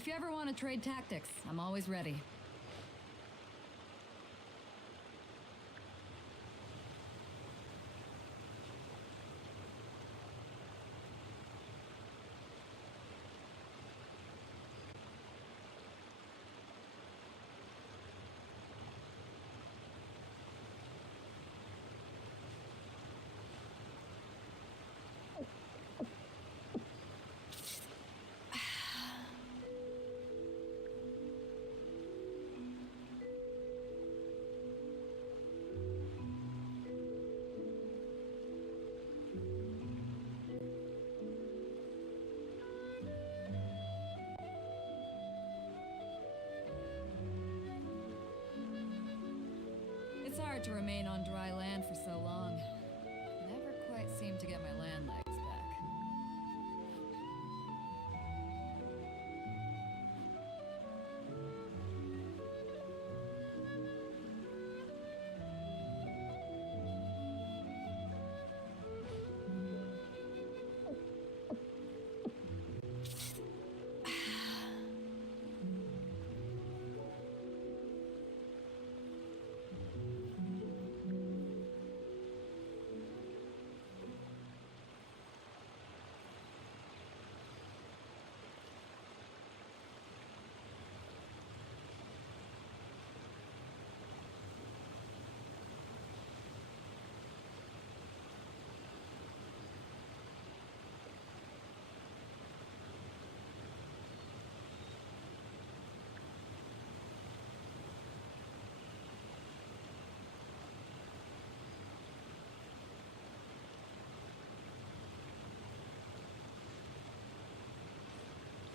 If you ever want to trade tactics, I'm always ready. It's hard to remain on dry land for so long. Never quite seem to get my land legs back.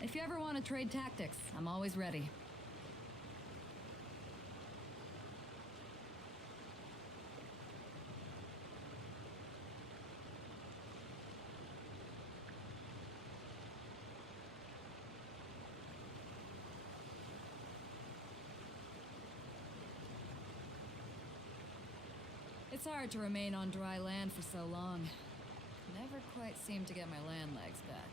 If you ever want to trade tactics, I'm always ready. It's hard to remain on dry land for so long. Never quite seem to get my land legs back.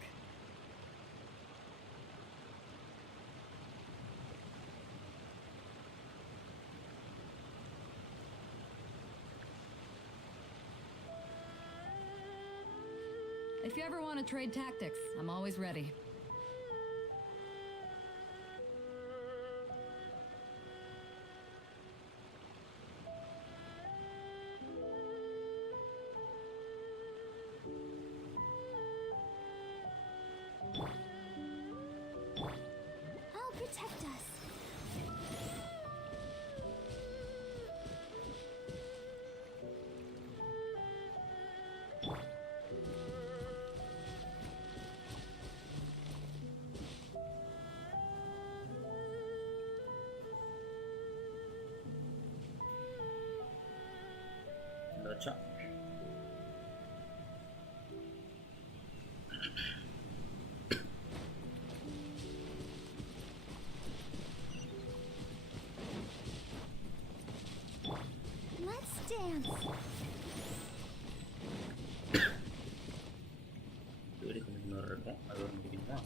If you ever want to trade tactics, I'm always ready. I'll protect us. अच्छा Let's dance. வீடு கொஞ்சம் இன்னொரு இருக்கும் அது ஒரு முடியுமா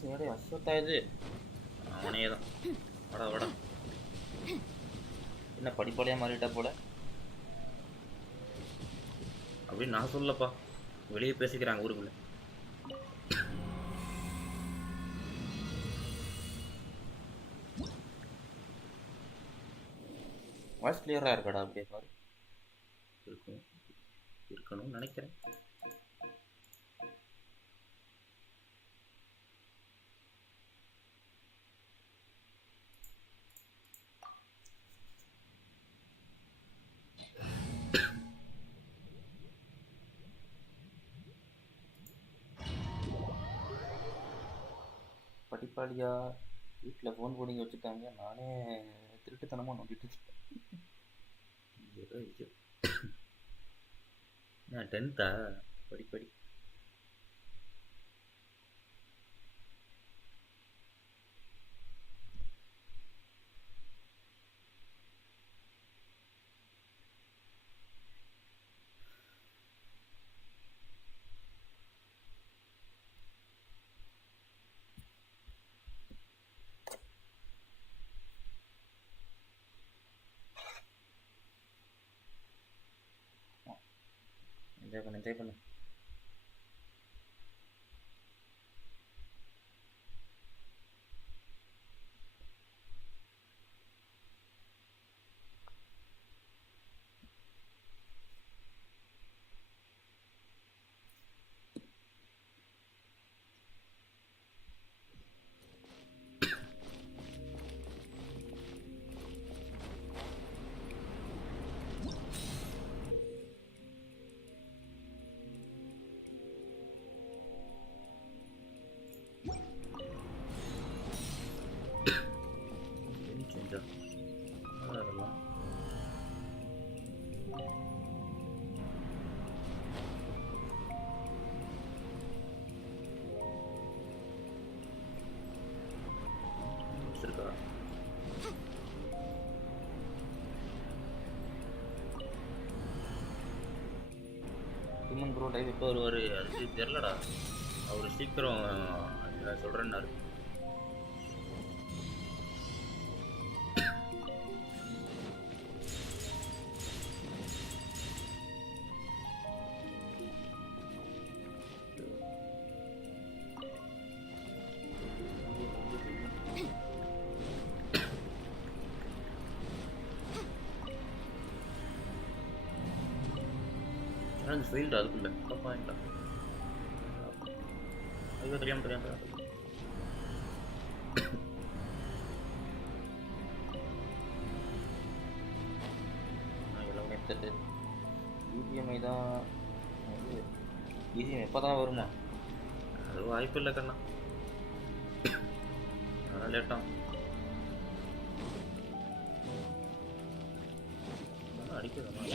சேடை அஸ்வத்தா இது அவனே தான் வடா வடா என்ன படிப்பாளையா மாறிட்டா போல அப்படின்னு நான் சொல்லப்பா வெளியே பேசிக்கிறாங்க ஊருக்குள்ள வாய்ஸ் கிளியரா இருக்காடா அப்படியே பாரு இருக்கணும்னு நினைக்கிறேன் படிப்பாளியா வீட்டில் ஃபோன் போடிங்க வச்சுருக்காங்க நானே திருட்டுத்தனமாக நோண்டிட்டு இருக்கேன் நான் 10th படிப்படி என்ஜாய் பண்ணு. அதெல்லாம் இருக்கா? ஹியூமன் ப்ரோ டைப் எப்போ வருவார் அதுக்கு தெரிலடா. அவர் சீக்கிரம் சொல்கிறேன்னாரு. அந்த ஃபீல்டு அதுக்குள்ள பாயிண்டா அது தெரியாமல் எல்லாம் மெத்தடு பிஜிஎம்ஐ தான். பிஜிஎம் எப்போ தான் வருமா? அது வாய்ப்பு இல்லை கண்ணா, அதெல்லாம் லேட்டாகும். அடிக்கிறதா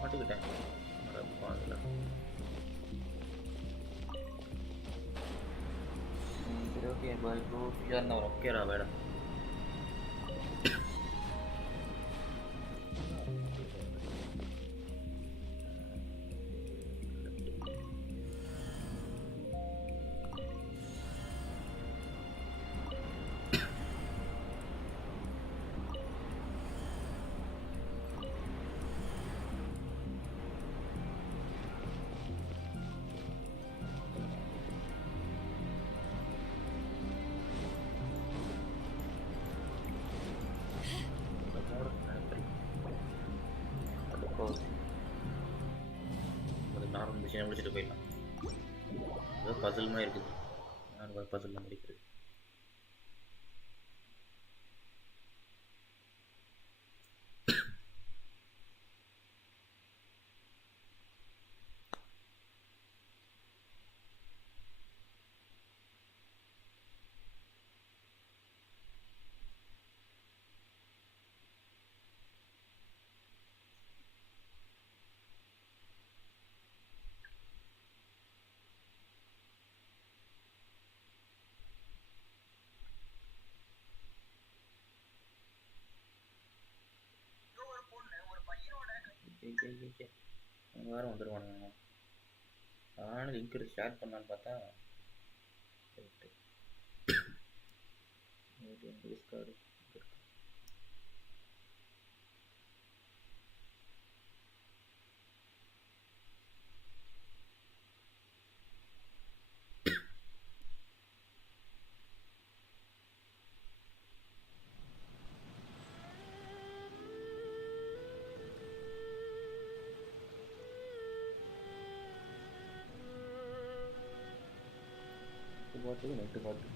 மாட்டிக்கிட்டேன். சரி ஓகே பாய் ப்ரோ. ஃப்ரீயாக இருந்தால் ஒரு ஓகேடா வேடா. நார்மல் மிஷினை முடிச்சுட்டு போயிடலாம். ஏதோ பசில் மாதிரி இருக்குது. நான் பசில் முடிக்கிறது. வேறு வந்துடுவானுங்க. நானும் லிங்க் எடுத்து ஷேர் பண்ணலான்னு பார்த்தா டிஸ்கார்டு பாட்டு நெட்டு பாட்டு.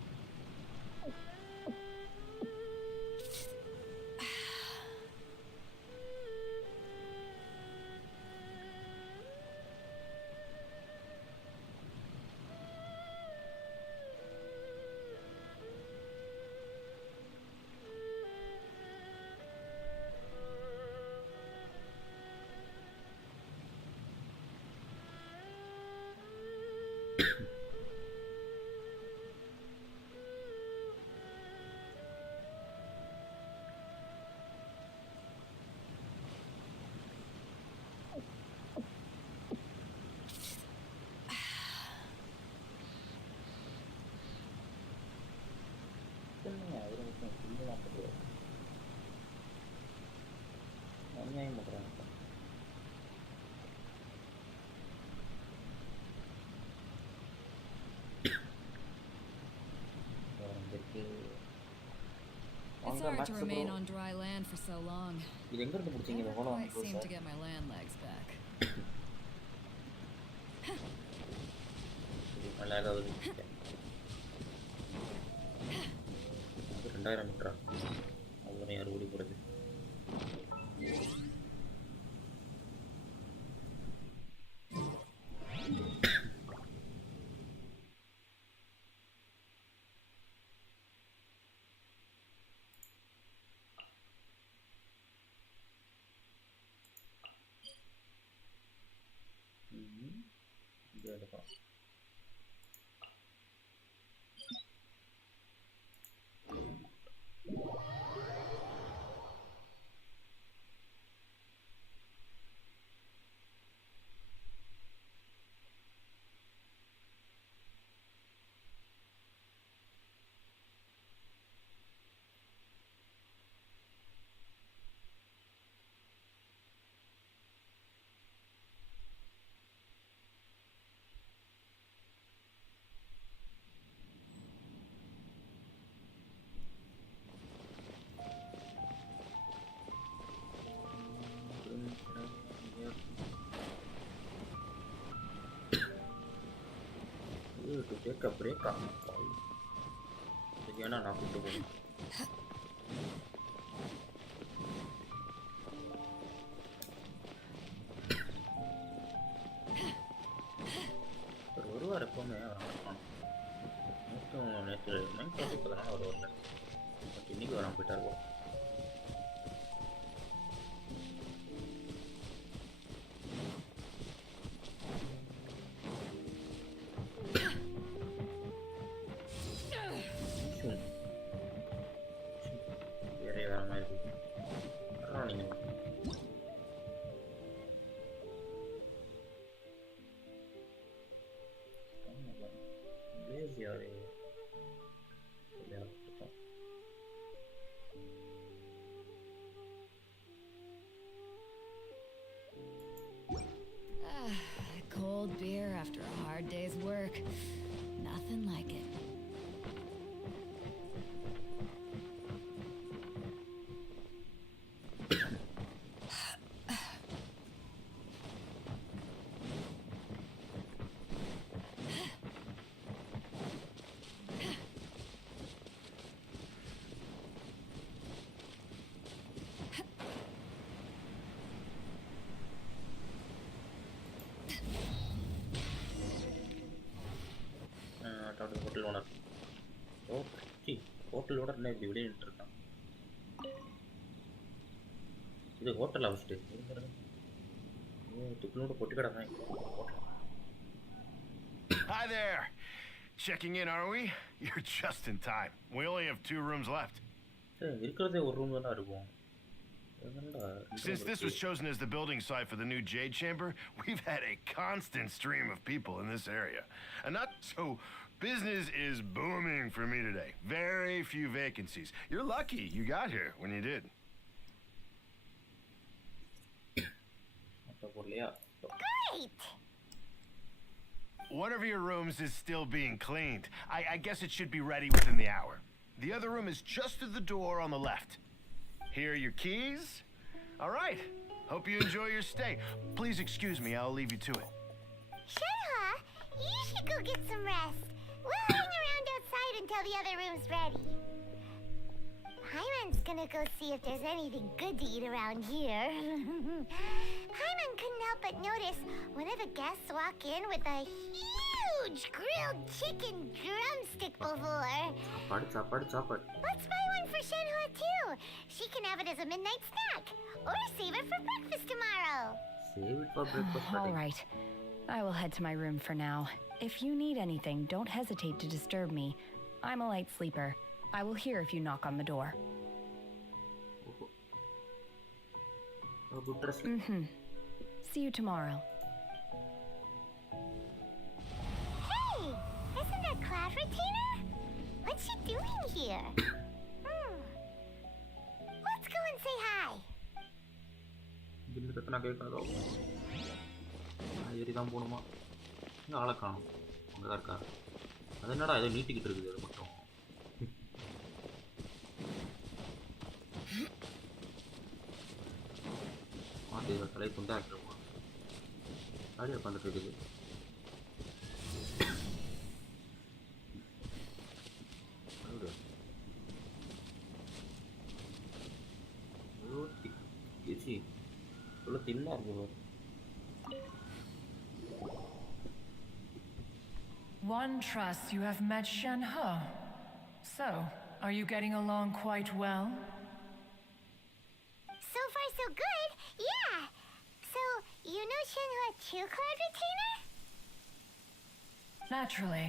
It's hard to remain on dry land for so long. இது எங்க இருந்து முடிச்சீங்க இந்த Never hollow quite bro seem sir? to get my land legs back. இது லேக் ஆகுது. அது 2000 மீட்டரா? அதுவரை யார் ஓடி போறது? இங்கே எடுக்கலாம். to take a break up. Again, I'm going to ஒரு வாரம் எப்பவுமே நேற்று மைண்ட் கிளாஸ் இப்போதான் ஒரு வரல பட் இன்னைக்கு வராமல் போயிட்டா இருக்கும். வேற வேற மாதிரி இருக்கு. நீங்கள் யாரு Cold beer after a hard day's work. Nothing like it. hotel owner. Oh, see, hotel owner என்ன இப்படி வெளியே நின்றுருக்கான். இது ஹோட்டல் ஹவுஸ்ட்டு துக்குனோட பொட்டி கிடக்கான். Hi there. Checking in, are we? You're just in time. We only have 2 rooms left. இருக்கிறதே ஒரு room தானே இருக்கும். Since this was chosen as the building site for the new Jade Chamber, we've had a constant stream of people in this area. And not so business is booming for me today. Very few vacancies. You're lucky you got here when you did. Great! One of your rooms is still being cleaned. I guess it should be ready within the hour. The other room is just through the door on the left. Here are your keys. All right. Hope you enjoy your stay. Please excuse me, I'll leave you to it. Shenhe, you should go get some rest. We'll hang around outside until the other room's ready. Hyman's gonna go see if there's anything good to eat around here. Hyman couldn't help but notice one of the guests walk in with a huge grilled chicken drumstick before. Let's buy one for Shenhe too. She can have it as a midnight snack. Or save it for breakfast tomorrow. Save it for breakfast. All right. I will head to my room for now. If you need anything, don't hesitate to disturb me. I'm a light sleeper. I will hear if you knock on the door. See you tomorrow. Hey! Isn't that Cloud Retainer? What's she doing here? Let's go and say hi. ஏறிதான் போகணுமா? இங்கே ஆளை காணும். அங்கே தான் இருக்கா? அது என்னடா ஏதோ நீட்டிக்கிட்டு இருக்குது அது மட்டும். மாட்டு தலை துண்டாக்கிடுவோம். அப்படியே உட்காந்துட்டு இருக்குது. இவ்வளோ தின்னா இருக்கு. One trusts you have met Shen-He. So, are you getting along quite well? So far, so good. Yeah. So, you know Shen-He too, Cloud Retainer? Naturally.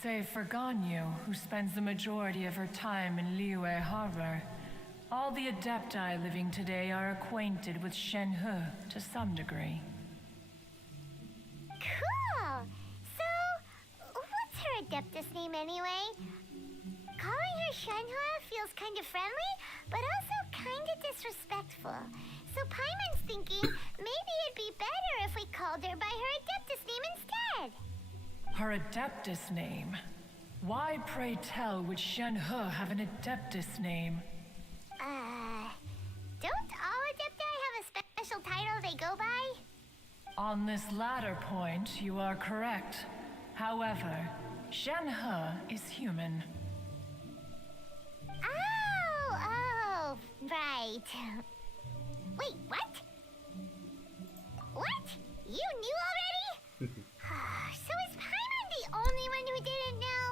Save for Ganyu, who spends the majority of her time in Liyuye Harbor. All the Adepti living today are acquainted with Shen-He to some degree. Cool. So, what's her Adeptus name anyway? Calling her Shen-He feels kind of friendly, but also kind of disrespectful. So Paimon's thinking maybe it'd be better if we called her by her Adeptus name instead. Her Adeptus name? Why, pray tell, would Shen-He have an Adeptus name? Don't all Adepti have a special title they go by? On this latter point, you are correct. However, Shen-He is human. Oh, right. Wait, what? What? You knew already? So is Paimon the only one who didn't know?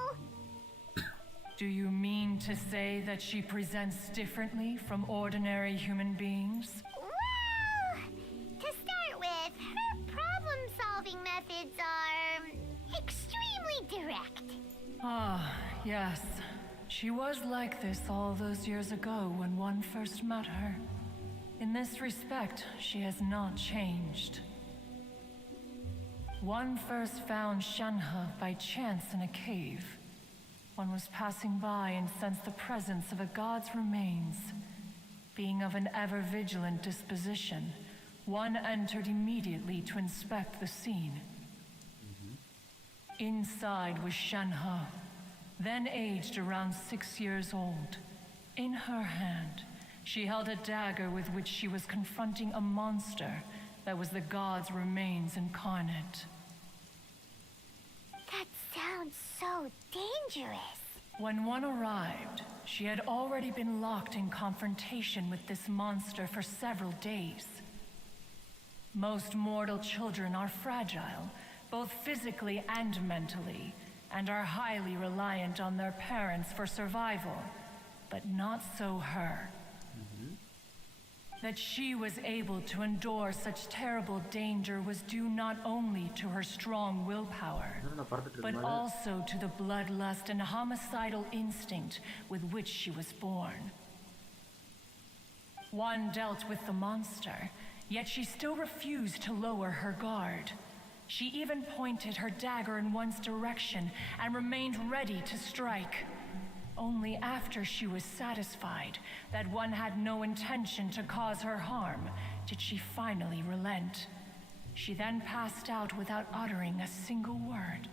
Do you mean to say that she presents differently from ordinary human beings? Well, to start with, her problem-solving methods are extremely direct. Ah, yes. She was like this all those years ago when one first met her. In this respect, she has not changed. One first found Shen-He by chance in a cave. One was passing by and sensed the presence of a god's remains. Being of an ever-vigilant disposition, one entered immediately to inspect the scene. Inside was Shen-He, then aged around 6 years old. In her hand, she held a dagger with which she was confronting a monster that was the god's remains incarnate. That sounds so dangerous. When one arrived, she had already been locked in confrontation with this monster for several days. Most mortal children are fragile, both physically and mentally, and are highly reliant on their parents for survival. But not so her. That she was able to endure such terrible danger was due not only to her strong willpower, but also to the bloodlust and homicidal instinct with which she was born. One dealt with the monster, yet she still refused to lower her guard. She even pointed her dagger in one's direction and remained ready to strike. Only after she was satisfied that one had no intention to cause her harm did she finally relent. She then passed out without uttering a single word.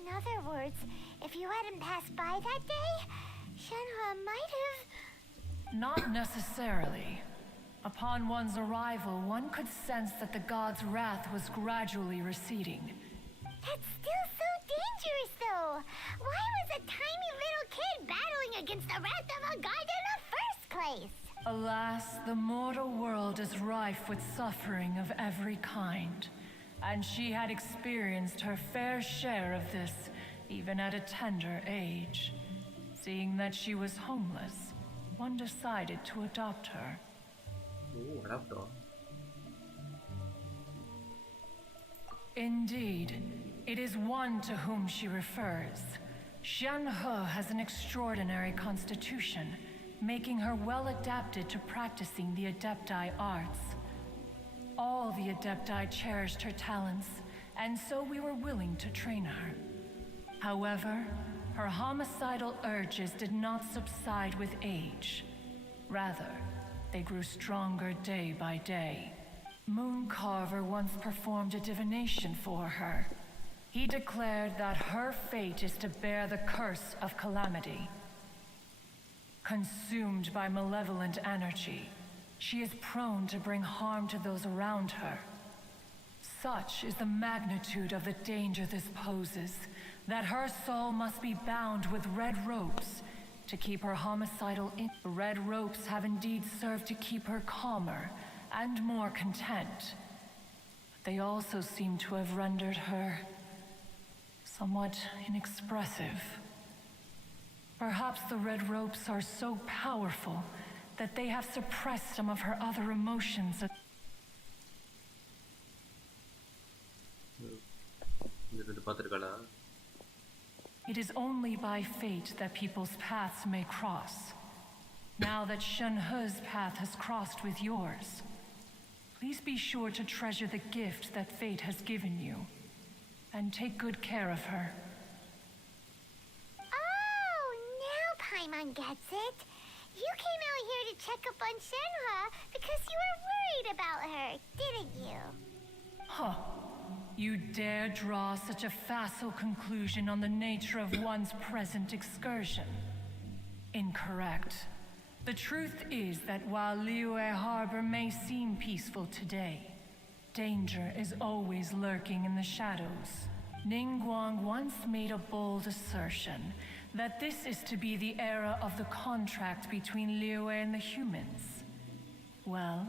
In other words, if you hadn't passed by that day, Shen-He might have... Not necessarily. Upon one's arrival, one could sense that the god's wrath was gradually receding. That's still so dangerous, though. Why was a tiny little kid battling against the wrath of a god in the first place? Alas, the mortal world is rife with suffering of every kind. And she had experienced her fair share of this, even at a tender age. Seeing that she was homeless, one decided to adopt her. Indeed, it is one to whom she refers. Shen-He has an extraordinary constitution, making her well adapted to practicing the Adepti arts. All the Adepti cherished her talents, and so we were willing to train her. However, her homicidal urges did not subside with age. Rather, they grew stronger day by day. Mooncarver once performed a divination for her. He declared that her fate is to bear the curse of calamity. Consumed by malevolent energy, she is prone to bring harm to those around her. Such is the magnitude of the danger this poses, that her soul must be bound with red ropes to keep her homicidal in. The red ropes have indeed served to keep her calmer and more content. But they also seem to have rendered her somewhat inexpressive. Perhaps the red ropes are so powerful that they have suppressed some of her other emotions. It is only by fate that people's paths may cross. Now that Shenhe's path has crossed with yours, please be sure to treasure the gift that fate has given you, and take good care of her. Oh, now Paimon gets it. You came out here to check up on Shenhe because you were worried about her, didn't you? Huh. You dare draw such a facile conclusion on the nature of one's present excursion? Incorrect. The truth is that while Liyuye Harbor may seem peaceful today, danger is always lurking in the shadows. Ningguang once made a bold assertion that this is to be the era of the contract between Liyuye and the humans. Well,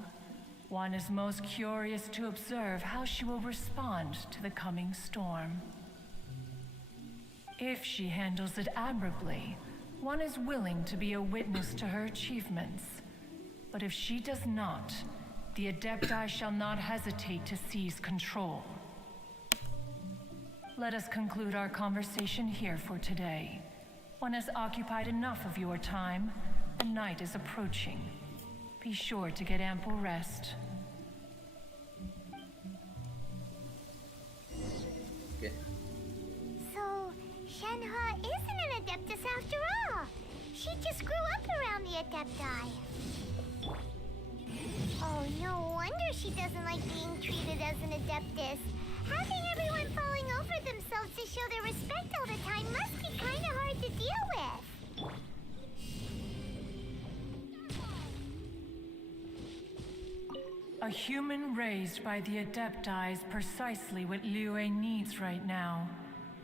one is most curious to observe how she will respond to the coming storm. If she handles it admirably, one is willing to be a witness to her achievements. But if she does not, the Adepti shall not hesitate to seize control. Let us conclude our conversation here for today. One has occupied enough of your time, and night is approaching. Be sure to get ample rest. Okay. So, Shenhe isn't an Adeptus after all. She just grew up around the Adepti. Oh, no wonder she doesn't like being treated as an Adeptus. Having everyone falling over themselves to show their respect all the time must be kind of hard to deal with. A human raised by the Adepti is precisely what Liyuye needs right now.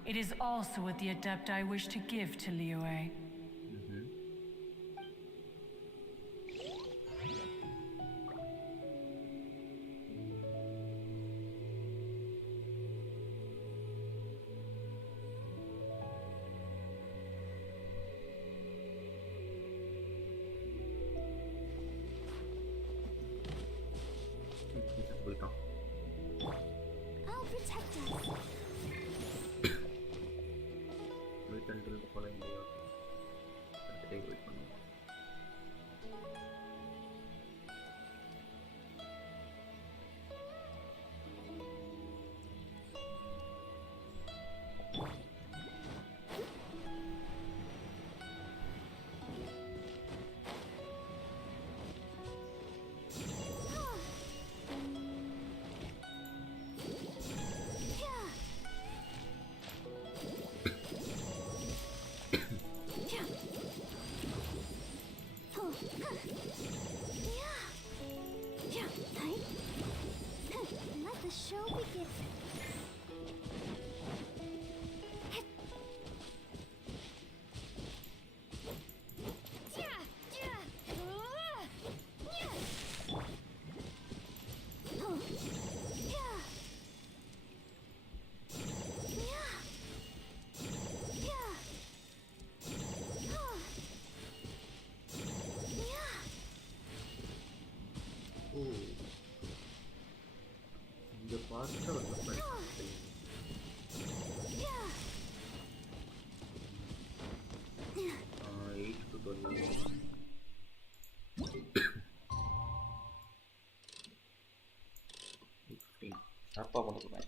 It is also what the Adepti wish to give to Liyuye. போயிட்டான். I'll protect us. wait until the following day. அடுத்த day wait பண்ணுவோம். Let the show begin. இந்த பாஸ்டா வந்து 8 to 12. ஷார்ப்பாக பண்ணுறேன்.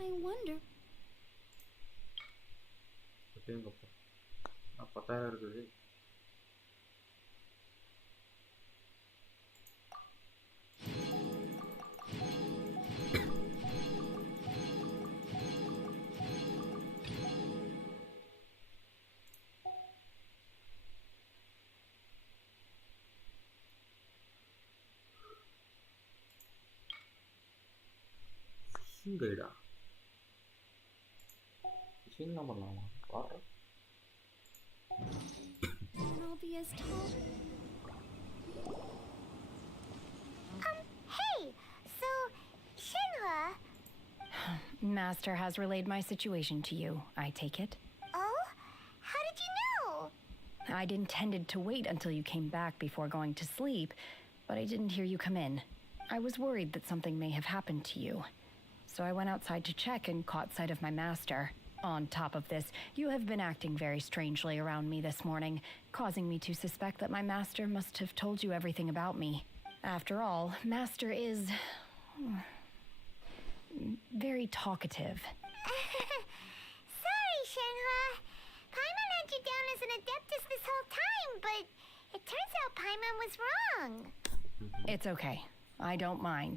I wonder. எங்கப்பா 10,000 இருக்குது. Phishing கைடா? ஃபிஷிங்லாம் பண்ணலாமா? பாரு. And I'll be as tall. Hey, so, Shinhua. Master has relayed my situation to you, I take it. Oh? How did you know? I'd intended to wait until you came back before going to sleep, but I didn't hear you come in. I was worried that something may have happened to you. So I went outside to check and caught sight of my master. On top of this, you have been acting very strangely around me this morning, causing me to suspect that my master must have told you everything about me. After all, Master is very talkative. Sorry, Shenhua. Paimon had you down as an adeptus this whole time, but it turns out Paimon was wrong. It's okay. I don't mind.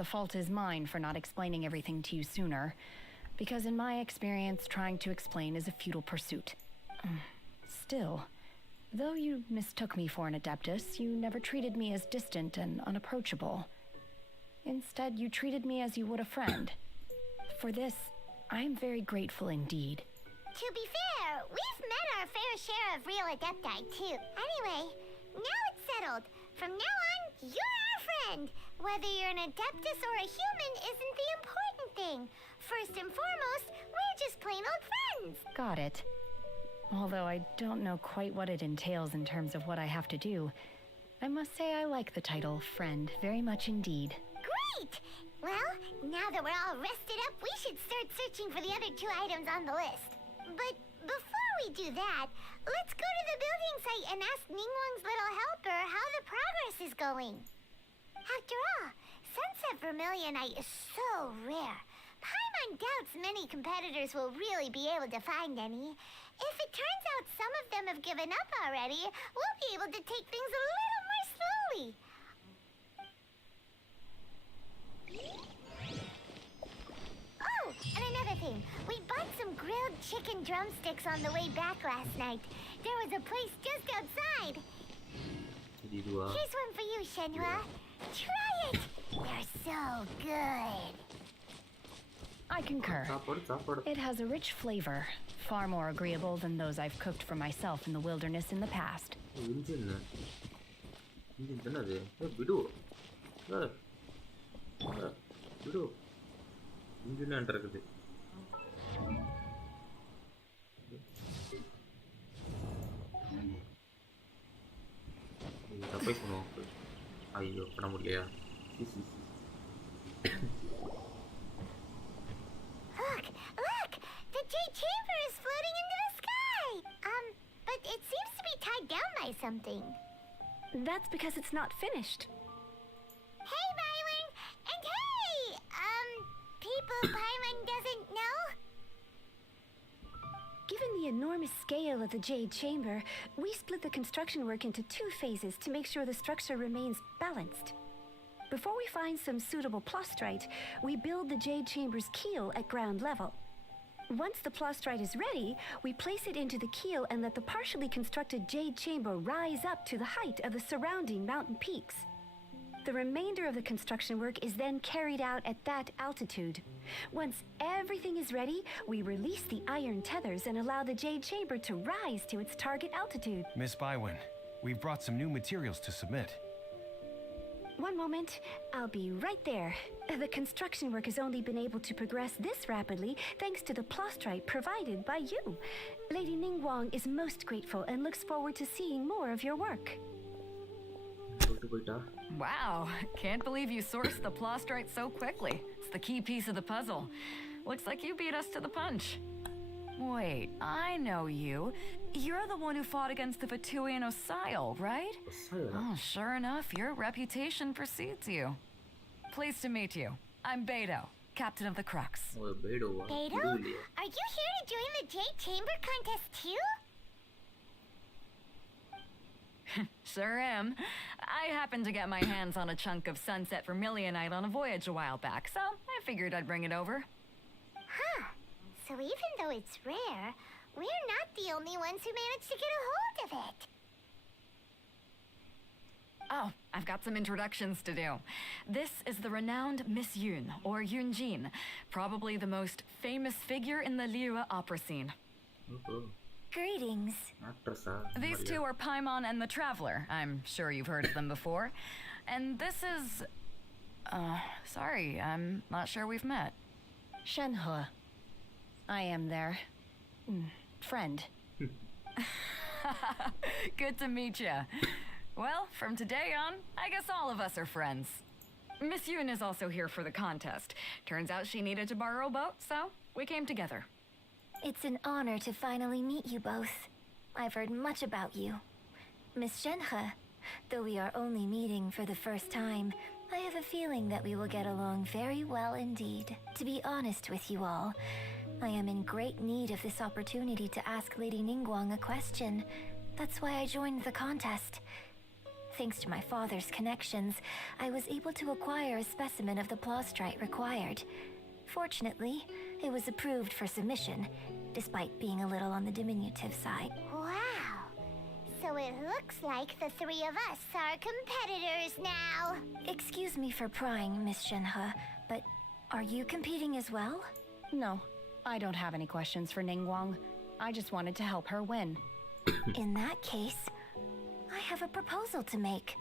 The fault is mine for not explaining everything to you sooner, because in my experience, trying to explain is a futile pursuit. Still, though you mistook me for an adeptus, you never treated me as distant and unapproachable. Instead, you treated me as you would a friend. For this, I am very grateful indeed. To be fair, we've met our fair share of real adepti, too. Anyway, now it's settled. From now on, you're our friend. Whether you're an adeptus or a human isn't the important thing. First and foremost, we're just plain old friends. Got it. Although I don't know quite what it entails in terms of what I have to do, I must say I like the title friend very much indeed. Great! Well, now that we're all rested up, we should start searching for the other 2 items on the list. But before we do that, let's go to the building site and ask Ningguang's little helper how the progress is going. After all, Sunset Vermilionite is so rare. Paimon doubts many competitors will really be able to find any. If it turns out some of them have given up already, we'll be able to take things a little more slowly. Oh, and another thing. We bought some grilled chicken drumsticks on the way back last night. There was a place just outside. Jadi dua. Here's one for you, Shenhua. Try it. They're so good. I concur. Sapor. It has a rich flavor, far more agreeable than those I've cooked for myself in the wilderness in the past. Engine என்னது? விடு. விடு. Engine என்ன இருக்குது? தப்பை பண்ணுவோம். ஐயோ பண்ண முடியலையா? Look! The Jade Chamber is floating into the sky! But it seems to be tied down by something. That's because it's not finished. Hey, Byron! And hey! People Paimon doesn't know? Given the enormous scale of the Jade Chamber, we split the construction work into 2 phases to make sure the structure remains balanced. Before we find some suitable plastrite, we build the Jade Chamber's keel at ground level. Once the plastrite is ready, we place it into the keel and let the partially constructed Jade Chamber rise up to the height of the surrounding mountain peaks. The remainder of the construction work is then carried out at that altitude. Once everything is ready, we release the iron tethers and allow the Jade Chamber to rise to its target altitude. Miss Bywin, we've brought some new materials to submit. One moment, I'll be right there. The construction work has only been able to progress this rapidly thanks to the plastrite provided by you. Lady Ningguang is most grateful and looks forward to seeing more of your work. Wow, can't believe you sourced the plastrite so quickly. It's the key piece of the puzzle. Looks like you beat us to the punch. Wait, I know you. You're the one who fought against the Vatuian Osile, right? Oh, sure enough, your reputation precedes you. Pleased to meet you. I'm Beto, captain of the Crux. Beto? Are you here to join the Jade Chamber contest too? Sure am. I happened to get my hands on a chunk of Sunset Vermilionite on a voyage a while back, so I figured I'd bring it over. Huh. So even though it's rare, we're not the only ones who managed to get a hold of it. Oh, I've got some introductions to do. This is the renowned Miss Yoon, or Yoonjin, probably the most famous figure in the Liyuye opera scene. Greetings. These two are Paimon and the Traveler. I'm sure you've heard of them before. And this is... sorry, I'm not sure we've met. Shenhe. I am their... friend. Good to meet you. Well, from today on, I guess all of us are friends. Miss Yoon is also here for the contest. Turns out she needed to borrow a boat, so we came together. It's an honor to finally meet you both. I've heard much about you. Miss Shenhe, though we are only meeting for the first time, I have a feeling that we will get along very well indeed. To be honest with you all, I am in great need of this opportunity to ask Lady Ningguang a question. That's why I joined the contest. Thanks to my father's connections, I was able to acquire a specimen of the plaustrite required. Fortunately, it was approved for submission, despite being a little on the diminutive side. Wow! So it looks like the three of us are competitors now. Excuse me for prying, Miss Shenhe, but are you competing as well? No, I don't have any questions for Ningguang. I just wanted to help her win. In that case, I have a proposal to make.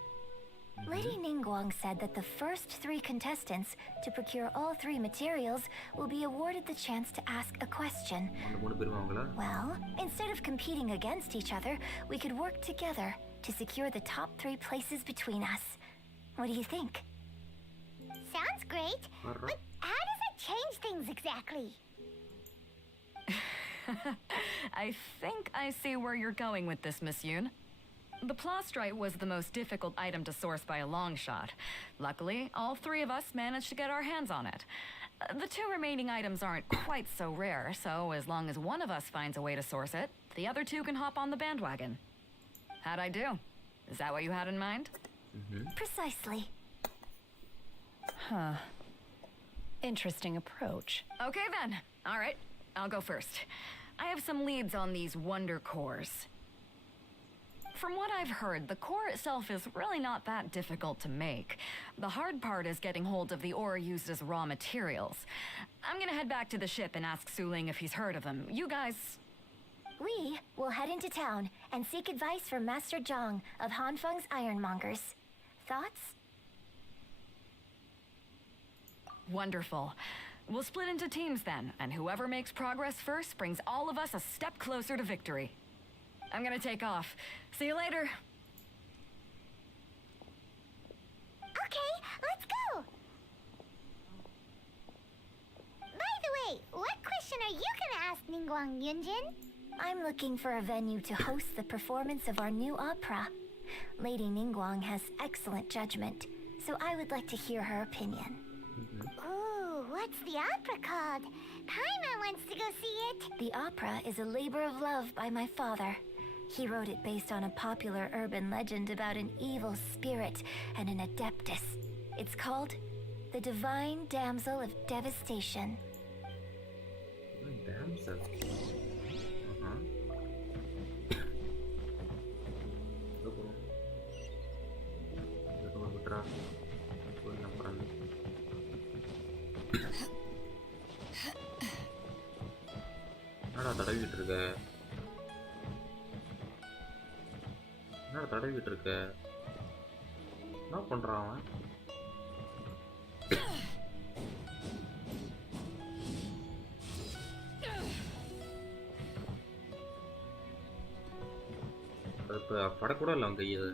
Lady Ningguang said that the first 3 contestants to procure all 3 materials will be awarded the chance to ask a question. Well, instead of competing against each other, we could work together to secure the top 3 places between us. What do you think? Sounds great, but how does it change things exactly? I think I see where you're going with this, Miss Yoon. The plaustrite was the most difficult item to source by a long shot. Luckily, all 3 of us managed to get our hands on it. The 2 remaining items aren't quite so rare, so as long as one of us finds a way to source it, the other 2 can hop on the bandwagon. How'd I do? Is that what you had in mind? Precisely. Huh. Interesting approach. Okay then. All right, I'll go first. I have some leads on these wonder cores. From what I've heard, the core itself is really not that difficult to make. The hard part is getting hold of the ore used as raw materials. I'm gonna head back to the ship and ask Suling if he's heard of them. You guys... We will head into town and seek advice from Master Zhang of Hanfeng's Ironmongers. Thoughts? Wonderful. We'll split into teams then, and whoever makes progress first brings all of us a step closer to victory. I'm gonna take off. See you later. Okay, let's go! By the way, what question are you gonna ask Ningguang, Yunjin? I'm looking for a venue to host the performance of our new opera. Lady Ningguang has excellent judgment, so I would like to hear her opinion. Ooh, what's the opera called? Paimon wants to go see it. The opera is a labor of love by my father. He wrote it based on a popular urban legend about an evil spirit and an adeptus. It's called The Divine Damsel of Devastation. Damsel. என்னடா தடவிட்டு இருக்க? என்னடா தடவிட்டு இருக்க? என்ன பண்றான் அவன்? இப்போ படக்கூட இல்லை அவன் கையை.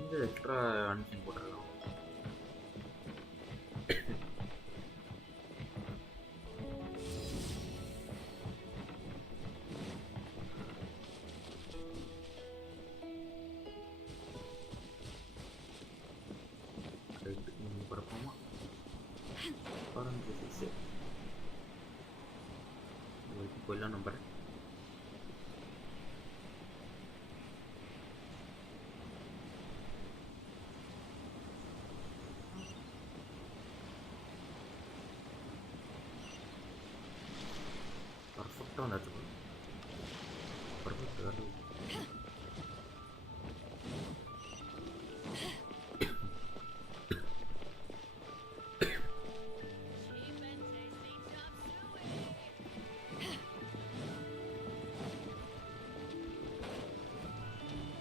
இந்த எக்ஸ்ட்ரா அன்சிங் போட்டுருக்கான். போயிடலாம் நம்புறேன். பர்ஃபெக்டாக வந்தாச்சு.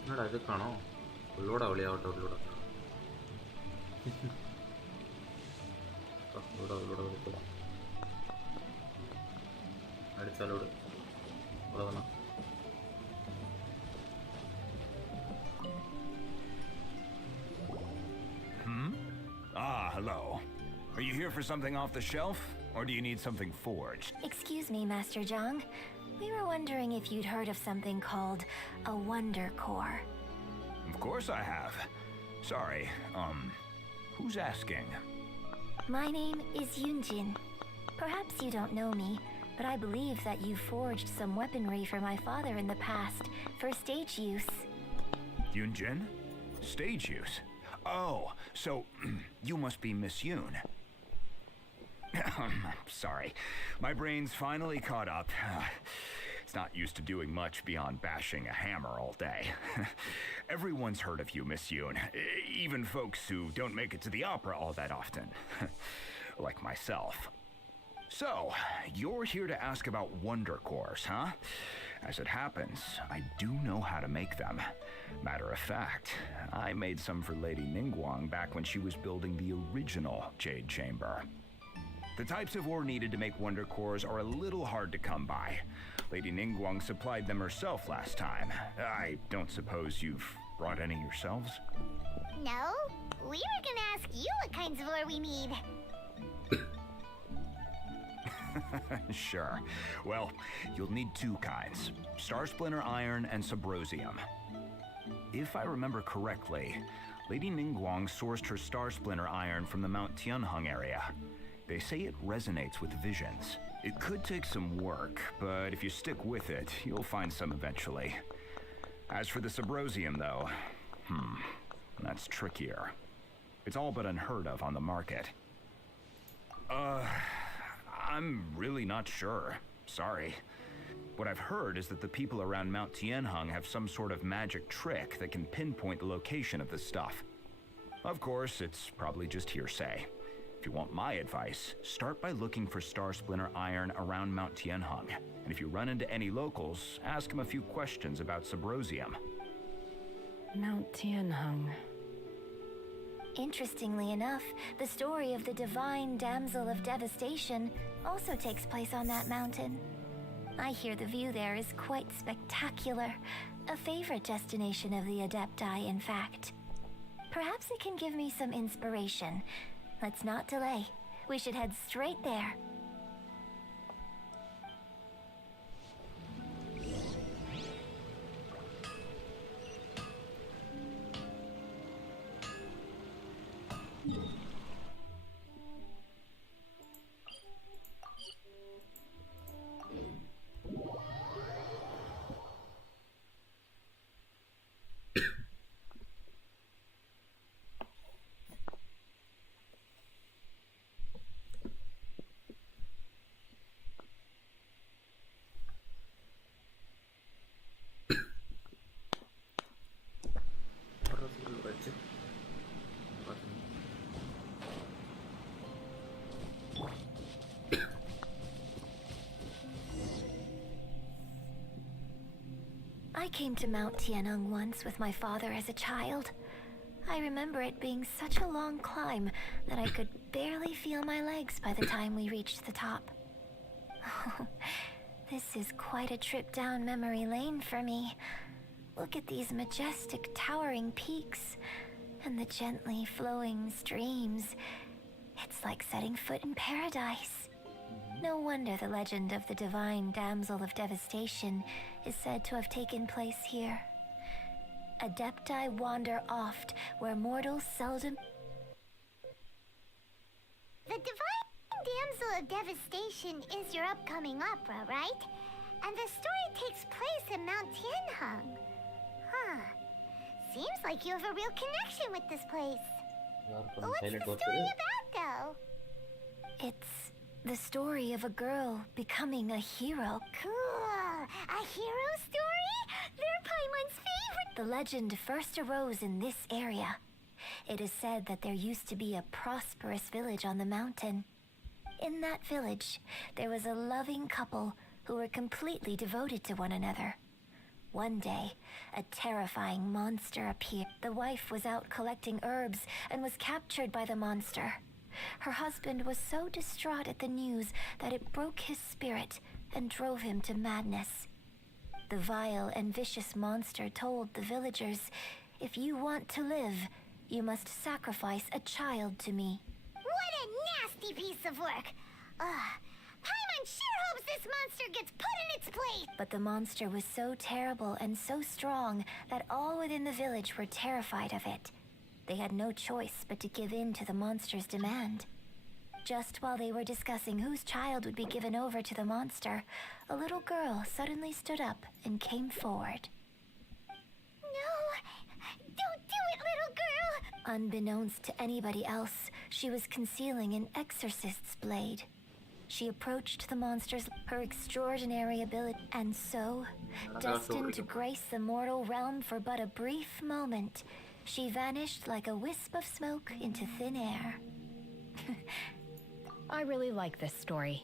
என்னடா இது காணோம் உள்ளோட விளையாட்ட உள்ளோட உள்ளோட அடிச்சாலோடு அவ்வளோதானா Hello. Are you here for something off the shelf? Or do you need something forged? Excuse me, Master Zhang. We were wondering if you'd heard of something called a Wonder Core. Of course I have. Sorry, who's asking? My name is Yunjin. Perhaps you don't know me, but I believe that you forged some weaponry for my father in the past for stage use. Yunjin? Stage use? Oh, so you must be Miss Yoon. Sorry, my brain's finally caught up. It's not used to doing much beyond bashing a hammer all day. Everyone's heard of you, Miss Yoon. Even folks who don't make it to the opera all that often. Like myself. So, you're here to ask about Wonder Cores, huh? As it happens, I do know how to make them. Matter of fact, I made some for Lady Ningguang back when she was building the original Jade Chamber. The types of ore needed to make Wonder Cores are a little hard to come by. Lady Ningguang supplied them herself last time. I don't suppose you've brought any yourselves? No, we were gonna ask you what kinds of ore we need. Sure. Well, you'll need two kinds. Star Splinter Iron and Subrosium. If I remember correctly, Lady Ningguang sourced her Star Splinter Iron from the Mount Tianheng area. They say it resonates with visions. It could take some work, but if you stick with it, you'll find some eventually. As for the Subrosium, though, that's trickier. It's all but unheard of on the market. I'm really not sure. Sorry. What I've heard is that the people around Mount Tianheng have some sort of magic trick that can pinpoint the location of the stuff. Of course, it's probably just hearsay. If you want my advice, start by looking for Star Splinter Iron around Mount Tianheng. And if you run into any locals, ask them a few questions about Subrosium. Mount Tianheng. Interestingly enough, the story of the divine damsel of devastation also takes place on that mountain. I hear the view there is quite spectacular. A favorite destination of the Adepti, in fact. Perhaps it can give me some inspiration. Let's not delay. We should head straight there. I came to Mount Tianheng once with my father as a child. I remember it being such a long climb that I could barely feel my legs by the time we reached the top. This is quite a trip down memory lane for me. Look at these majestic towering peaks and the gently flowing streams. It's like setting foot in paradise. No wonder the legend of the divine damsel of devastation is said to have taken place here. Adepti wander oft where mortals seldom... The divine damsel of devastation is your upcoming opera, right? And the story takes place in Mount Tianheng. Huh. Seems like you have a real connection with this place. What's the story about, though? It's the story of a girl becoming a hero. Cool. A hero story? The legend first arose in this area. It is said that there used to be a prosperous village on the mountain. In that village, there was a loving couple who were completely devoted to one another. One day, a terrifying monster appeared. The wife was out collecting herbs and was captured by the monster. Her husband was so distraught at the news that it broke his spirit and drove him to madness. The vile and vicious monster told the villagers, "If you want to live, you must sacrifice a child to me." What a nasty piece of work! Ugh. Paimon sure hopes this monster gets put in its place! But the monster was so terrible and so strong that all within the village were terrified of it. They had no choice but to give in to the monster's demand. Just while they were discussing whose child would be given over to the monster, a little girl suddenly stood up and came forward. No! Don't do it, little girl! Unbeknownst to anybody else, she was concealing an exorcist's blade. She approached the monster's her extraordinary ability, and so, destined to grace the mortal realm for but a brief moment, she vanished like a wisp of smoke into thin air. I really like this story.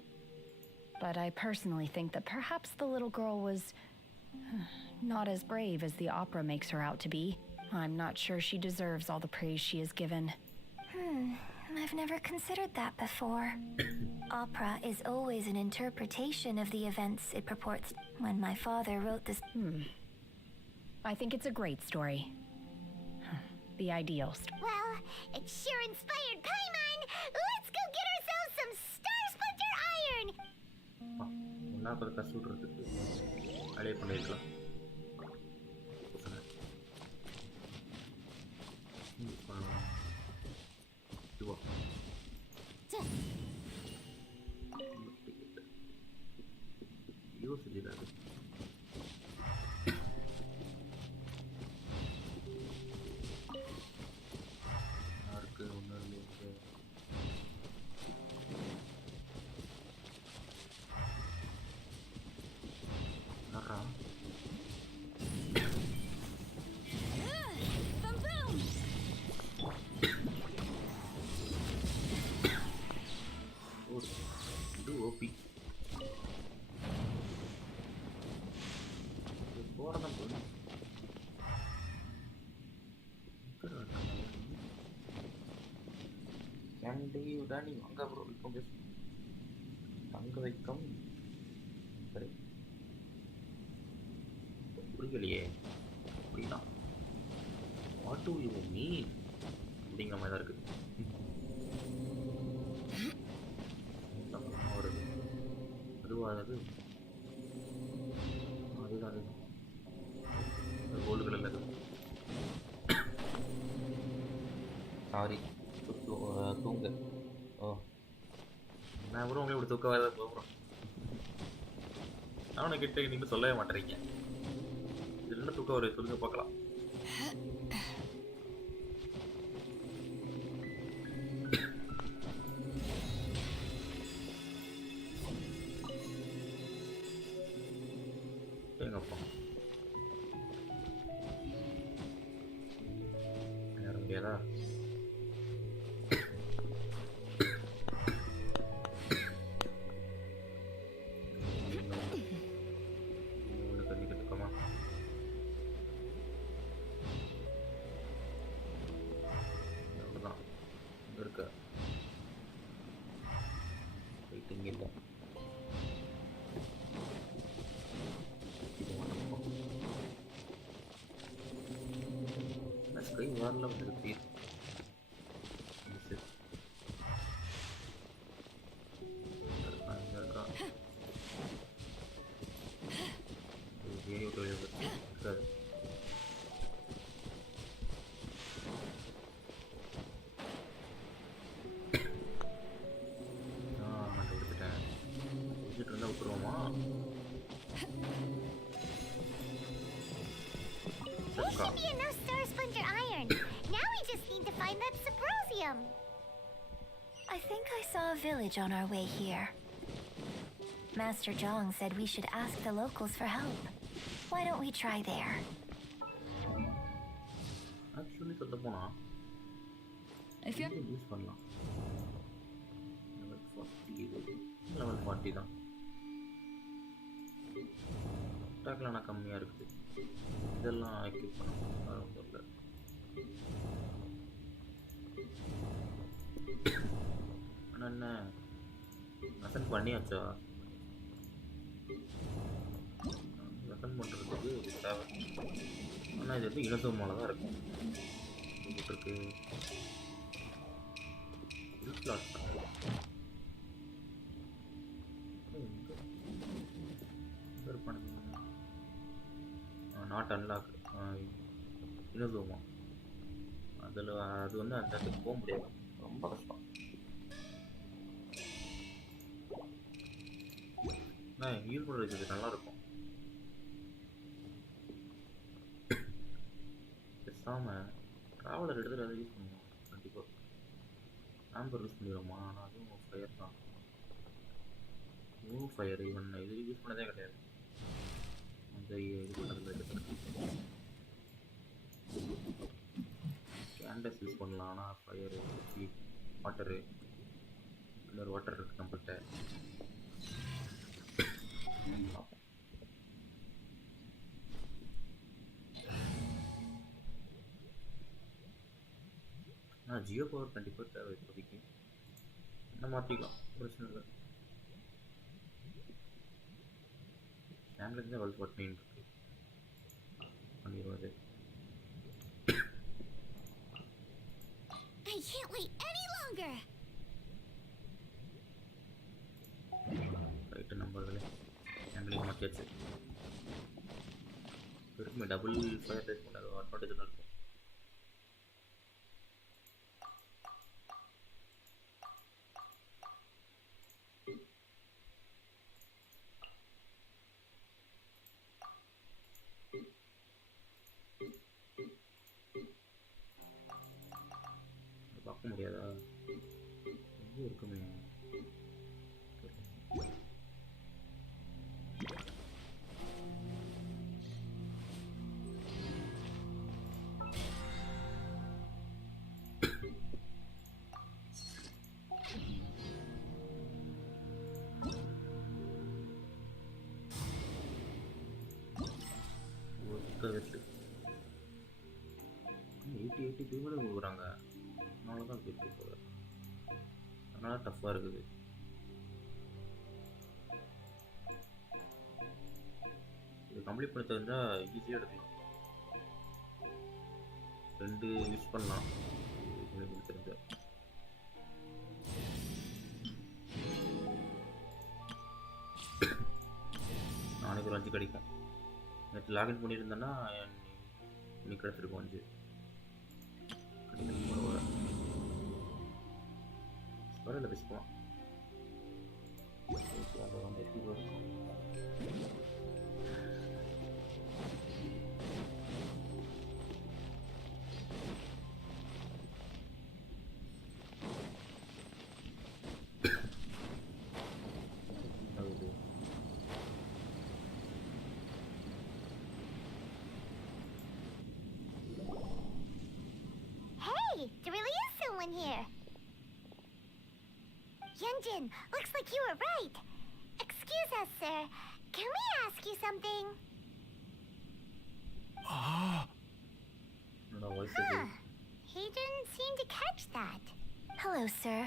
But I personally think that perhaps the little girl was not as brave as the opera makes her out to be. I'm not sure she deserves all the praise she is given. I've never considered that before. Opera is always an interpretation of the events it purports. When my father wrote this... I think it's a great story. The ideal story. Well, it sure inspired Paimon! Let's go get ourselves some Star Splinter Iron! என்ன ஒரு கஷ்டப்படுறதுக்கு அலைய பண்ணிருக்கலாம். யோசிச்சுடாது. யாருக்கு ஒன்று இருக்கு. ஆறா இது OP போறதான் போதும். கேண்டியுடா நீ வாங்க ப்ரோ இப்போ பேச தங்க வைக்கம் சரி புரியலையே அப்படின்னா வாட் டு யூ மீன் அப்படிங்கிற மாதிரி தான் இருக்குது. ஒரு அதுவானது அதுதான் அது கோல்டு கலரில் இருக்குது. சாரி தூங்க. ஓ நான் கூட உங்களை இப்படி தூக்கவாக தான் போகிறோம். நான் உனக்கு கிட்ட நீங்கள் சொல்லவே மாட்டேறீங்க. இதில் என்ன தூக்கம் ஒரு சொல்லுங்க பார்க்கலாம். எங்கப்பா ஏற முடியாதா? கை வரல வந்துருக்கு. இருந்தா விட்டுருவோமா? There should be enough Star Splinter Iron. Now we just need to find that Sabrosium. I think I saw a village on our way here. Master Zhong said we should ask the locals for help. Why don't we try there? போனா If you use பண்ணலாம். Level 40 இது. Level 40 தான். அட்டாக்ல நான் கம்மியா இருக்குது. இதெல்லாம் equip பண்ணணும். அது இல்ல. ஆனா என்ன அசன் பண்ணியாச்சா? அசன் பண்றதுக்கு இது தேவை. ஆனா இது வந்து இனத்துவமால தான் இருக்கும். இருக்கு நாட் அன்லாக் இனதுவமா அதில் அது வந்து அந்த இடத்துக்கு போக முடியாது, ரொம்ப கஷ்டம். ஹீல் பண்ணுறது நல்லா இருக்கும். பேசாமல் ட்ராவலர் எடுத்துகிட்டு அதை யூஸ் பண்ணுவோம். கண்டிப்பாக ஆம்பர் யூஸ் பண்ணிடுவோமா? ஆனால் அதுவும் ஃபயர் தான். ஃபயர் ஈவன் இது யூஸ் பண்ணதே கிடையாது. அந்த இது பண்ணுறது கேண்டஸ் யூஸ் பண்ணலாம். ஆனால் ஃபயரு வாட்டரு இன்னொரு வாட்டர் இருக்குது நம்மள்கிட்ட. ஜியோ பவர் கண்டிப்பாக தேவை இப்போதைக்கு. என்ன மாற்றிக்கலாம், பிரச்சனை இல்லை. ஸ்டாண்ட்லேருந்து லெவல் 14 இருக்கு, பண்ணிடுவோம் அது. I can't wait any longer. Right நம்பர்களே, ஸ்டாண்ட்லேயும் மாற்றியாச்சு. இருக்குமே டபுள் ஃபயர் ரேஸ் பண்ணது அட்வான்டேஜ் இருக்கும். பார்க்க முடியாதா? எங்கே இருக்குமே? வச்சு 80 பேர் கொடுக்குறாங்க. அதனாலதான் போயிட்டு போகுது. அதனால டஃப்பாக இருக்குது. இது கம்ப்ளீட் பண்ணி தெரிஞ்சா ஈஸியாக எடுக்கலாம். 2 யூஸ் பண்ணலாம் தெரிஞ்ச. நாளைக்கு ஒரு 5 கிடைக்கும். நேற்று லாகின் பண்ணியிருந்தேன்னா இன்னைக்கு கிடச்சிருக்கும் 5. பரவாயில்ல, பேசிக்கலாம். Hey, there really is someone here. Yunjin, looks like you were right. Excuse us, sir. Can we ask you something? Huh. He didn't seem to catch that. Hello, sir.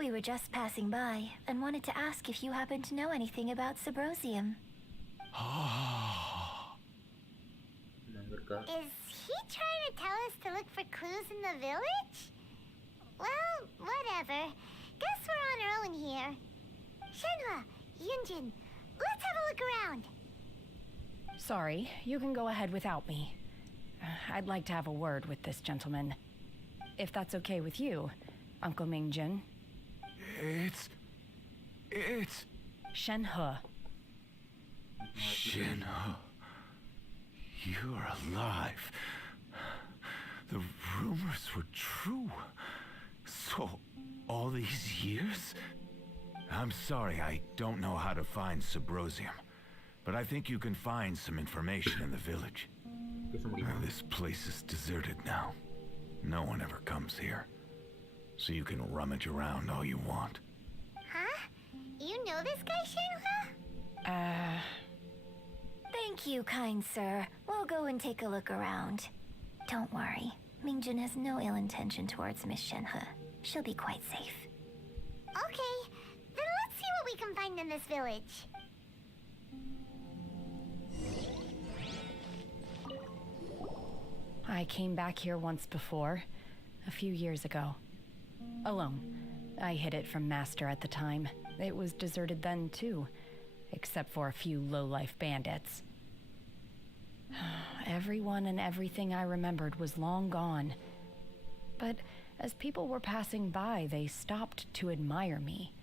We were just passing by and wanted to ask if you happen to know anything about Subrosium. Is he trying to tell us to look for clues in the village? Well, whatever. Guess we're on our own here. Shenhua, Yunjin, let's have a look around. Sorry, you can go ahead without me. I'd like to have a word with this gentleman. If that's okay with you, Uncle Mingjin. It's... Shenhe. Shenhe. You're alive. The rumors were true. So, all these years? I'm sorry, I don't know how to find Subrosium, but I think you can find some information in the village. This place is deserted now. No one ever comes here. So you can rummage around all you want. Huh? You know this guy, Shenhua? Thank you, kind sir. We'll go and take a look around. Don't worry. Mingjun has no ill intention towards Miss Shenhe. She'll be quite safe. Okay, then let's see what we can find in this village. I came back here once before, a few years ago. Alone. I hid it from Master at the time. It was deserted then, too. Except for a few low-life bandits. Everyone and everything I remembered was long gone. But as people were passing by, they stopped to admire me.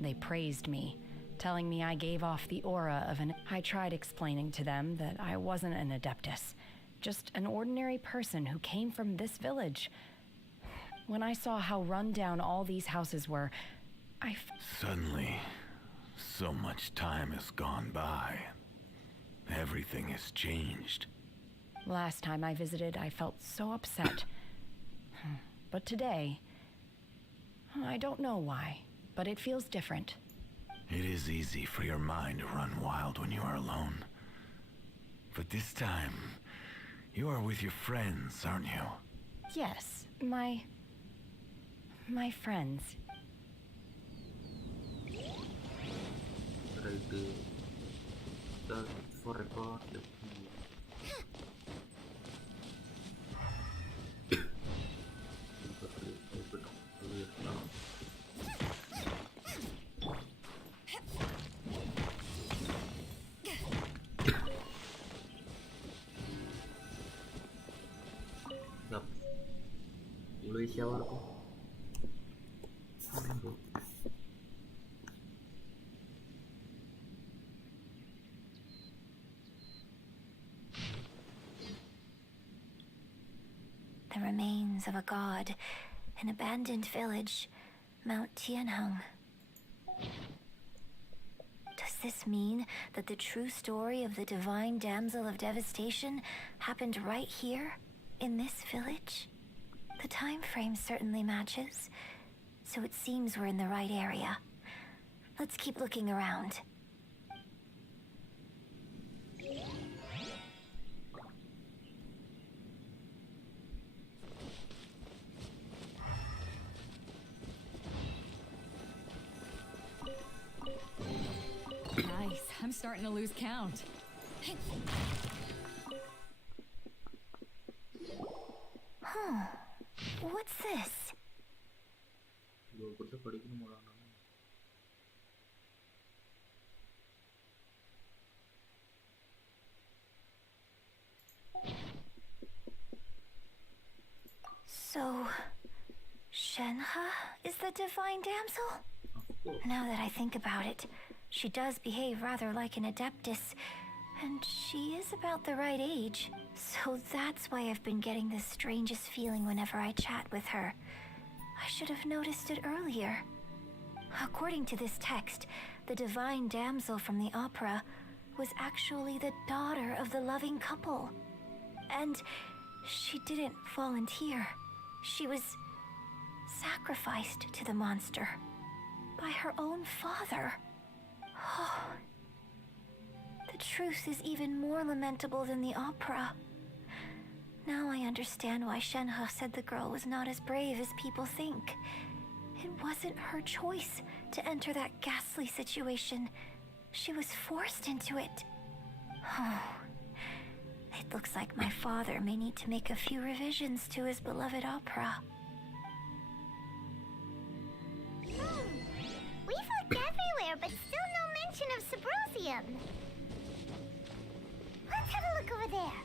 They praised me, telling me I gave off the aura of an... I tried explaining to them that I wasn't an adeptus, just an ordinary person who came from this village. When I saw how run down all these houses were, Suddenly, so much time has gone by. Everything has changed. Last time I visited, I felt so upset. But today, I don't know why, but it feels different. It is easy for your mind to run wild when you are alone. But this time, you are with your friends, aren't you? Yes, my friends. Right. Just for record, let me... Liyuye shower ko. The remains of a god, an abandoned village, Mount Tianheng. Does this mean that the true story of the divine damsel of devastation happened right here, in this village? The time frame certainly matches, so it seems we're in the right area. Let's keep looking around. Nice. I'm starting to lose count. What's this? So, Shenhe is the divine damsel? Now that I think about it, she does behave rather like an adeptus, and she is about the right age. So that's why I've been getting the strangest feeling whenever I chat with her. I should have noticed it earlier. According to this text, the divine damsel from the opera was actually the daughter of the loving couple. And she didn't volunteer. She was sacrificed to the monster by her own father. Oh, the truth is even more lamentable than the opera. Now I understand why Shenhe said the girl was not as brave as people think. It wasn't her choice to enter that ghastly situation. She was forced into it. Oh, it looks like my father may need to make a few revisions to his beloved opera. We've looked everywhere, but still no mention of Symposium. Let's have a look over there.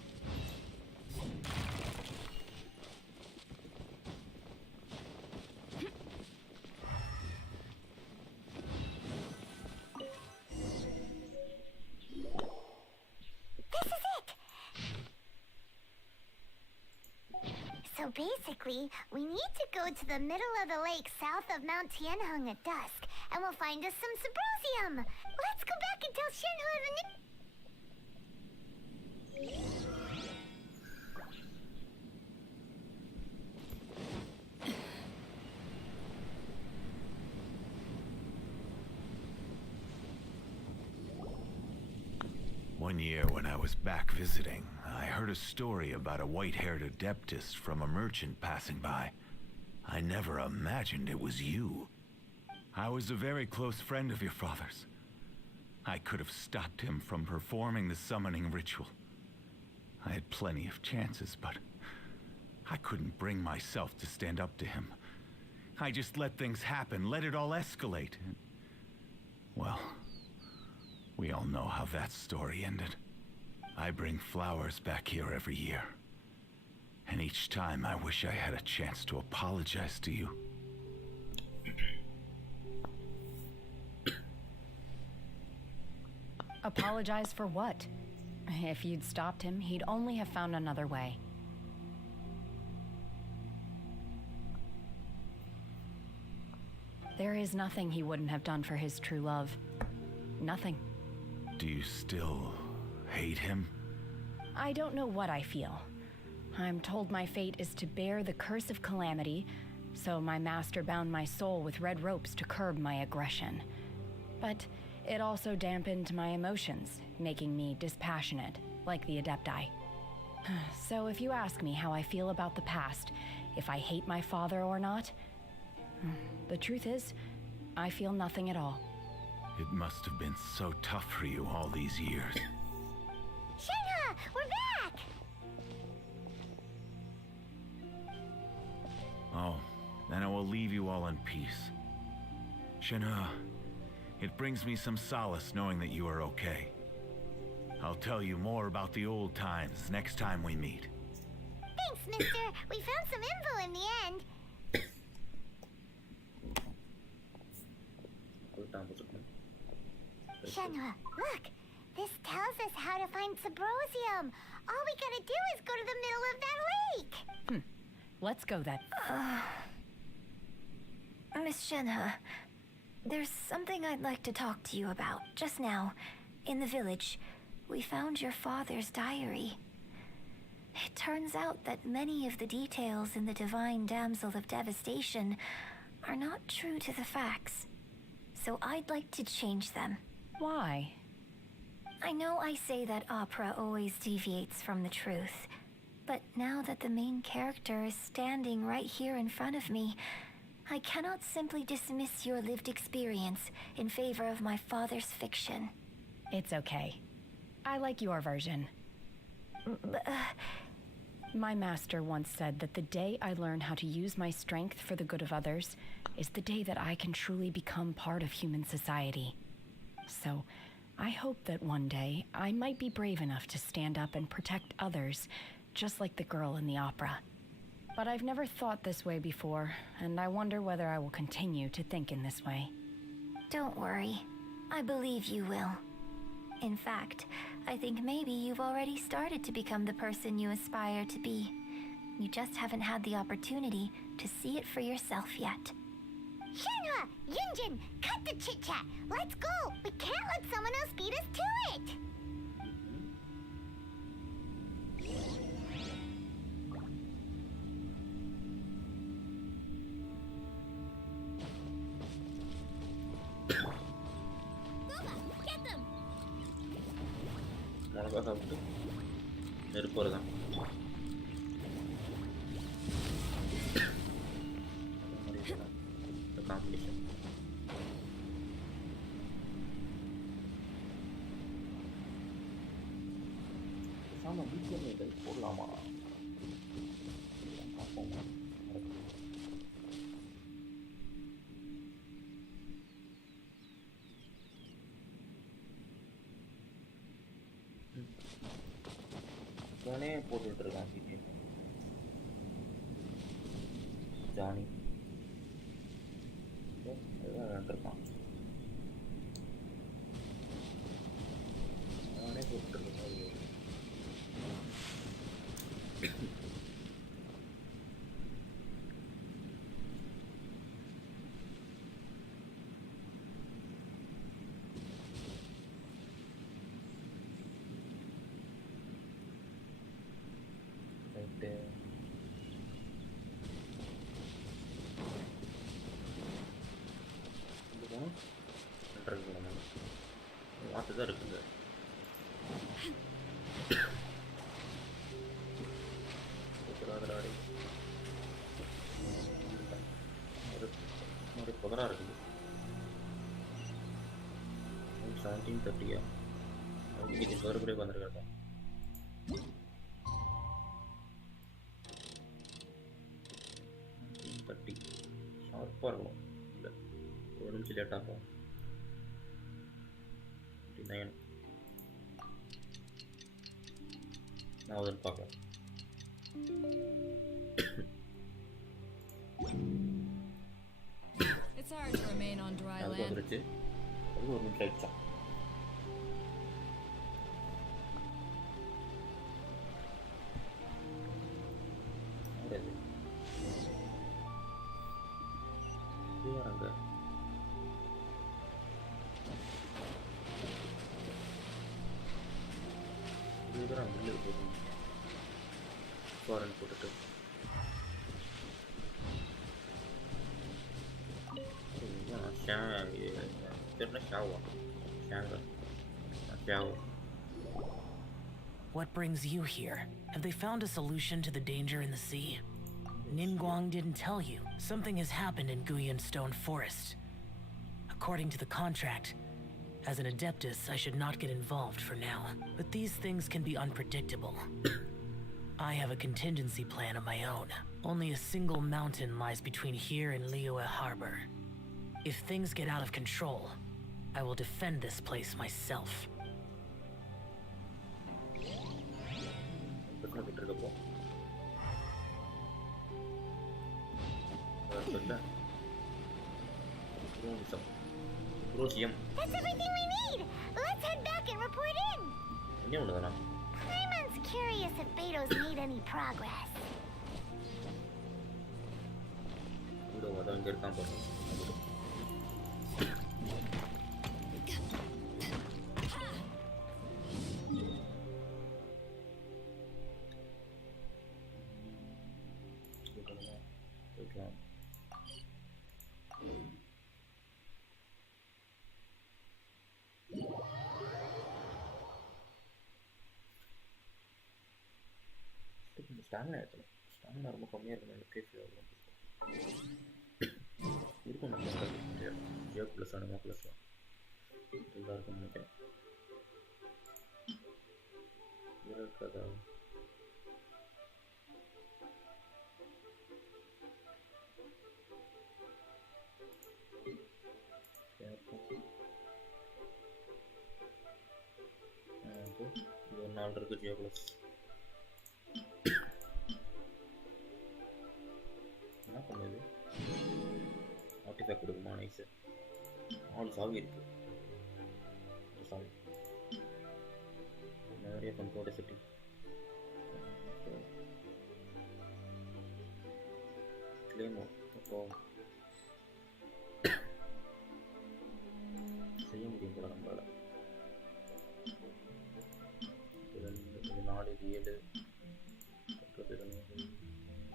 This is it! So basically, we need to go to the middle of the lake south of Mount Tianheng at dusk, and we'll find us some Symposium. Let's go back and tell Shenhe the One year when I was back visiting, I heard a story about a white-haired adeptus from a merchant passing by. I never imagined it was you. I was a very close friend of your father's. I could have stopped him from performing the summoning ritual. I had plenty of chances, but I couldn't bring myself to stand up to him. I just let things happen, let it all escalate. Well, we all know how that story ended. I bring flowers back here every year. And each time I wish I had a chance to apologize to you. Apologize for what? If you'd stopped him, he'd only have found another way. There is nothing he wouldn't have done for his true love. Nothing. Do you still hate him? I don't know what I feel. I'm told my fate is to bear the curse of calamity, so my master bound my soul with red ropes to curb my aggression. But it also dampened my emotions, making me dispassionate, like the Adepti. So if you ask me how I feel about the past, if I hate my father or not, the truth is, I feel nothing at all. It must have been so tough for you all these years. Shenhe, we're back! Oh, then I will leave you all in peace. Shenhe, it brings me some solace knowing that you are okay. I'll tell you more about the old times next time we meet. Thanks, mister. We found some info in the end. Shenhe, look! This tells us how to find Subrosium. All we gotta do is go to the middle of that lake. Let's go then. Miss Shenhe, there's something I'd like to talk to you about. Just now, in the village, we found your father's diary. It turns out that many of the details in the Divine Damsel of Devastation are not true to the facts. So I'd like to change them. Why? I know I say that opera always deviates from the truth, but now that the main character is standing right here in front of me, I cannot simply dismiss your lived experience in favor of my father's fiction. It's okay. I like your version. My master once said that the day I learn how to use my strength for the good of others is the day that I can truly become part of human society. So, I hope that one day I might be brave enough to stand up and protect others, just like the girl in the opera. But I've never thought this way before, and I wonder whether I will continue to think in this way. Don't worry. I believe you will. In fact, I think maybe you've already started to become the person you aspire to be. You just haven't had the opportunity to see it for yourself yet. Shenhe, Yunjin, cut the chit-chat. Let's go. We can't let someone else beat us to it. மிளகா சாப்பிட்டு நெருப்பு வருதான் competition சாமா வீட்டில் போடலாமா பார்ப்போம் போட்டுட்டு இருக்கான் CGM Johnny அதுதான் இருக்கான் அவனே போட்டுட்டு இருக்கான் வார்த்தை தான் இருக்குது சூப்பராக இருக்குது. 1730 இது மறுபடியும் வந்துருக்கா. 30 ஷார்ப்பாக இருக்கும். இல்லை ஒரு நிமிஷம் லேட்டாக இருக்கும். 59 நான் வந்து பார்க்கலாம். It's hard to remain on dry அதுக்கு land. வந்துருச்சு. அது ஒரு நிமிஷம் ஆயிடுச்சா. அங்க இதுதான் உள்ள போகும். ஃபாரன் போட்டுட்டு What brings you here? Have they found a solution to the danger in the sea? Ningguang didn't tell you. Something has happened in Guyan Stone Forest. According to the contract, as an Adeptus, I should not get involved for now. But these things can be unpredictable. I have a contingency plan of my own. Only a single mountain lies between here and Liyuye Harbor. If things get out of control, I will defend this place myself. That's everything we need! Let's head back and report in! Paimon's curious if Beto's made any progress. Stamina ரொம்ப கம்மியாக இருக்கும். எனக்கு இருக்கும். நம்ம Jio plus அனுமா plus இதாக இருக்கும்னு நினைக்கிறேன். இருக்காதா? இது ஒரு 4 இருக்குது ஜியோ ப்ளஸ். என்ன பண்ணுது? ஆர்டிஃபேக்ட் கொடுக்குமா? நைஸு. 4 சாவி இருக்கு. சாவி நிறைய கண்ட்ரோட செட்டிங். கிளைமோ அப்போ செய்ய முடியும் போல நம்மளால. 4 7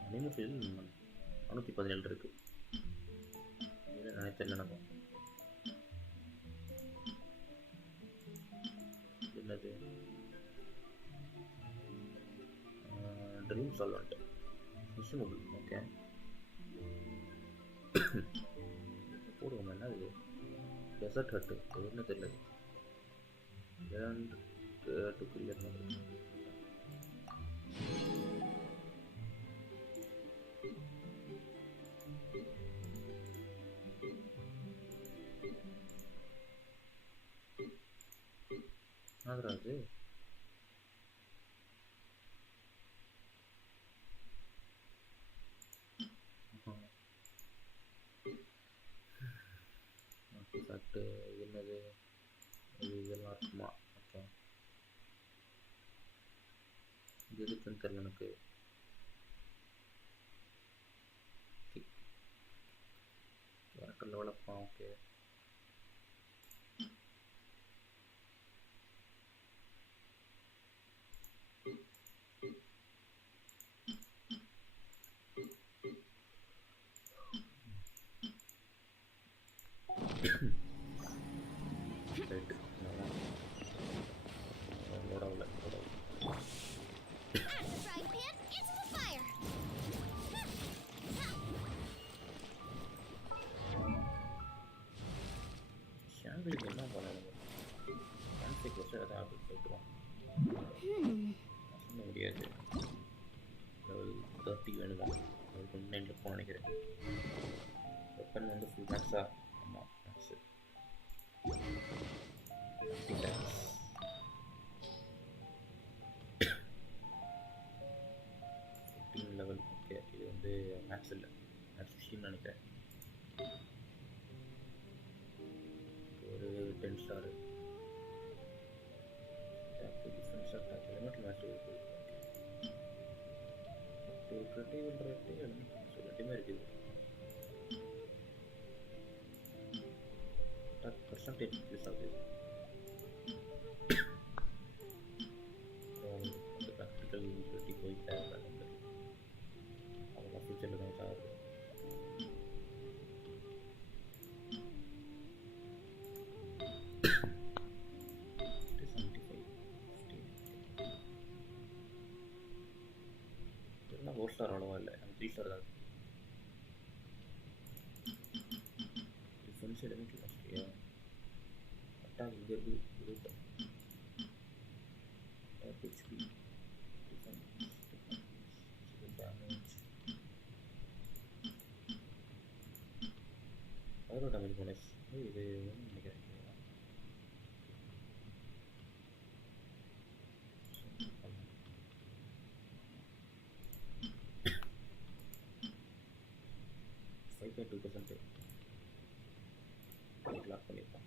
அனிமேஷன் 417 இருக்கு. நினைத்தல நம்ம என்னது ட்ரீம் சால்வெண்ட் மிஷினபிள். ஓகே போடுவோம். என்ன இது? Dessert hut. அது என்ன தெரியல. டு கிளியர் பண்ணுறது. அது ஆர்டிஃபேக்ட் என்னது? இதெல்லாம் இருக்குமா? ஓகே இது எதுக்குன்னு தெரியல எனக்கு. கேரக்டர் லெவலப்பா. ஓகே 30 வேணுமா, ஒரு 29 இருக்கும்னு நினைக்கிறேன். வெப்பன் வந்து ஃபுல் மேக்ஸா? ஆமாம் மேக்ஸு 50 lakhs. Level okay. இது வந்து மேக்ஸ் இல்லை, மேக்ஸ் 15 நினைக்கிறேன். ஒரு 10 star defence attack elemental match இருக்குது. கிரிட்டிக்கல் ரேட்டு எலிமெண்டல் மேட்ச் ரெண்டுமே இருக்குது. அட்டாக் பர்சன்டேஜ் இன்க்ரீஸ் ஆகுது. ப்ராக்டிக்கல் கிரிட்டி போய் தேவை அவங்க ஃபியூச்சரில் தான் ஆகுது. இதெல்லாம் 4 ஸ்டார் அவ்வளோவா இல்லை, நம்ம 3 ஸ்டார் தான். டிஃபென்ஸ் எலிமெண்ட் லாஸ்ட்ரியா அட்டாக் இங்கே இருக்குது. ஹெச்பி டேமேஜ் அவ்வளோ டேமேஜ் போனஸ். இது நினைக்கிறேன் 5.2% லாக் பண்ணியிருக்கோம்.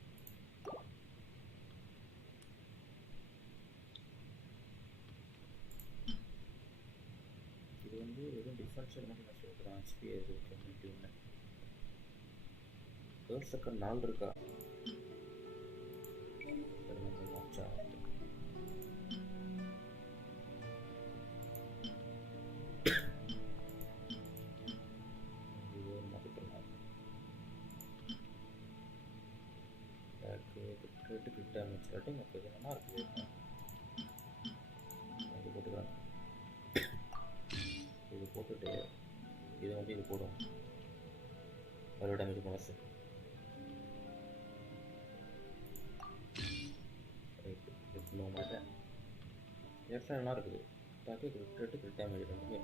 இது வந்து வெறும் டிஃபென்ஸ் எலிமெண்ட் வச்சுருக்கிறோம். ஹெச்பி கம்யூனிட்டி ஒன்று தேர்ட் செகண்ட் 4 இருக்கா? வாட்சா கிரிட்டிக்கல் டேமேஜ் ரேட்டிங் ஓகே, இது நல்லா இருக்குது. இது போட்டுக்கலாம். இது போட்டுட்டு இது வந்து இது போடும் அவ்வளோ டேமேஜ் போனஸ். ரைட்டு இப்போ மாட்டேன். எக்ஸ்ட்ரா நல்லா இருக்குது. அட்டாக்கு கிரிட்டிக்கல் டேமேஜ் ரெண்டுமே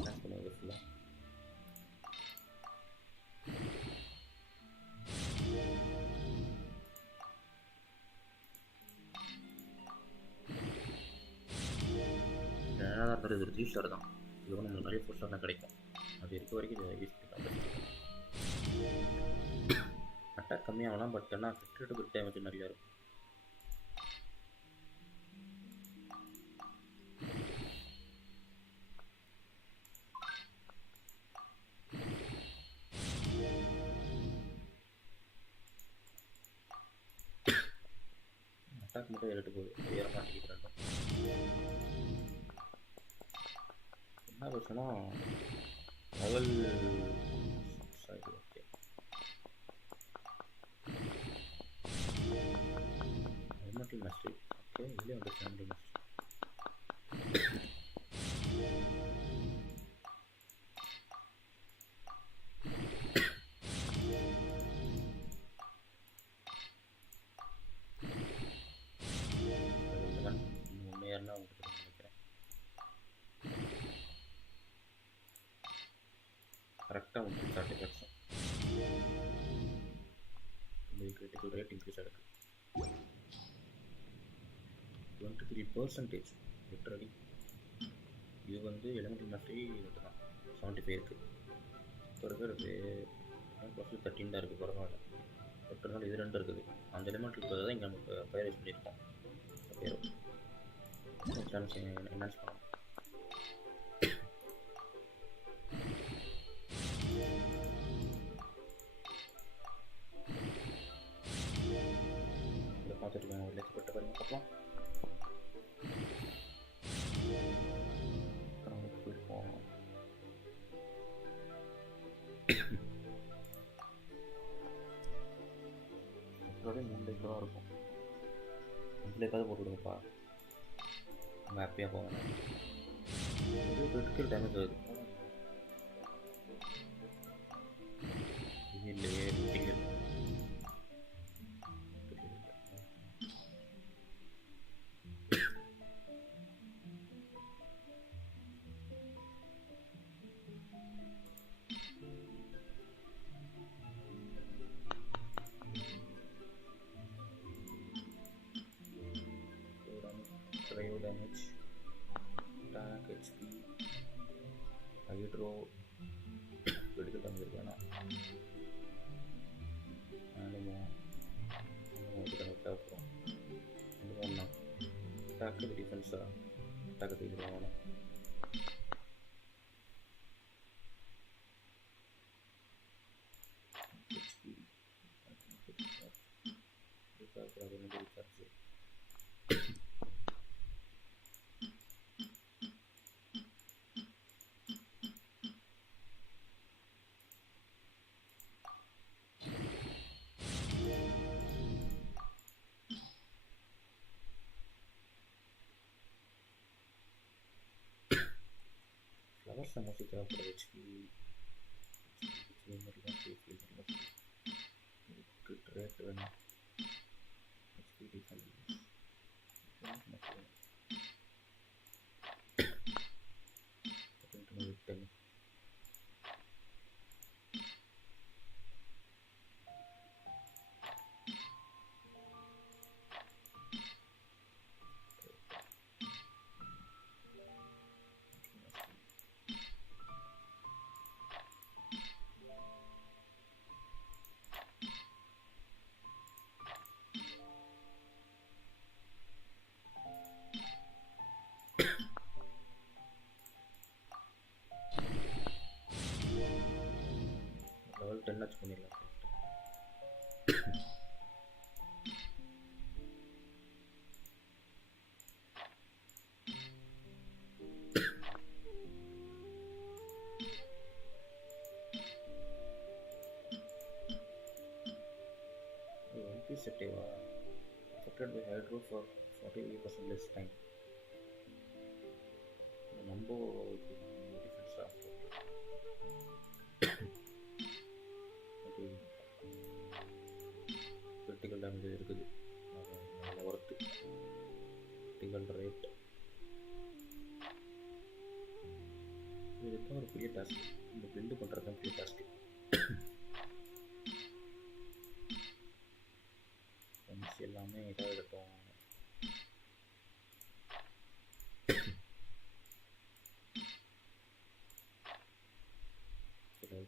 மேட்ச் பண்ணுவாங்க ஃபுல்லாக. இது ஒரு 3 ஸ்டார் தான். இது வந்து நம்மளுக்கு நிறைய 4 ஸ்டார் தான் கிடைக்கும். அது இருக்க வரைக்கும் இதை யூஸ் பண்ணிக்கலாம். அட்டாக் கம்மியாகலாம், பட் ஆனால் கிரிட்டிக்கல் டேமேஜ் நிறையா இருக்கும். அட்டாக் மட்டும் ஏறிட்டு போகுது, ஏற மாட்டேங்கிறாங்க. என்ன பிரச்சனை லெவல் சரி ஓகே. எலிமெண்டல் மாஸ்டரி ஓகே, இதுலேயே வந்து எலிமெண்டல் மாஸ்டரி. ஒன்று ஏறினா உங்களுக்கு நினைக்கிறேன் கரெக்டாக வந்து 30%. இந்த கிரிட்டிக்கல் ரேட் இன்க்ரீஸ் ஆகுது 23%. லிட்டரலி இது வந்து எலிமெண்டல் மாஸ்டரி மட்டும் தான் 75 இருக்குது. இப்போ இருக்கிறது +13 தான் இருக்குது, பரவாயில்ல. பட் இது 2 இருக்குது. அந்த எலிமெண்டல் தான் இங்கே நமக்கு ஃபயர் யூஸ் பண்ணியிருக்கோம். பேர் என்ஹான்ஸ் பண்ணலாம். இதை பார்த்துட்டு ஒரு லட்சப்பட்ட பாருங்க பார்க்கலாம். போயிருப்போம். எப்போதும் 3 லைக் தான் இருக்கும். 5 லைக்காவது போட்டு விடுங்கப்பா, நம்ம ஹாப்பியாக போவேன். இது கிரிட்டிக்கல் டேமேஜ் ஆகுது. இது இல்லையே கிரிட்டிக்கல் ஹைட்ரோ மெடிக்கல் டேமேஜ் வேணாம். அனிமோ இது நமக்கு தேவைப்படும். இது ஒன்றா அட்டாக்கு டிஃபென்ஸாக அட்டாக்கு தூக்கிடுவோம் வேணும். ஃப்ளவர்ஸ் மோஸ்ட்லி தேவைப்படுது. ஹெச்பி ரேட் வேணும். ஹெச்பி டிஃபென்ஸ் டென் லெவல் 10 ஆச்சு பண்ணிடலாம். MP செட்டிவா affected by hydro for 48% less time. நம்ம டிஃபென்ஸ் ஆஃப் கிரிட்டிக்கல் டேமேஜ் இருக்குது. நல்ல ஒர்த்து. கிரிட்டிக்கல் ரேட் இதுதான் ஒரு பெரிய டாஸ்க். இந்த பில்டு பண்ணுறது தான் பெரிய டாஸ்க்கு. எல்லாமே இதாக இருக்கட்டும்.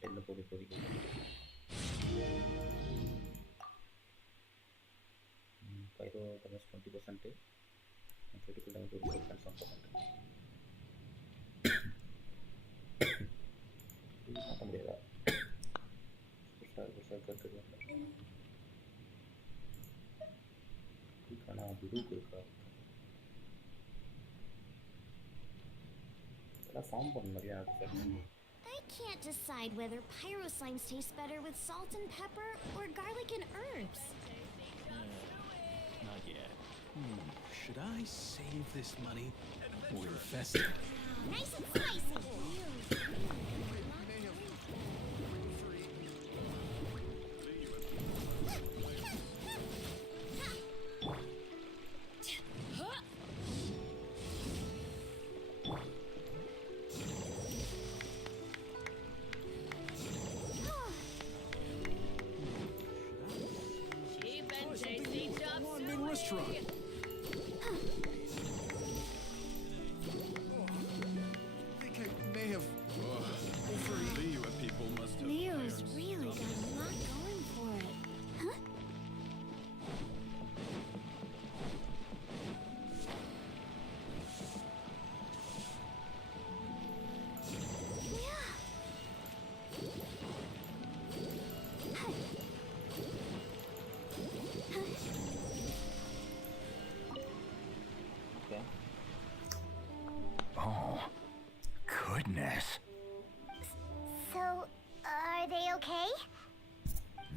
என்ன போது இப்போதைக்கு பைரோ டேமேஜ் 20%, கிரிட்டிக்கல் டேமேஜ் ஒரு 4.7%. இது மாற்ற முடியாதா? புதுசாக கற்றுக்கு ஆனால் பிடுக்கு இருக்கா? இதெல்லாம் ஃபார்ம் பண்ண மாதிரியா இருக்கு. I can't decide whether pyroslimes taste better with salt and pepper or garlic and herbs. Not yet. Should I save this money or invest it? Nice and spicy. Restaurant. I think I may have. Liyuye people must have. Liyuye's really got a lot going for it. Huh? Oh, goodness. So, are they okay?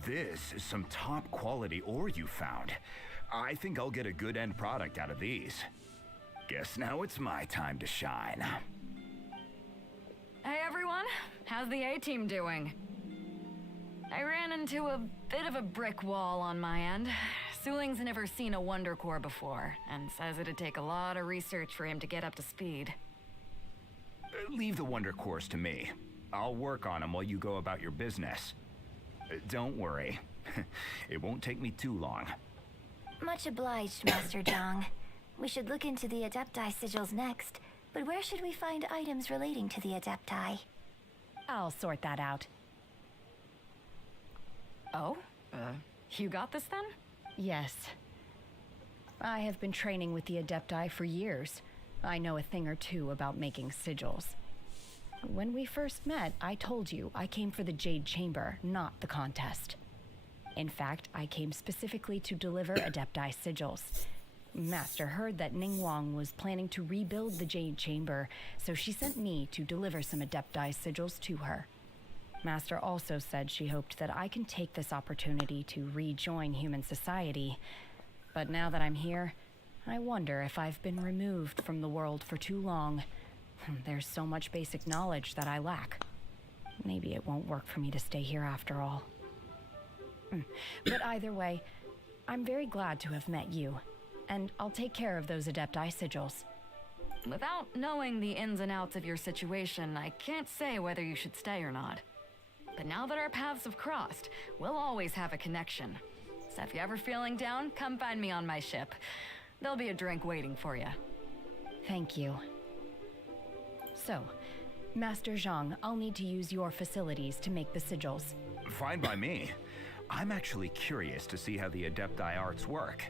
This is some top quality ore you found. I think I'll get a good end product out of these. Guess now it's my time to shine. Hey everyone, how's the A-team doing? I ran into a bit of a brick wall on my end. Suling's never seen a Wonder Core before, and says it'd take a lot of research for him to get up to speed. Leave the Wonder Cores to me. I'll work on them while you go about your business. Don't worry. It won't take me too long. Much obliged, Master Zhang. We should look into the Adepti sigils next, but where should we find items relating to the Adepti? I'll sort that out. Oh? You got this then? Yes. I have been training with the Adepti for years. I know a thing or two about making sigils. When we first met, I told you I came for the Jade Chamber, not the contest. In fact, I came specifically to deliver Adepti sigils. Master heard that Ningguang was planning to rebuild the Jade Chamber, so she sent me to deliver some Adepti sigils to her. Master also said she hoped that I can take this opportunity to rejoin human society. But now that I'm here, I wonder if I've been removed from the world for too long. There's so much basic knowledge that I lack. Maybe it won't work for me to stay here after all. But either way, I'm very glad to have met you, and I'll take care of those Adepti sigils. Without knowing the ins and outs of your situation, I can't say whether you should stay or not. But now that our paths have crossed, we'll always have a connection. So if you're ever feeling down, come find me on my ship. There'll be a drink waiting for you. Thank you. So, Master Zhang, I'll need to use your facilities to make the sigils. Fine by me. I'm actually curious to see how the Adepti arts work.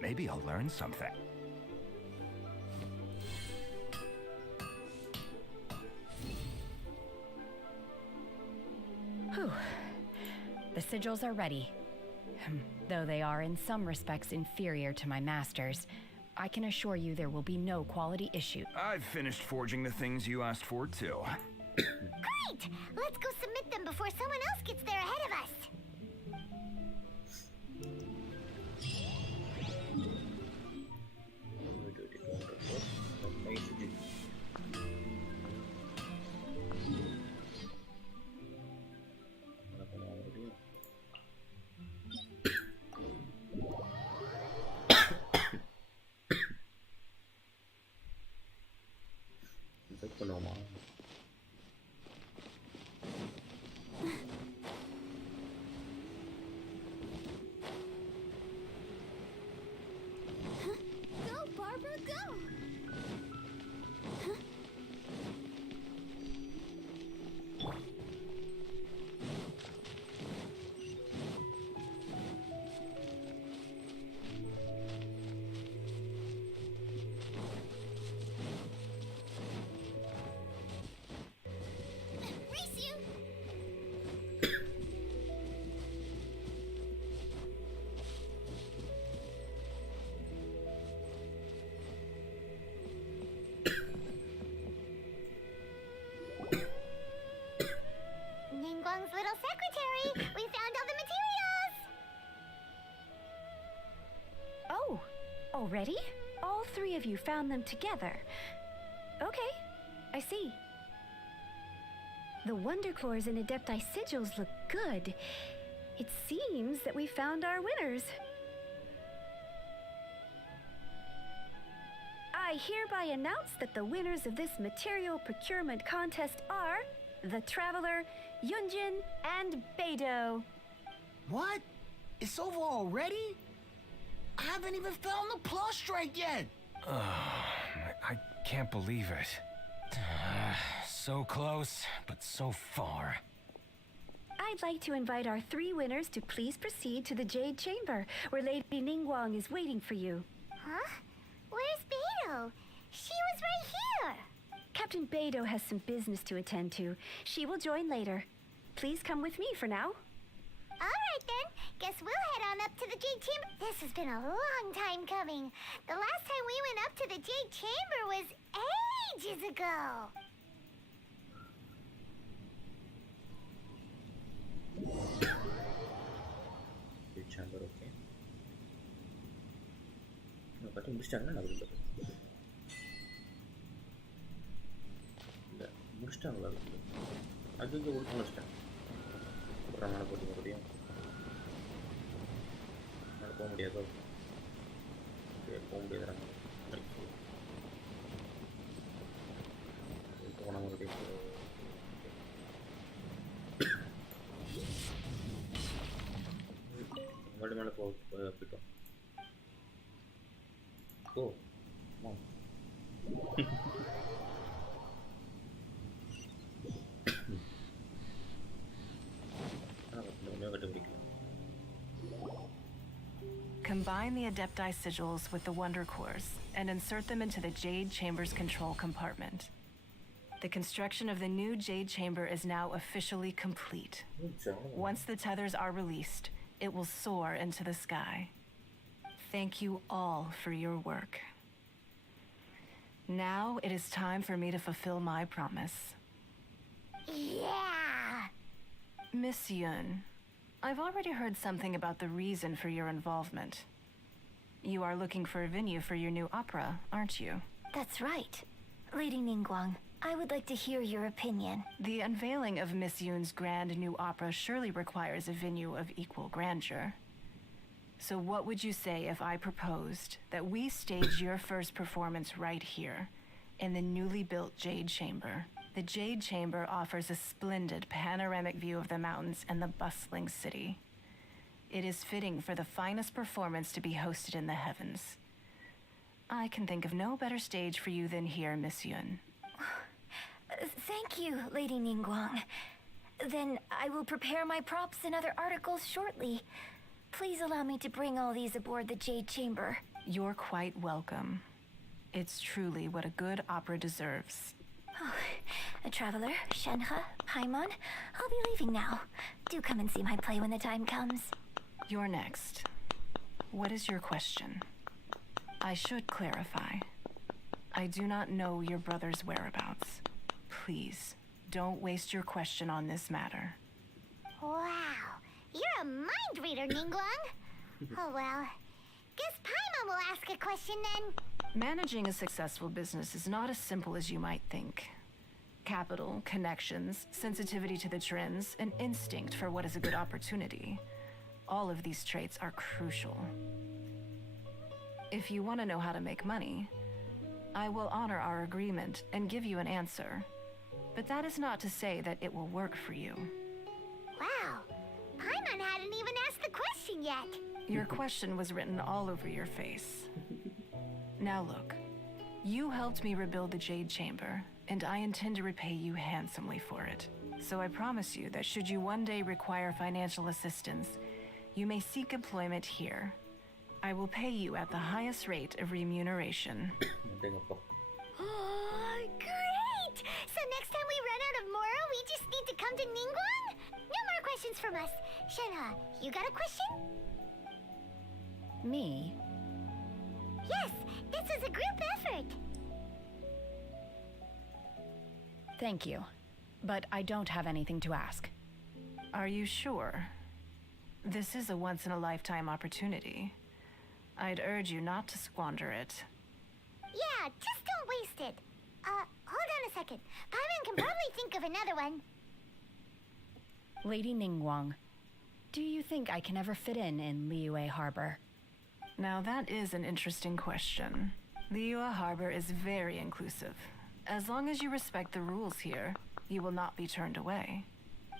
Maybe I'll learn something. Whew. The sigils are ready. Though they are in some respects inferior to my master's, I can assure you there will be no quality issue. I've finished forging the things you asked for, too. Great! Let's go submit them before someone else gets there ahead of us. Go, Barbara, go! Race you! Ningguang's little secretary! We found all the materials! Oh, already? All three of you found them together. Okay, I see. The Wonder Cores and Adepti sigils look good. It seems that we found our winners. I hereby announce that the winners of this material procurement contest are the Traveler, Yunjin, and Beidou. What? It's over already? I haven't even found the prostrate yet. I can't believe it. So close, but so far. I'd like to invite our three winners to please proceed to the Jade Chamber, where Lady Ningguang is waiting for you. Huh? Where's Beidou? She was right here! Captain Beidou has some business to attend to. She will join later. Please come with me for now. Alright then, guess we'll head on up to the Jade Chamber. This has been a long time coming. The last time we went up to the Jade Chamber was ages ago. Chamber, okay. No, but முடிச்சிட்டாங்களா நான் விரும்புறேன். இல்ல முடிச்சிட்டாங்களா அது ஒரு முடிச்சிட்டேன். அப்புறம் நான் போட்டு மறுபடியும் நான் போக முடியாது. போக முடியாது. போன மறுபடியும் மேலே போயிட்டோம். ஓ combine the Adepti sigils with the Wonder Cores and insert them into the Jade Chamber's control compartment. The construction of the new Jade Chamber is now officially complete. Once the tethers are released, it will soar into the sky. Thank you all for your work. Now it is time for me to fulfill my promise. Yeah! Miss Yun, I've already heard something about the reason for your involvement. You are looking for a venue for your new opera, aren't you? That's right. Lady Ningguang, I would like to hear your opinion. The unveiling of Miss Yun's grand new opera surely requires a venue of equal grandeur. So what would you say if I proposed that we stage your first performance right here, in the newly built Jade Chamber? The Jade Chamber offers a splendid panoramic view of the mountains and the bustling city. It is fitting for the finest performance to be hosted in the heavens. I can think of no better stage for you than here, Miss Yun. Thank you, Lady Ningguang. Then I will prepare my props and other articles shortly. Please allow me to bring all these aboard the Jade Chamber. You're quite welcome. It's truly what a good opera deserves. Oh, a traveler, Shenhe, Paimon, I'll be leaving now. Do come and see my play when the time comes. You're next. What is your question? I should clarify. I do not know your brother's whereabouts. Please, don't waste your question on this matter. Wow, you're a mind reader, Ningguang. Oh well, guess Paimon will ask a question then. Managing a successful business is not as simple as you might think. Capital, connections, sensitivity to the trends, and instinct for what is a good opportunity. All of these traits are crucial. If you want to know how to make money, I will honor our agreement and give you an answer. But that is not to say that it will work for you. Wow, Paimon hadn't even asked the question yet. Your question was written all over your face. Now look, you helped me rebuild the Jade Chamber, and I intend to repay you handsomely for it. So I promise you that should you one day require financial assistance, you may seek employment here. I will pay you at the highest rate of remuneration. Oh, great! So next time we run out of Moro, we just need to come to Ningguang? No more questions from us. Shenhe, you got a question? Me? Yes, this was a group effort. Thank you. But I don't have anything to ask. Are you sure? This is a once-in-a-lifetime opportunity. I'd urge you not to squander it. Yeah, just don't waste it. Hold on a second. Paimon can probably think of another one. Lady Ningguang, do you think I can ever fit in Liyue Harbor? Now that is an interesting question. Liyue Harbor is very inclusive. As long as you respect the rules here, you will not be turned away.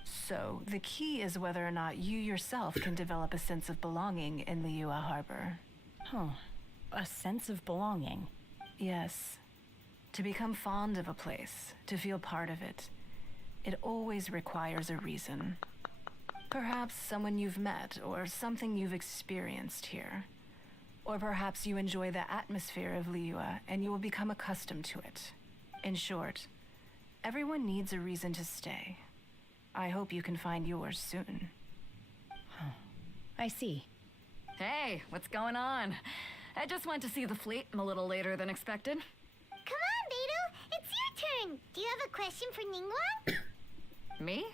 So, the key is whether or not you yourself can develop a sense of belonging in Liyue Harbor. Huh. A sense of belonging. Yes. To become fond of a place, to feel part of it, it always requires a reason. Perhaps someone you've met, or something you've experienced here. Or perhaps you enjoy the atmosphere of Liyue and you will become accustomed to it. In short, everyone needs a reason to stay. I hope you can find yours soon. I see. Hey, what's going on? I just went to see the fleet a little later than expected. Come on, Beidou. It's your turn. Do you have a question for Ningguang? Me?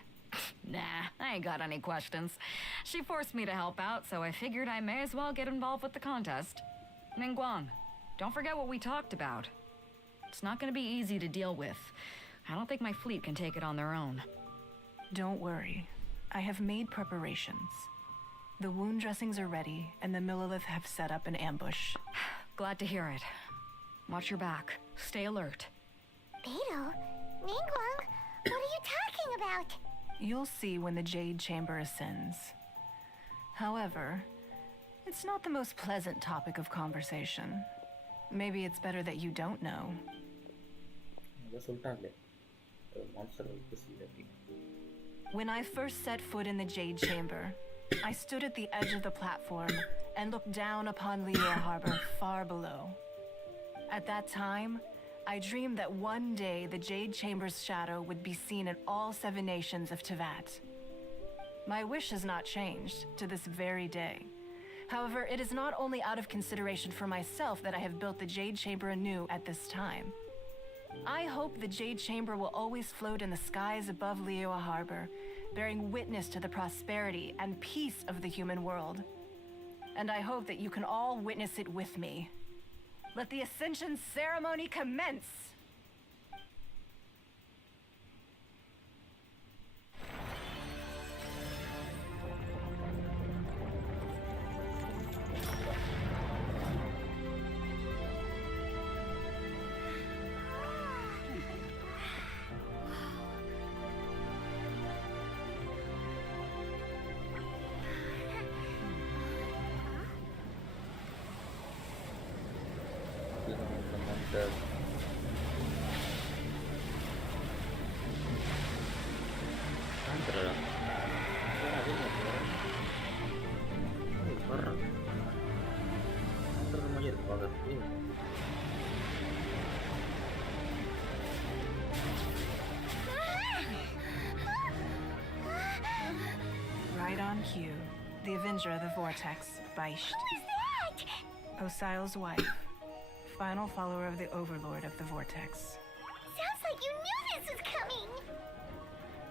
Nah, I ain't got any questions. She forced me to help out, so I figured I may as well get involved with the contest. Ningguang, don't forget what we talked about. It's not gonna be easy to deal with. I don't think my fleet can take it on their own. Don't worry. I have made preparations. The wound dressings are ready, and the Millilith have set up an ambush. Glad to hear it. Watch your back. Stay alert. Beidou? Ningguang? What are you talking about? You'll see when the Jade Chamber ascends. However, it's not the most pleasant topic of conversation. Maybe it's better that you don't know. When I first set foot in the Jade Chamber, I stood at the edge of the platform and looked down upon Liyuye Harbor far below. At that time, I dreamed that one day the Jade Chamber's shadow would be seen in all 7 nations of Teyvat. My wish has not changed to this very day. However, it is not only out of consideration for myself that I have built the Jade Chamber anew at this time. I hope the Jade Chamber will always float in the skies above Liyuye Harbor, bearing witness to the prosperity and peace of the human world. And I hope that you can all witness it with me. Let the Ascension ceremony commence! Right on cue, the Avenger of the Vortex, Beisht. Who's that? Osial's wife, final follower of the Overlord of the Vortex. Sounds like you knew this was coming.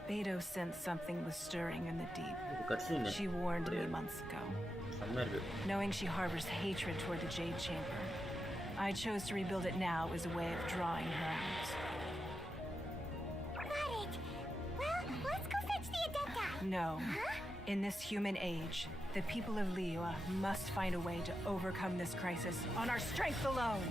Beidou sensed something was stirring in the deep. She warned me months ago. Knowing she harbors hatred toward the Jade Chamber, I chose to rebuild it now as a way of drawing her out. Got it. Well, let's go fetch the Adepti. No. Huh? In this human age, the people of Liyuye must find a way to overcome this crisis on our strength alone.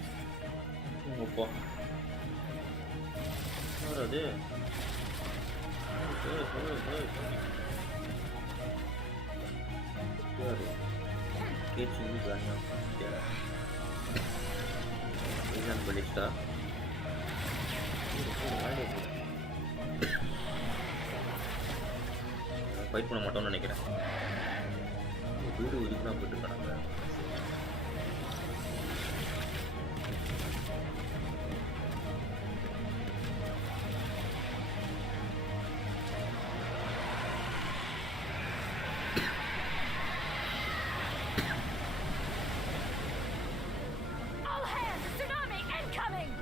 Fight பண்ண மாட்டோம்னு நினைக்கிறேன். வீடு இதுக்குலாம் போயிட்டு இருக்காங்க. All hands, tsunami incoming!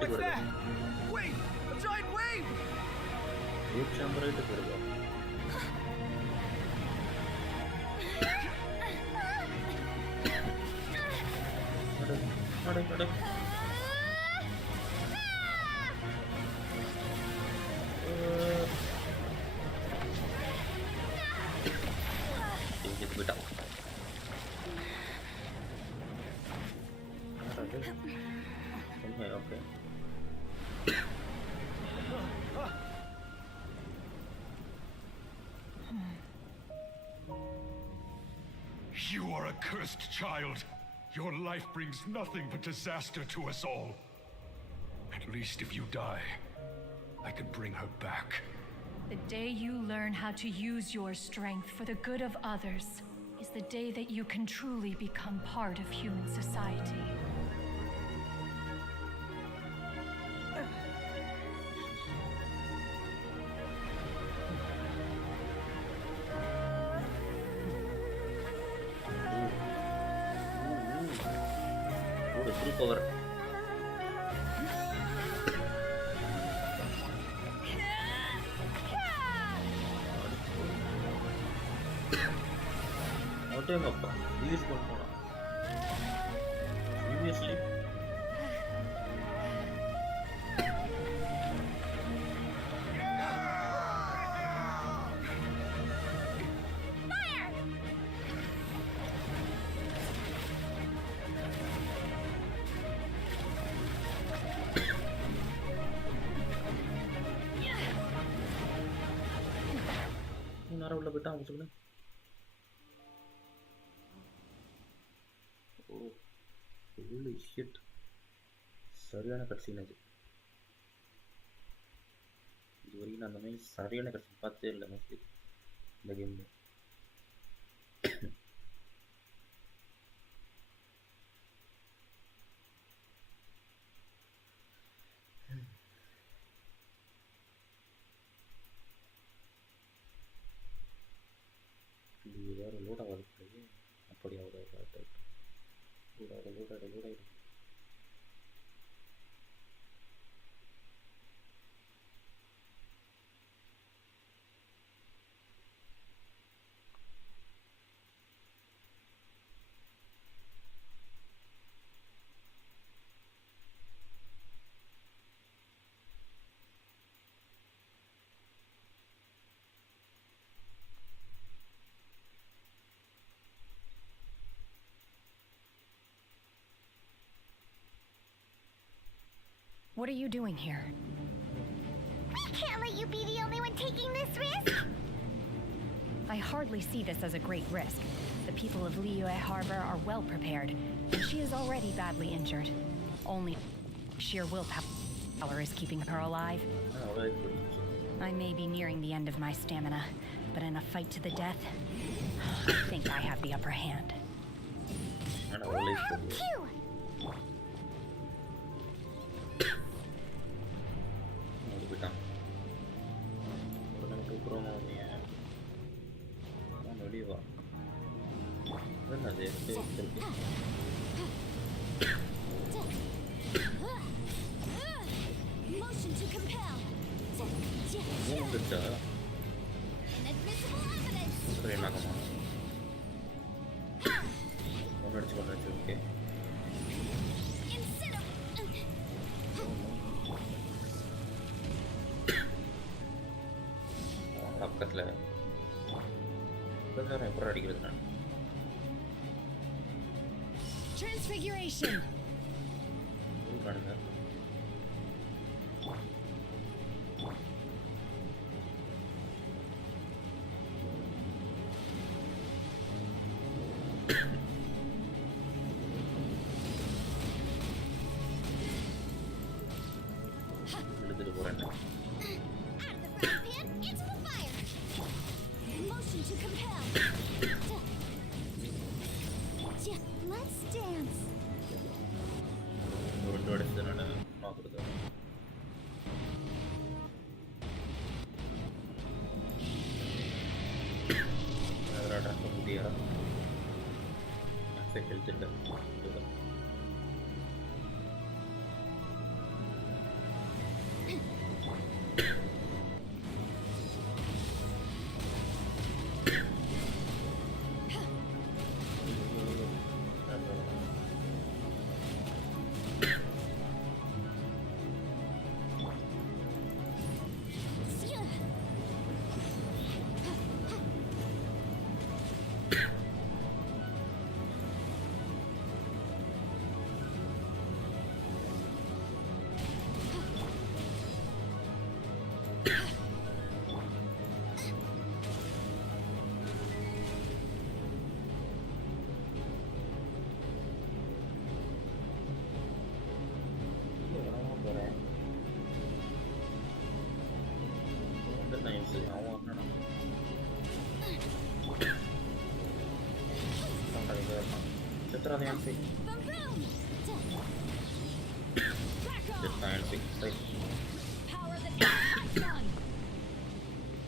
What's that? Wait! A giant wave! Jade Chamber ஆயிட்டு போறதா? அட இங்க போய்டா. Okay. You are a cursed child. Your life brings nothing but disaster to us all. At least if you die, I can bring her back. The day you learn how to use your strength for the good of others is the day that you can truly become part of human society. Power. What use பண்ணலாம். Seriously? உள்ள போயிட்டா அவங்க Holy shit. சரியான கட்சின் அது. இதுவரைக்கும் நான் அந்த மாதிரி சரியான கட்சி பார்த்தே இல்லை மோஸ்ட்லி இந்த கேம்ல. இது வேறு லோட் ஆகாது பிள்ளையே. அப்படி ஆகுது. லோட் ஆகிடும். What are you doing here? We can't let you be the only one taking this risk! I hardly see this as a great risk. The people of Liyuye Harbor are well prepared, and she is already badly injured. Only sheer willpower is keeping her alive. I may be nearing the end of my stamina, but in a fight to the death, I think I have the upper hand. Phew! Motion to compel. Inadmissible evidence. பக்கத்தில் எப்பறம் அடிக்கிறது நான். Transfiguration. காணுங்க. எழுதிட்டு போறேன். Motion to compel. Let's dance. ரெண்டு அடிச்சு நான் பார்க்குறது. அதோட முடியா ஹெல்த் இல்லை. Setelah yang sih,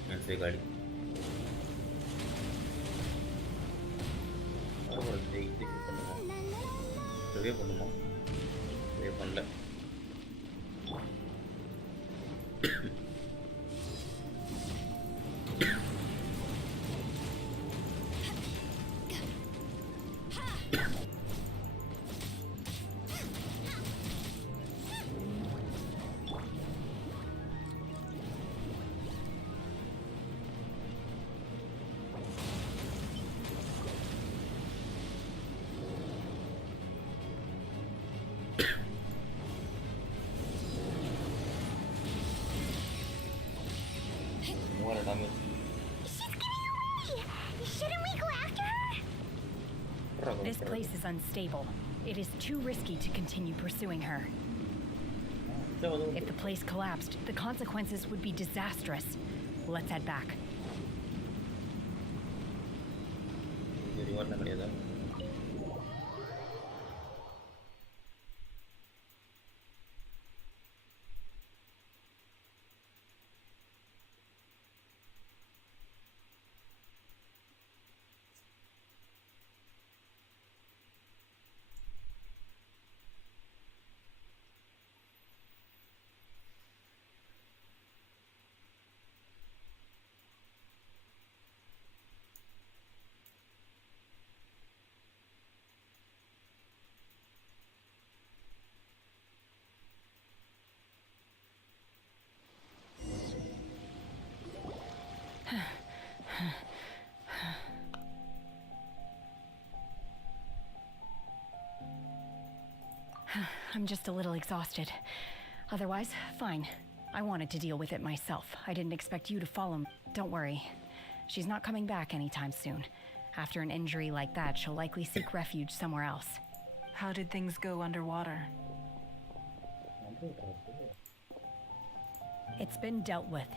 yang sih kali. Oh, boleh itu penuh. Jadi penuh. Jadi pandai. This place is unstable. It is too risky to continue pursuing her. If the place collapsed, the consequences would be disastrous. Let's head back. இது ரிவார்ட்லாம் கிடையாதா? I'm just a little exhausted. Otherwise, fine. I wanted to deal with it myself. I didn't expect you to follow me. Don't worry. She's not coming back anytime soon. After an injury like that, she'll likely seek refuge somewhere else. How did things go underwater? It's been dealt with.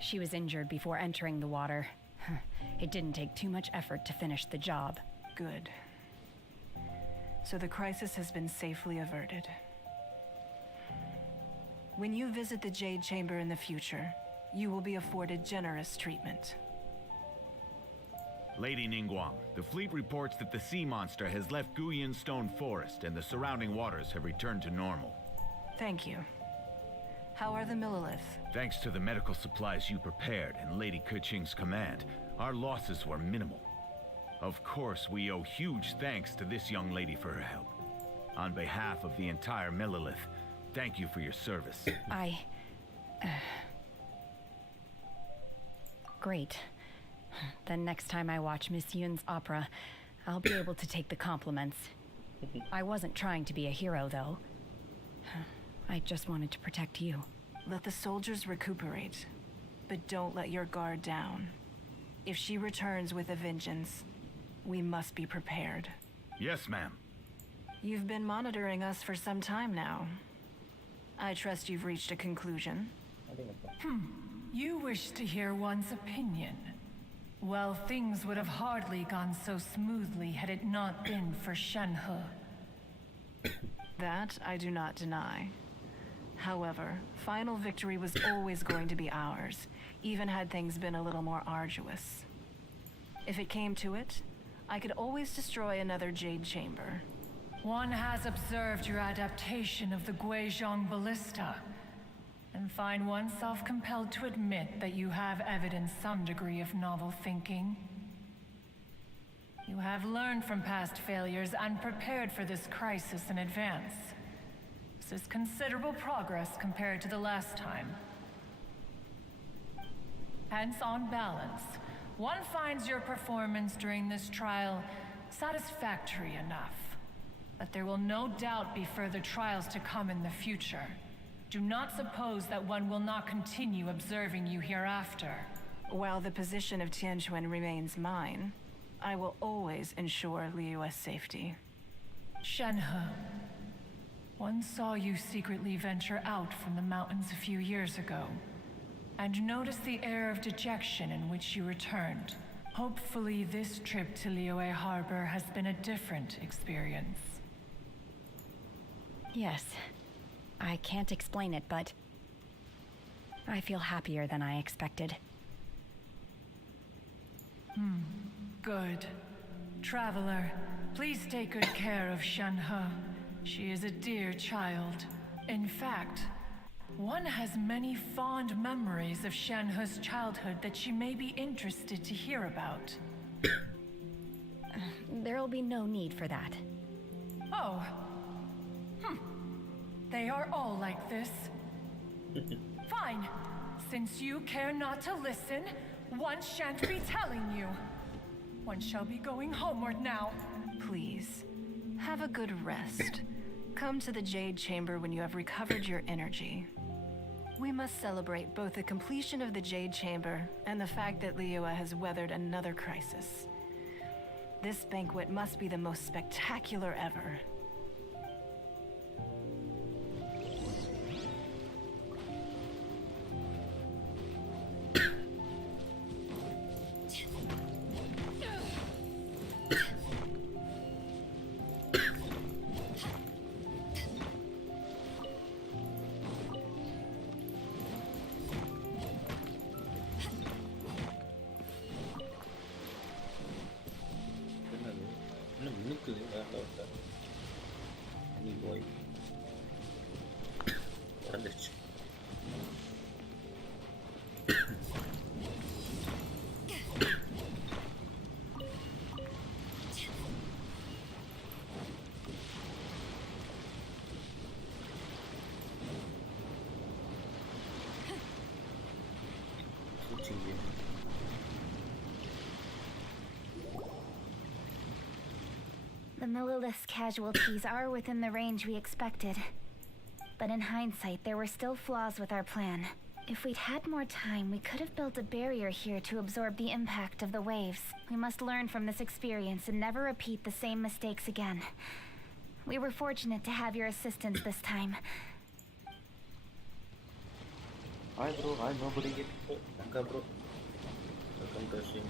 She was injured before entering the water. It didn't take too much effort to finish the job. Good. So the crisis has been safely averted. When you visit the Jade Chamber in the future, you will be afforded generous treatment. Lady Ningguang, the fleet reports that the sea monster has left Guyun Stone Forest and the surrounding waters have returned to normal. Thank you. How are the Millilith? Thanks to the medical supplies you prepared and Lady Keqing's command, our losses were minimal. Of course, we owe huge thanks to this young lady for her help. On behalf of the entire Millilith, thank you for your service. Great. Then next time I watch Miss Yun's opera, I'll be able to take the compliments. I wasn't trying to be a hero, though. I just wanted to protect you. Let the soldiers recuperate, but don't let your guard down. If she returns with a vengeance, we must be prepared. Yes, ma'am. You've been monitoring us for some time now. I trust you've reached a conclusion. You wish to hear one's opinion. Well, things would have hardly gone so smoothly had it not been for Shenhe. That I do not deny. However, final victory was always going to be ours, even had things been a little more arduous. If it came to it, I could always destroy another Jade Chamber. One has observed your adaptation of the Guizhong Ballista, and find oneself compelled to admit that you have evidenced some degree of novel thinking. You have learned from past failures and prepared for this crisis in advance. This is considerable progress compared to the last time. Hence, on balance, one finds your performance during this trial satisfactory enough. But there will no doubt be further trials to come in the future. Do not suppose that one will not continue observing you hereafter. While the position of Tianquan remains mine, I will always ensure Liyuye's safety. Shenhe, one saw you secretly venture out from the mountains a few years ago, and noticed the air of dejection in which you returned. Hopefully this trip to Liyuye Harbor has been a different experience. Yes. I can't explain it, but I feel happier than I expected. Good. Traveler, please take good care of Shenhe. She is a dear child. In fact, one has many fond memories of Shenhe's childhood that she may be interested to hear about. There'll be no need for that. Oh. They are all like this. Fine. Since you care not to listen, one shan't be telling you. One shall be going homeward now. Please, have a good rest. Come to the Jade Chamber when you have recovered your energy. We must celebrate both the completion of the Jade Chamber and the fact that Liyuye has weathered another crisis. This banquet must be the most spectacular ever. என்னது இன்னும் மினுக்குது வேற லெவல்ல. நீ போய் உடஞ்சிருச்சு. பூச்சிங்க. The Millilith's casualties are within the range we expected. But in hindsight, there were still flaws with our plan. If we'd had more time, we could have built a barrier here to absorb the impact of the waves. We must learn from this experience and never repeat the same mistakes again. We were fortunate to have your assistance this time. Hi bro, hi nobody get Danka bro. Welcome to stream.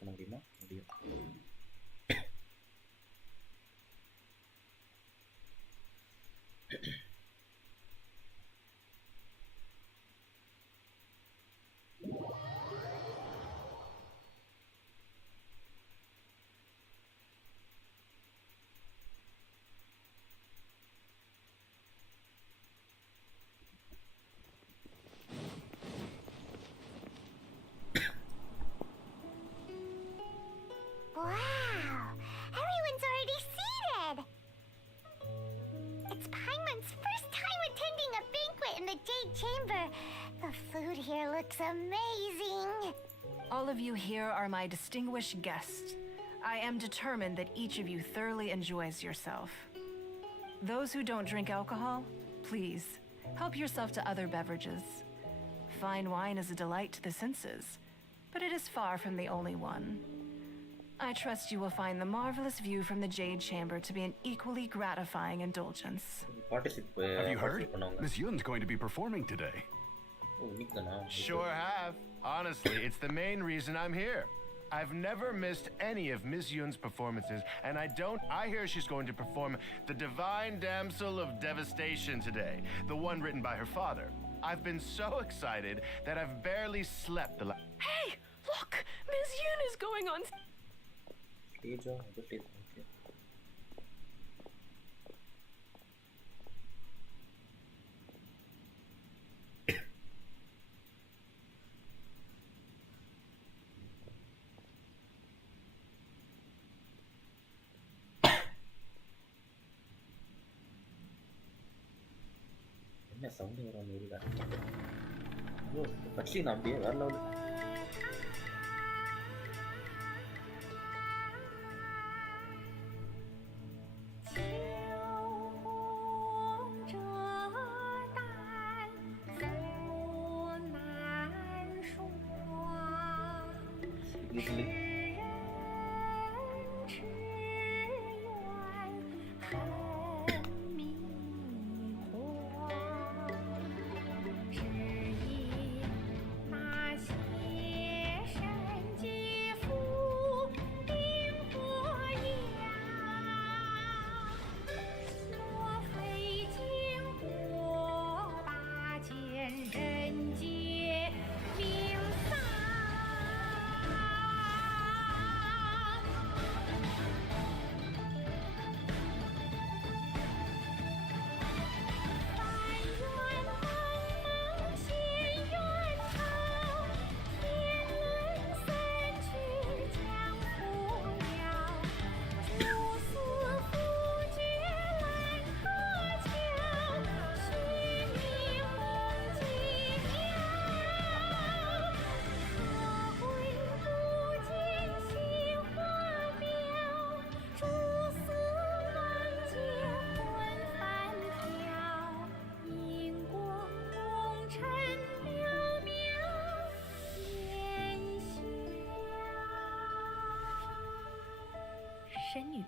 பண்ண முடியுமா? முடியும். Wow! Everyone's already seated! It's Paimon's first time attending a banquet in the Jade Chamber. The food here looks amazing. All of you here are my distinguished guests. I am determined that each of you thoroughly enjoys yourself. Those who don't drink alcohol, please, help yourself to other beverages. Fine wine is a delight to the senses, but it is far from the only one. I trust you will find the marvelous view from the Jade Chamber to be an equally gratifying indulgence. Have you heard? Miss Yun's going to be performing today. Sure have. Honestly, it's the main reason I'm here. I've never missed any of Miss Yun's performances, and I hear she's going to perform The Divine Damsel of Devastation today, the one written by her father. I've been so excited that I've barely slept the Hey! Look! Miss Yun is going on... Okay. என்ன sound வர மாதிரி இருக்கு. ஐயோ கட்சி நான் அப்படியே வேற level.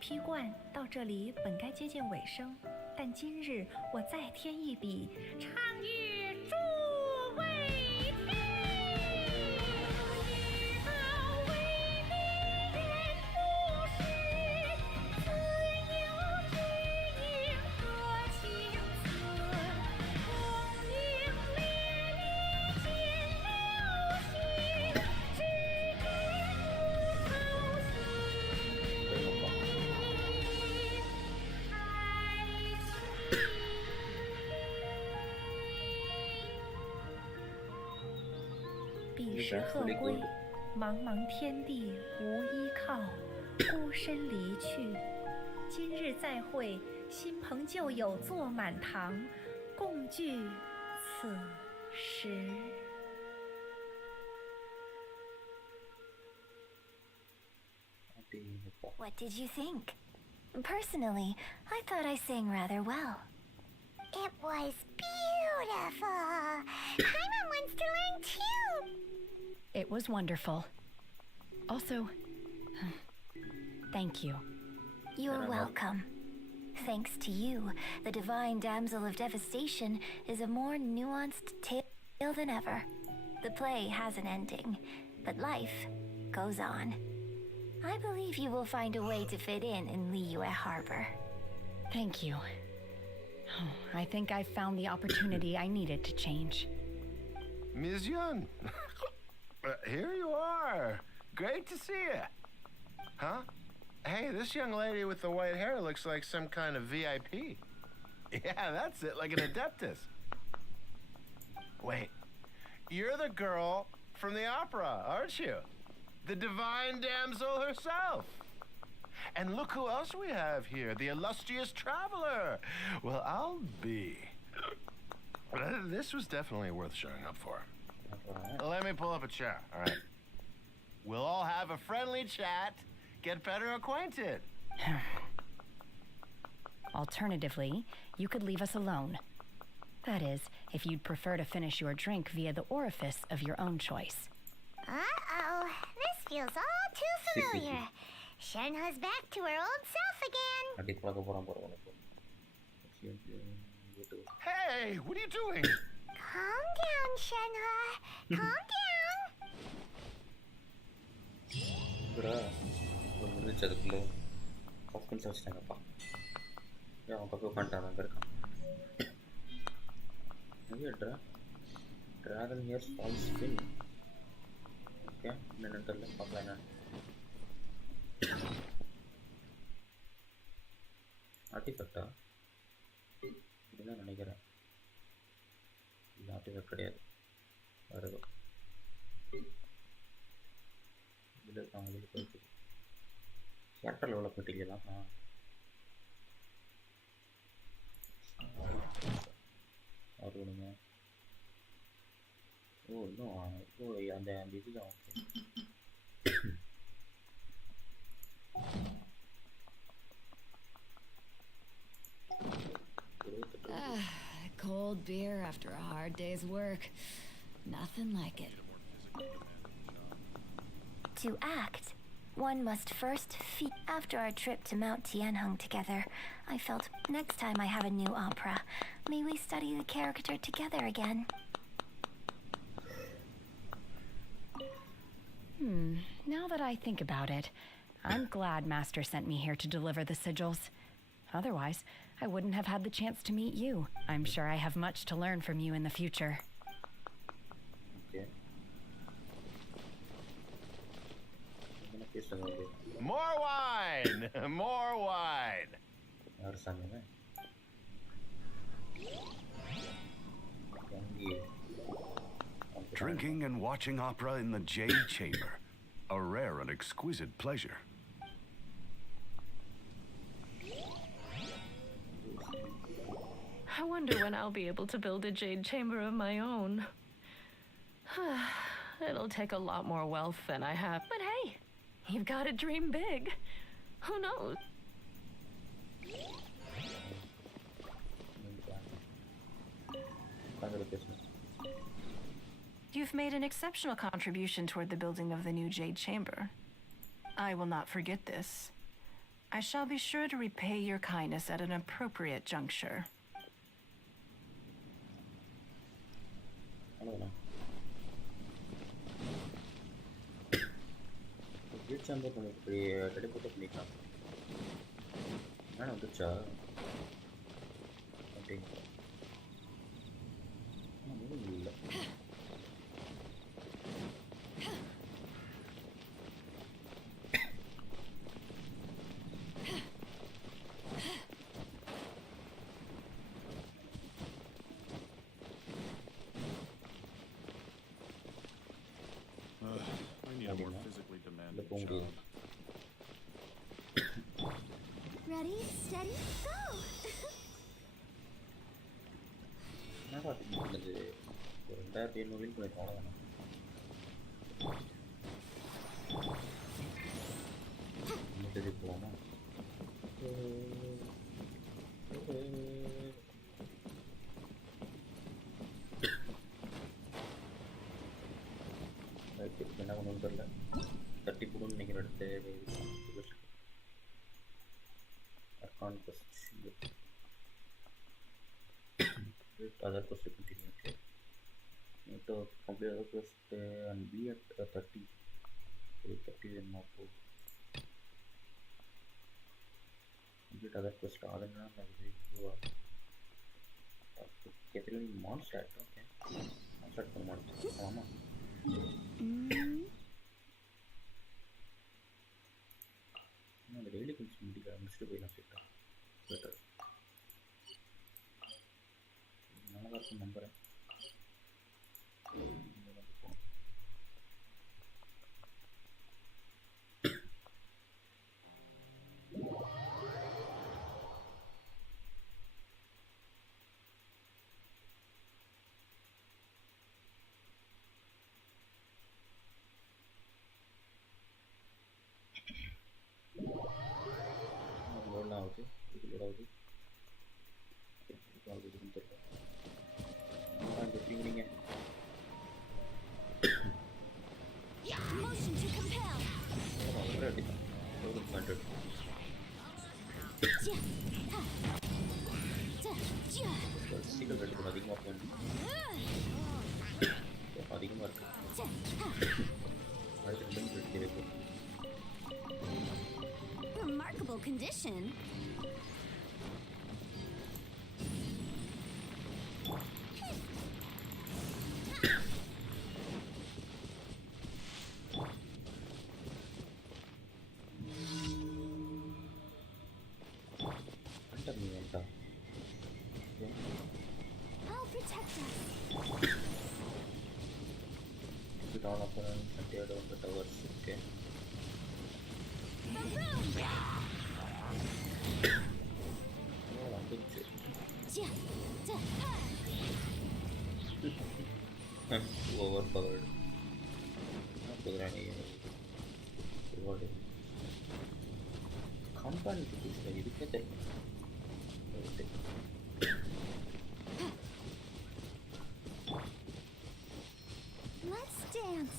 披冠到这里本该接近尾声，但今日我再添一笔，唱与诸位听。为敌人不识，自有知音和情字，同名烈烈见了心，只知不偷袭。彼时鹤归，茫茫天地无依靠，孤身离去。今日再会，新朋旧友坐满堂，共聚此时。What did you think? Personally, I thought I sang rather well. It was beautiful. Paimon wants to learn too. It was wonderful. Also, thank you. You're welcome. Thanks to you, the Divine Damsel of Devastation is a more nuanced tale than ever. The play has an ending, but life goes on. I believe you will find a way to fit in Liyue Harbor. Thank you. I think I found the opportunity I needed to change. Ms. Yun, here you are. Great to see you. Huh? Hey, this young lady with the white hair looks like some kind of VIP. Yeah, that's it, like an adeptus. Wait, you're the girl from the opera, aren't you? The divine damsel herself. And look who else we have here, the illustrious traveler. Well, I'll be. This was definitely worth showing up for. Let me pull up a chair, all right? We'll all have a friendly chat, get better acquainted. Alternatively, you could leave us alone. That is, if you'd prefer to finish your drink via the orifice of your own choice. Uh-oh, this feels all too familiar. Shenhe's back to her old self again. Hey, what are you doing? Calm down, Shenhe. Calm down. Dragon here's false spin. Okay, then artifact இதுதான் நினைக்கிறேன். இது artifact கிடையாது. வேறு ஏதோ இதில் இருக்காங்க. இதில் போயிட்டு கேரக்டர் லெவலில் போயிட்டுலாம். அவர் விடுங்க. ஓ இன்னும் ஓ அந்த அந்த இதுதான். Okay. Cold beer after a hard day's work. Nothing like it. To act, one must first feel. After our trip to Mount Tianheng together, I felt next time I have a new opera, may we study the character together again. Now that I think about it, I'm glad Master sent me here to deliver the sigils. Otherwise, I wouldn't have had the chance to meet you. I'm sure I have much to learn from you in the future. Okay. More wine! More wine! Drinking and watching opera in the Jade Chamber. A rare and exquisite pleasure. I wonder when I'll be able to build a jade chamber of my own. It'll take a lot more wealth than I have. But hey, you've got to dream big. Who knows? You've made an exceptional contribution toward the building of the new Jade Chamber. I will not forget this. I shall be sure to repay your kindness at an appropriate juncture. அவ்வளோதான். Jet chamber நமக்கு teleport பண்ணிக்கலாம். வந்துச்சா அப்படிங்க இல்லை. I need a more physically demanding job. Ready, steady, go! என்னடா இது 2700 win பண்ணிருக்கோம். அவ்வளோதான் போகலாமா? என்ன பண்ணணும்னு தெரியல. தட்டி போடுன்னு நினைக்கிற இடத்த other quest to continue. Okay, need to complete other quest and be at 30. 30 and not to complete other quest. Other than that, you are getting monster. Okay, monster for monster. Mama. No, the daily consume the must be enough. Better. நல்லா இருக்கும் நம்புறேன். Load ஆகுது, இது load ஆகுது. ஆகுதுன்னு தெரியல. Motion to compel. அதிகமாக இருக்கு. Remarkable condition. I'll protect us. Down upper and tear down the towers. Okay. Overpowered. Company to this way, you get it. Let's dance.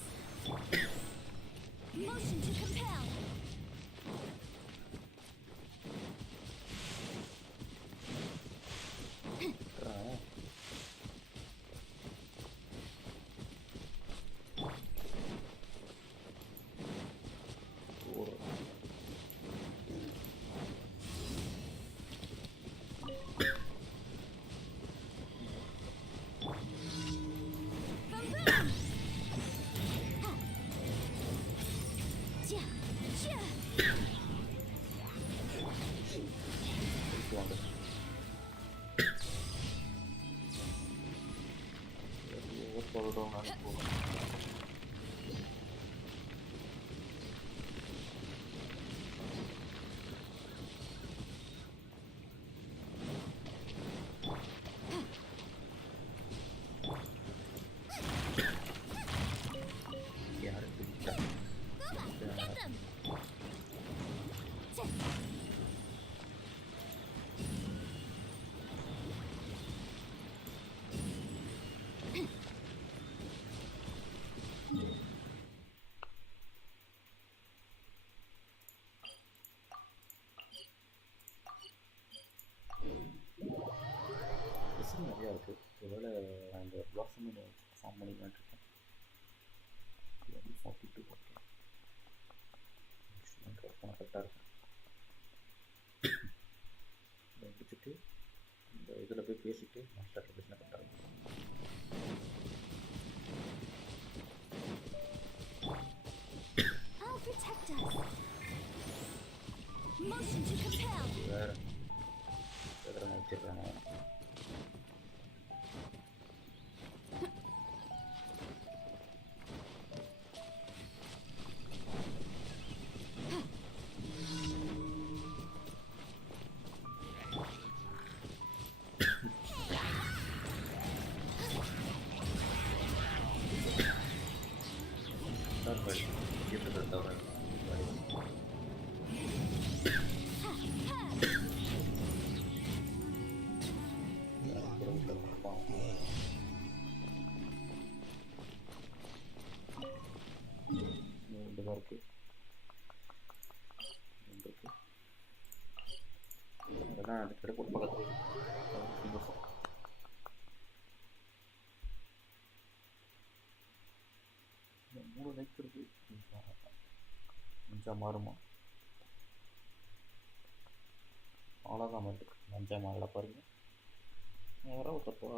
Motion to compel. ஒருவேளை அந்த blossom form பண்ணிக்கலான்ட்டு இருக்கேன். 42 okay. கரெக்டாக இருக்கும். இதை முடிச்சுட்டு இந்த இதில் போய் பேசிட்டு மாஸ்டர்கிட்ட பேசினா கரெக்டாக இருக்கும். I'll protect us. Motion to compel. வேறு எதில் வச்சிடுறாங்க. அதெல்லாம் அந்த கடை போட்டு பக்கத்து 3 லைக் இருக்கு. கொஞ்சம் மாறுமா? அவ்வளோதான் மாட்டு மஞ்சள் மாறல பாருங்க. யாரோ தப்பா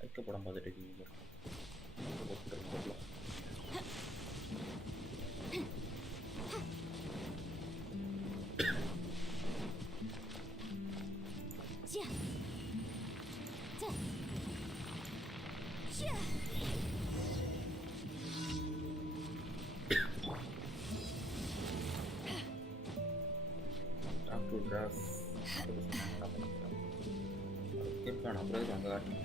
லைக்க படம் பார்த்துட்டு இருக்கீங்க. இருக்கான அப்புறம் அங்கே காட்டு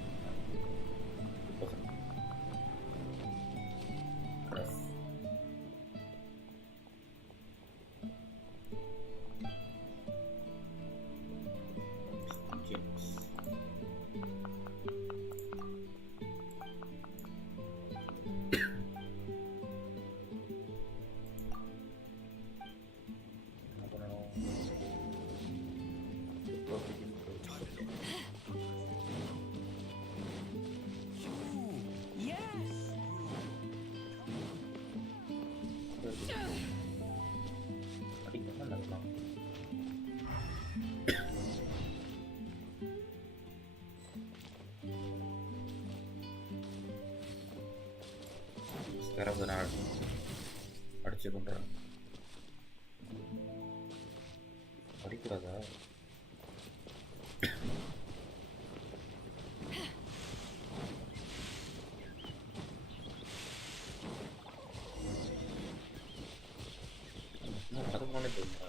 கரந்து நாள் அடிச்சு கொண்டுறேன். அடிக்கூடாதா? அது போனே தெரியுமா?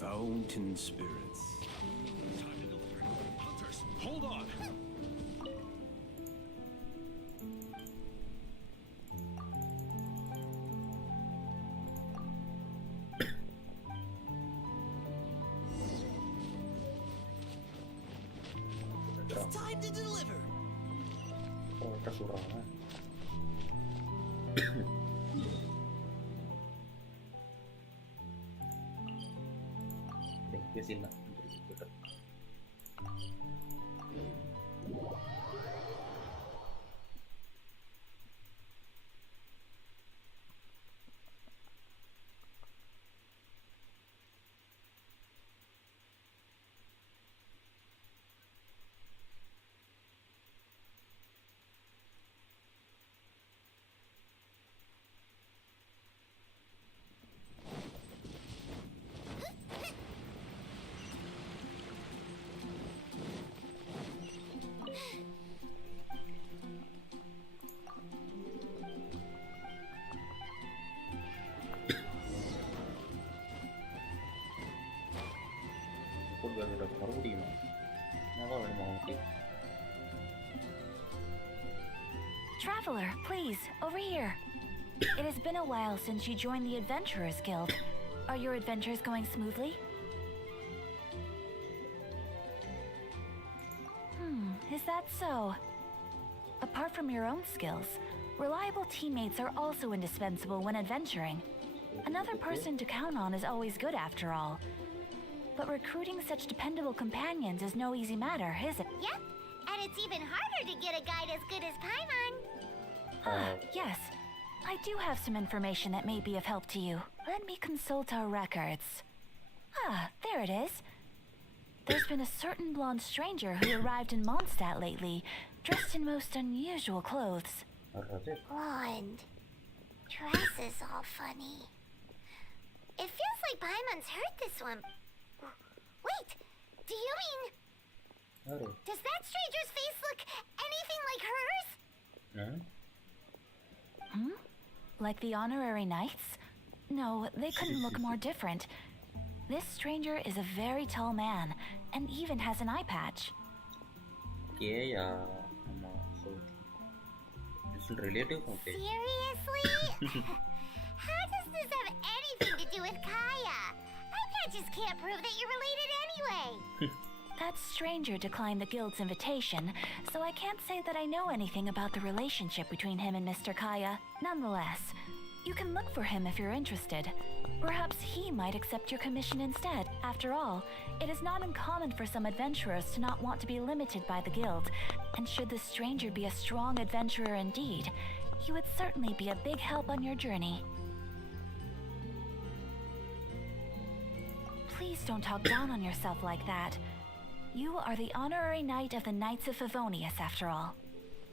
Fountain spirits. Time to deliver. Hunters, hold on. It's time to deliver. Está surrado, பேசிடலாம். வேறோட மறுபடியுமா என்னதான் வேணுமா உனக்கு? Traveler, please, over here. It has been a while since you joined the Adventurers Guild. Are your adventures going smoothly? Is that so? Apart from your own skills, reliable teammates are also indispensable when adventuring. Another person to count on is always good after all. But recruiting such dependable companions is no easy matter, is it? Yep, and it's even harder to get a guide as good as Paimon. Yes. I do have some information that may be of help to you. Let me consult our records. There it is. There's been a certain blonde stranger who arrived in Mondstadt lately, dressed in most unusual clothes. Blonde. Dress is all funny. It feels like Paimon's heard this one. Wait, do you mean... Does that stranger's face look anything like hers? Like the honorary knights? No, they couldn't look more different. This stranger is a very tall man, and even has an eye patch. Yeah, so this is relative. Okay. Seriously? How does this have anything to do with Kaya? Eye patches can't prove that you're related anyway. That stranger declined the guild's invitation, so I can't say that I know anything about the relationship between him and Mr. Kaya. Nonetheless, you can look for him if you're interested. Perhaps he might accept your commission instead. After all, it is not uncommon for some adventurers to not want to be limited by the guild, and should the stranger be a strong adventurer indeed, he would certainly be a big help on your journey. Please don't talk down on yourself like that. You are the honorary knight of the Knights of Favonius, after all.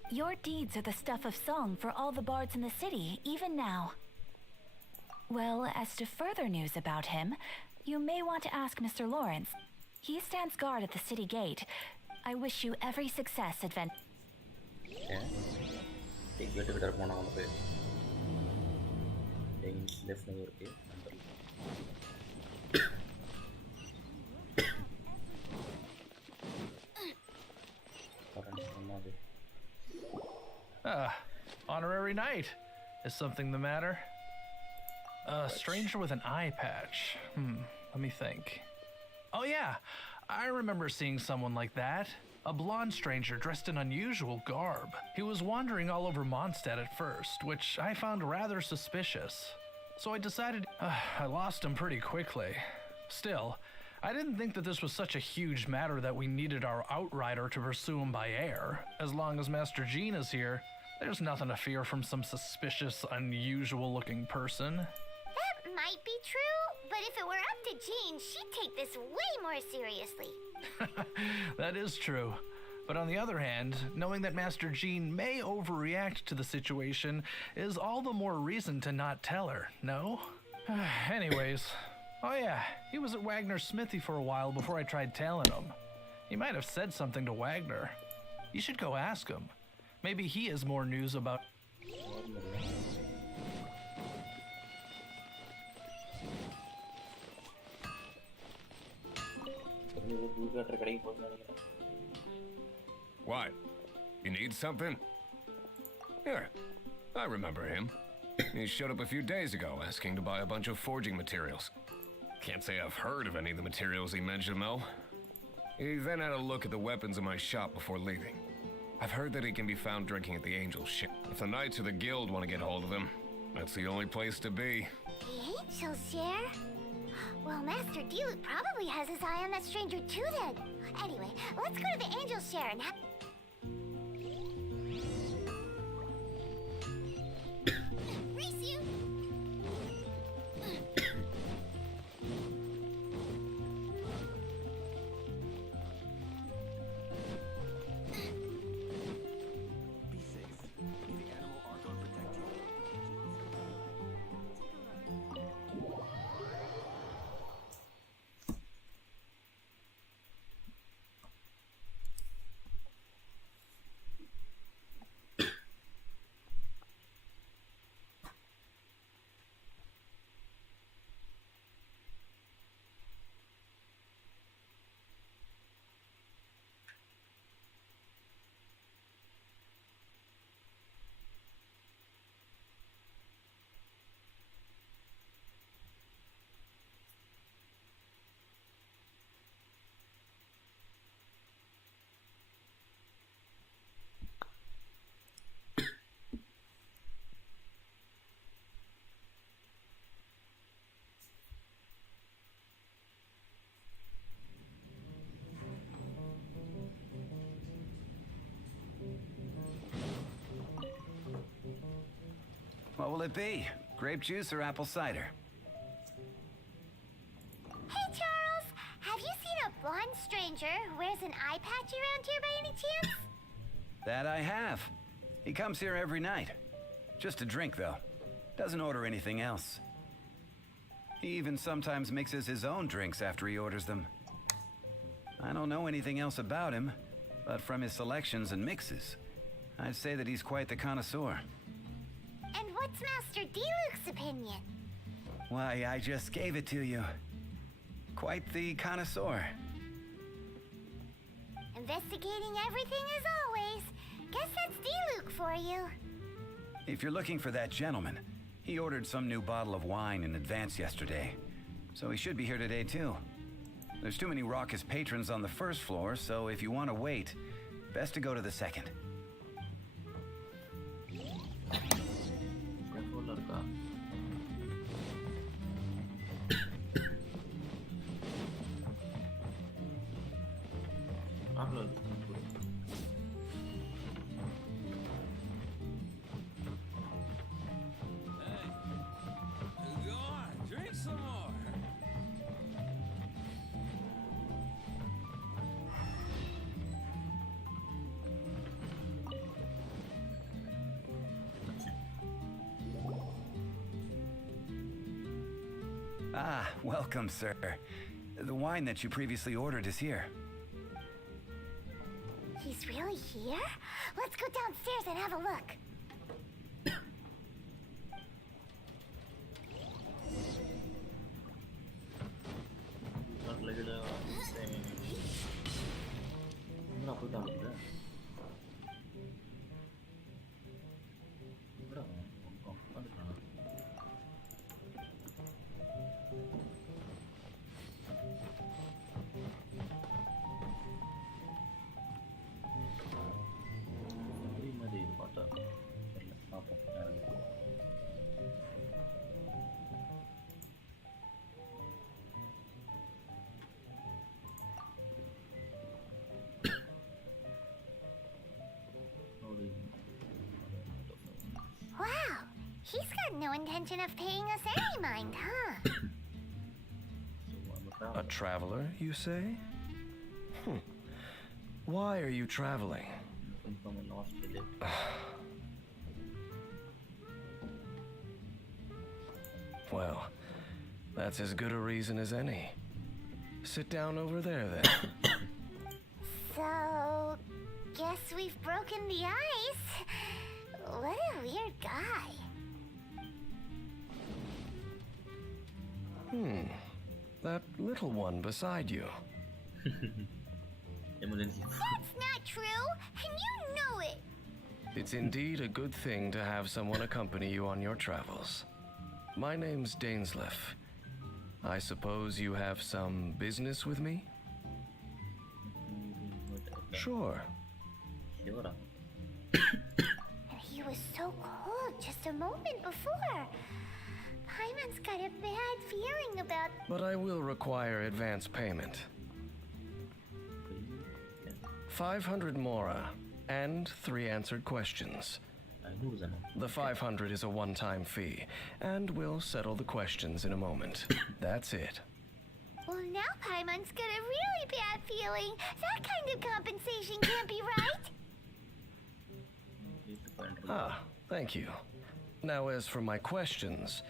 Your deeds are the stuff of song for all the bards in the city, even now. Well, as to further news about him, you may want to ask Mr. Lawrence. He stands guard at the city gate. I wish you every success, Honorary knight. Is something the matter? A stranger with an eye patch. Let me think. Oh yeah, I remember seeing someone like that. A blonde stranger dressed in unusual garb. He was wandering all over Mondstadt at first, which I found rather suspicious. So I decided I lost him pretty quickly. Still, I didn't think that this was such a huge matter that we needed our outrider to pursue him by air. As long as Master Jean is here, there's nothing to fear from some suspicious, unusual-looking person. That might be true, but if it were up to Jean, she'd take this way more seriously. That is true. But on the other hand, knowing that Master Jean may overreact to the situation is all the more reason to not tell her, no? Anyways, oh yeah, he was at Wagner's smithy for a while before I tried tailing him. He might have said something to Wagner. You should go ask him. Maybe he has more news about... What? You need something? Here, I remember him. He showed up a few days ago asking to buy a bunch of forging materials. Can't say I've heard of any of the materials he mentioned, though. He then had a look at the weapons in my shop before leaving. I've heard that he can be found drinking at the Angel Ship. If the Knights or the Guild want to get hold of him, that's the only place to be. The Angel Share? Well, Master Diluc probably has his eye on that stranger too then. Anyway, let's go to the Angel Share and have... it be? Grape juice or apple cider? Hey, Charles. Have you seen a blonde stranger who wears an eye patch around here by any chance? That I have. He comes here every night. Just to drink, though. Doesn't order anything else. He even sometimes mixes his own drinks after he orders them. I don't know anything else about him, but from his selections and mixes, I'd say that he's quite the connoisseur. And what's Master D-Luke's opinion? Why, I just gave it to you. Quite the connoisseur. Investigating everything as always. Guess that's D-Luke for you. If you're looking for that gentleman, he ordered some new bottle of wine in advance yesterday, so he should be here today too. There's too many raucous patrons on the first floor, so if you want to wait, best to go to the second. Go on, drink some more. Ah, welcome, sir. The wine that you previously ordered is here. He's really here? Let's go downstairs and have a look. Wow, he's got no intention of paying us any mind, huh? A traveler, you say? Why are you traveling? Well, that's as good a reason as any. Sit down over there, then. So, guess we've broken the ice. What a weird guy. That little one beside you. That's not true, and you know it. It's indeed a good thing to have someone accompany you on your travels. My name's Dainsleif. I suppose you have some business with me? Sure. He was so cold just a moment before. Paimon's got a bad feeling about... But I will require advance payment. 500 mora and 3 answered questions. The 500 is a one-time fee, and we'll settle the questions in a moment. That's it. Well, now Paimon's got a really bad feeling. That kind of compensation can't be right. Ah, thank you. Now, as for my questions,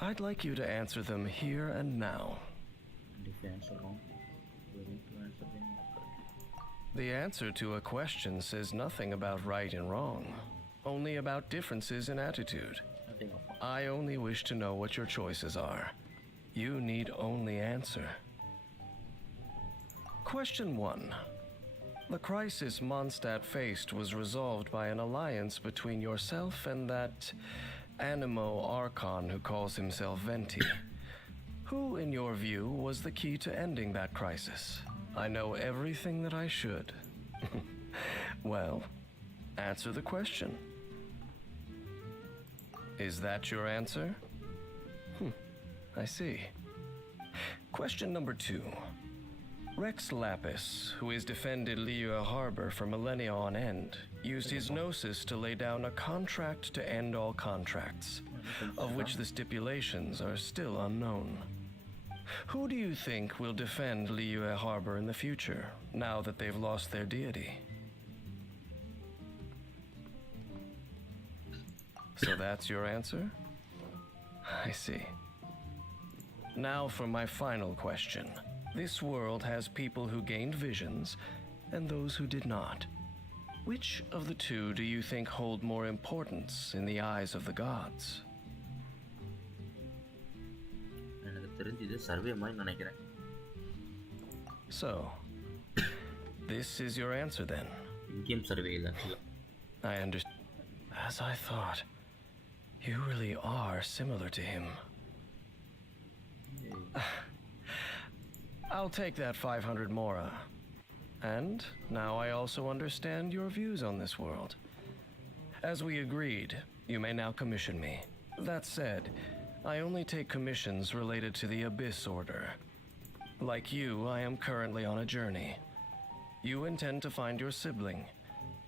I'd like you to answer them here and now. The answer to a question says nothing about right and wrong, only about differences in attitude. I only wish to know what your choices are. You need only answer. Question 1. The crisis Mondstadt faced was resolved by an alliance between yourself and that Animo Archon who calls himself Venti. Who, in your view, was the key to ending that crisis? I know everything that I should. Well, answer the question. Is that your answer? I see. Question number 2. Rex Lapis, who has defended Liyuye Harbor for millennia on end, used his gnosis to lay down a contract to end all contracts. of which the stipulations are still unknown. Who do you think will defend Liyuye Harbor in the future, now that they've lost their deity? So that's your answer? I see. Now for my final question. This world has people who gained visions and those who did not. Which of the two do you think hold more importance in the eyes of the gods? So, this is your answer then? In-game survey, I understand. As I thought, you really are similar to him. I'll take that 500 mora. And now I also understand your views on this world. As we agreed, you may now commission me. That said, I only take commissions related to the Abyss Order. Like you, I am currently on a journey. You intend to find your sibling,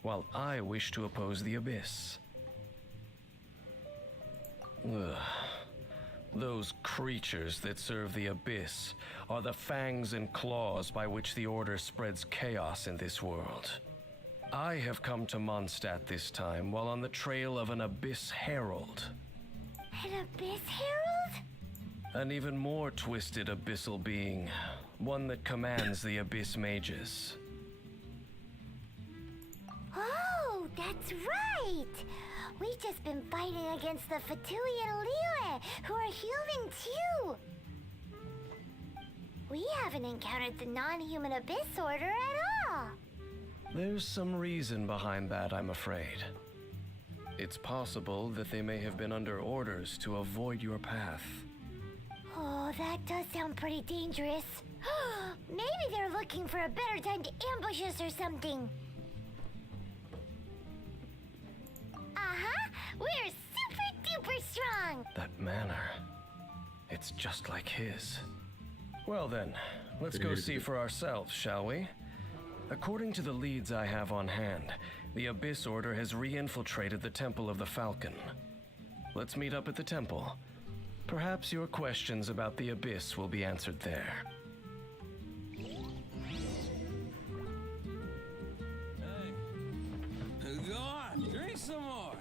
while I wish to oppose the Abyss. Ugh. Those creatures that serve the Abyss are the fangs and claws by which the Order spreads chaos in this world. I have come to Mondstadt this time while on the trail of an Abyss Herald. An Abyss Herald? An even more twisted abyssal being, one that commands the Abyss Mages. Oh, that's right! We've just been fighting against the Fatui and Liyuye, who are human too! We haven't encountered the non-human Abyss Order at all! There's some reason behind that, I'm afraid. It's possible that they may have been under orders to avoid your path. Oh, that does sound pretty dangerous. Maybe they're looking for a better time to ambush us or something. Uh-huh, we're super duper strong! That manner, it's just like his. Well then, let's go see for ourselves, shall we? According to the leads I have on hand, the Abyss Order has re-infiltrated the Temple of the Falcon. Let's meet up at the temple. Perhaps your questions about the Abyss will be answered there. Go on, drink some more.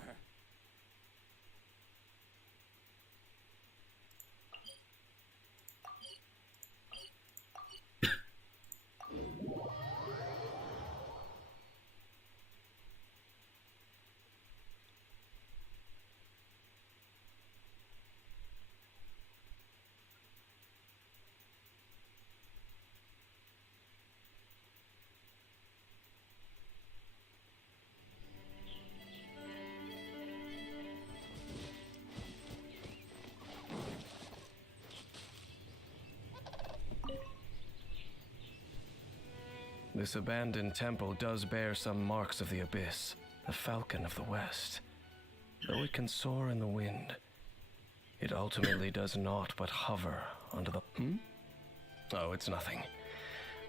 This abandoned temple does bear some marks of the Abyss, the Falcon of the West. Though it can soar in the wind, it ultimately does naught but hover under the... Oh, it's nothing.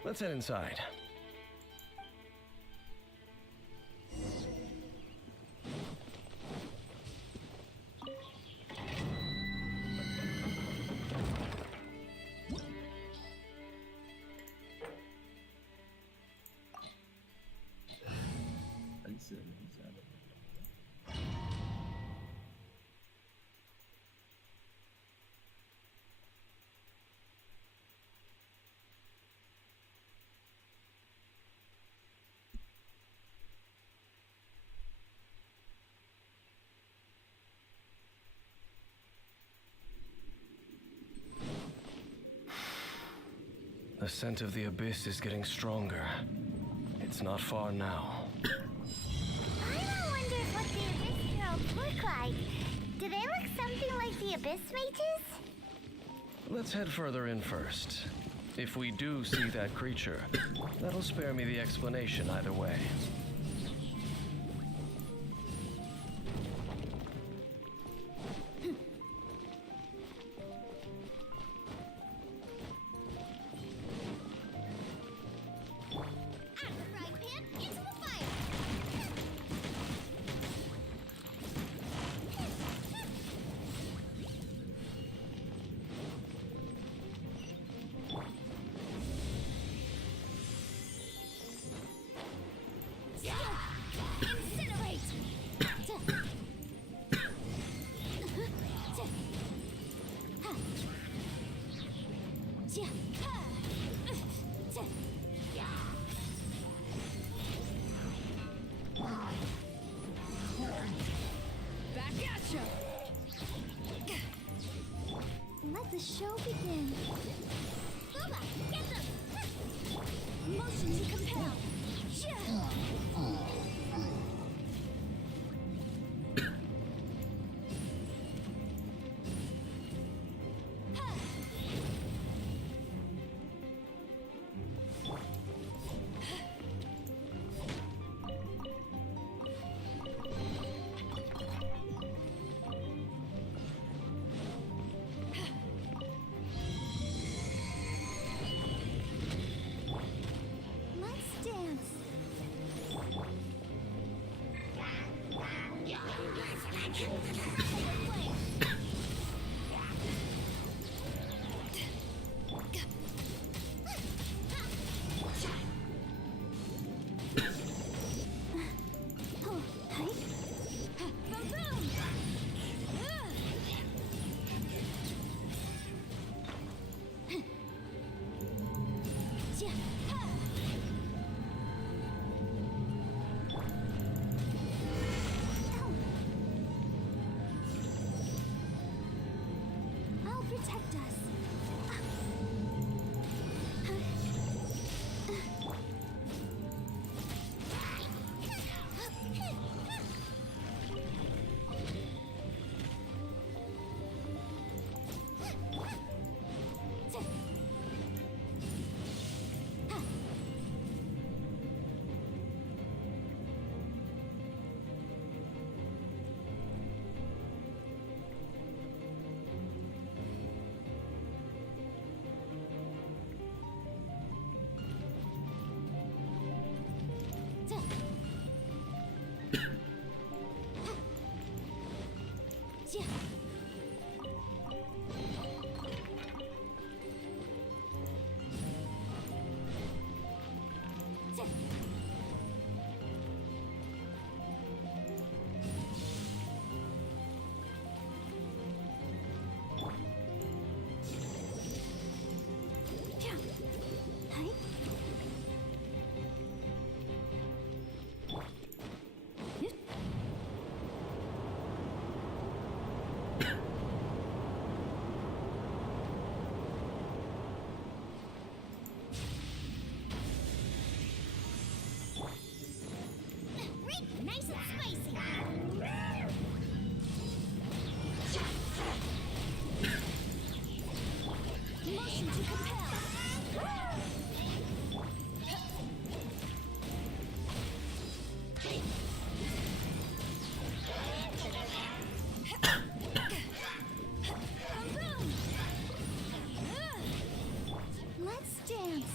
Let's head inside. The scent of the Abyss is getting stronger. It's not far now. I wonder what the Abyss Heralds look like. Do they look something like the Abyss Mages? Let's head further in first. If we do see that creature, that'll spare me the explanation either way. Back at you! Let the show begin. Booba, get them! Motion to compel. Let's dance. I'll protect us. Nice and spicy. Motion to compel. Let's dance.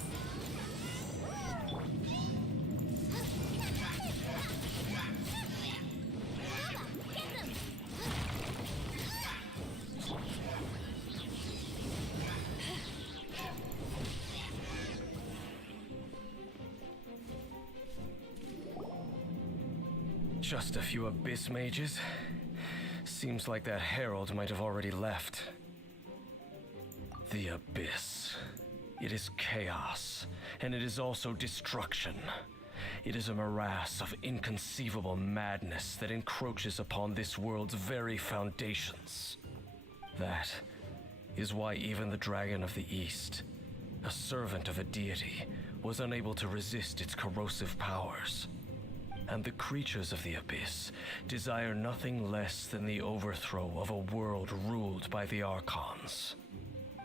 Just a few abyss mages? Seems like that herald might have already left. The abyss. It is chaos, and it is also destruction. It is a morass of inconceivable madness that encroaches upon this world's very foundations. That is why even the Dragon of the East, a servant of a deity, was unable to resist its corrosive powers. And the creatures of the Abyss desire nothing less than the overthrow of a world ruled by the Archons.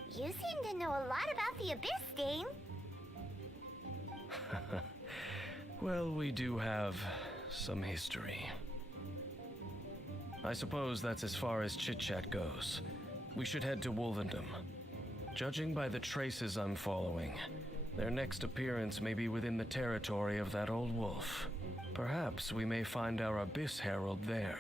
You seem to know a lot about the Abyss, Dame. Well, we do have some history. I suppose that's as far as chit-chat goes. We should head to Wolvendom. Judging by the traces I'm following, their next appearance may be within the territory of that old wolf. Perhaps we may find our Abyss Herald there.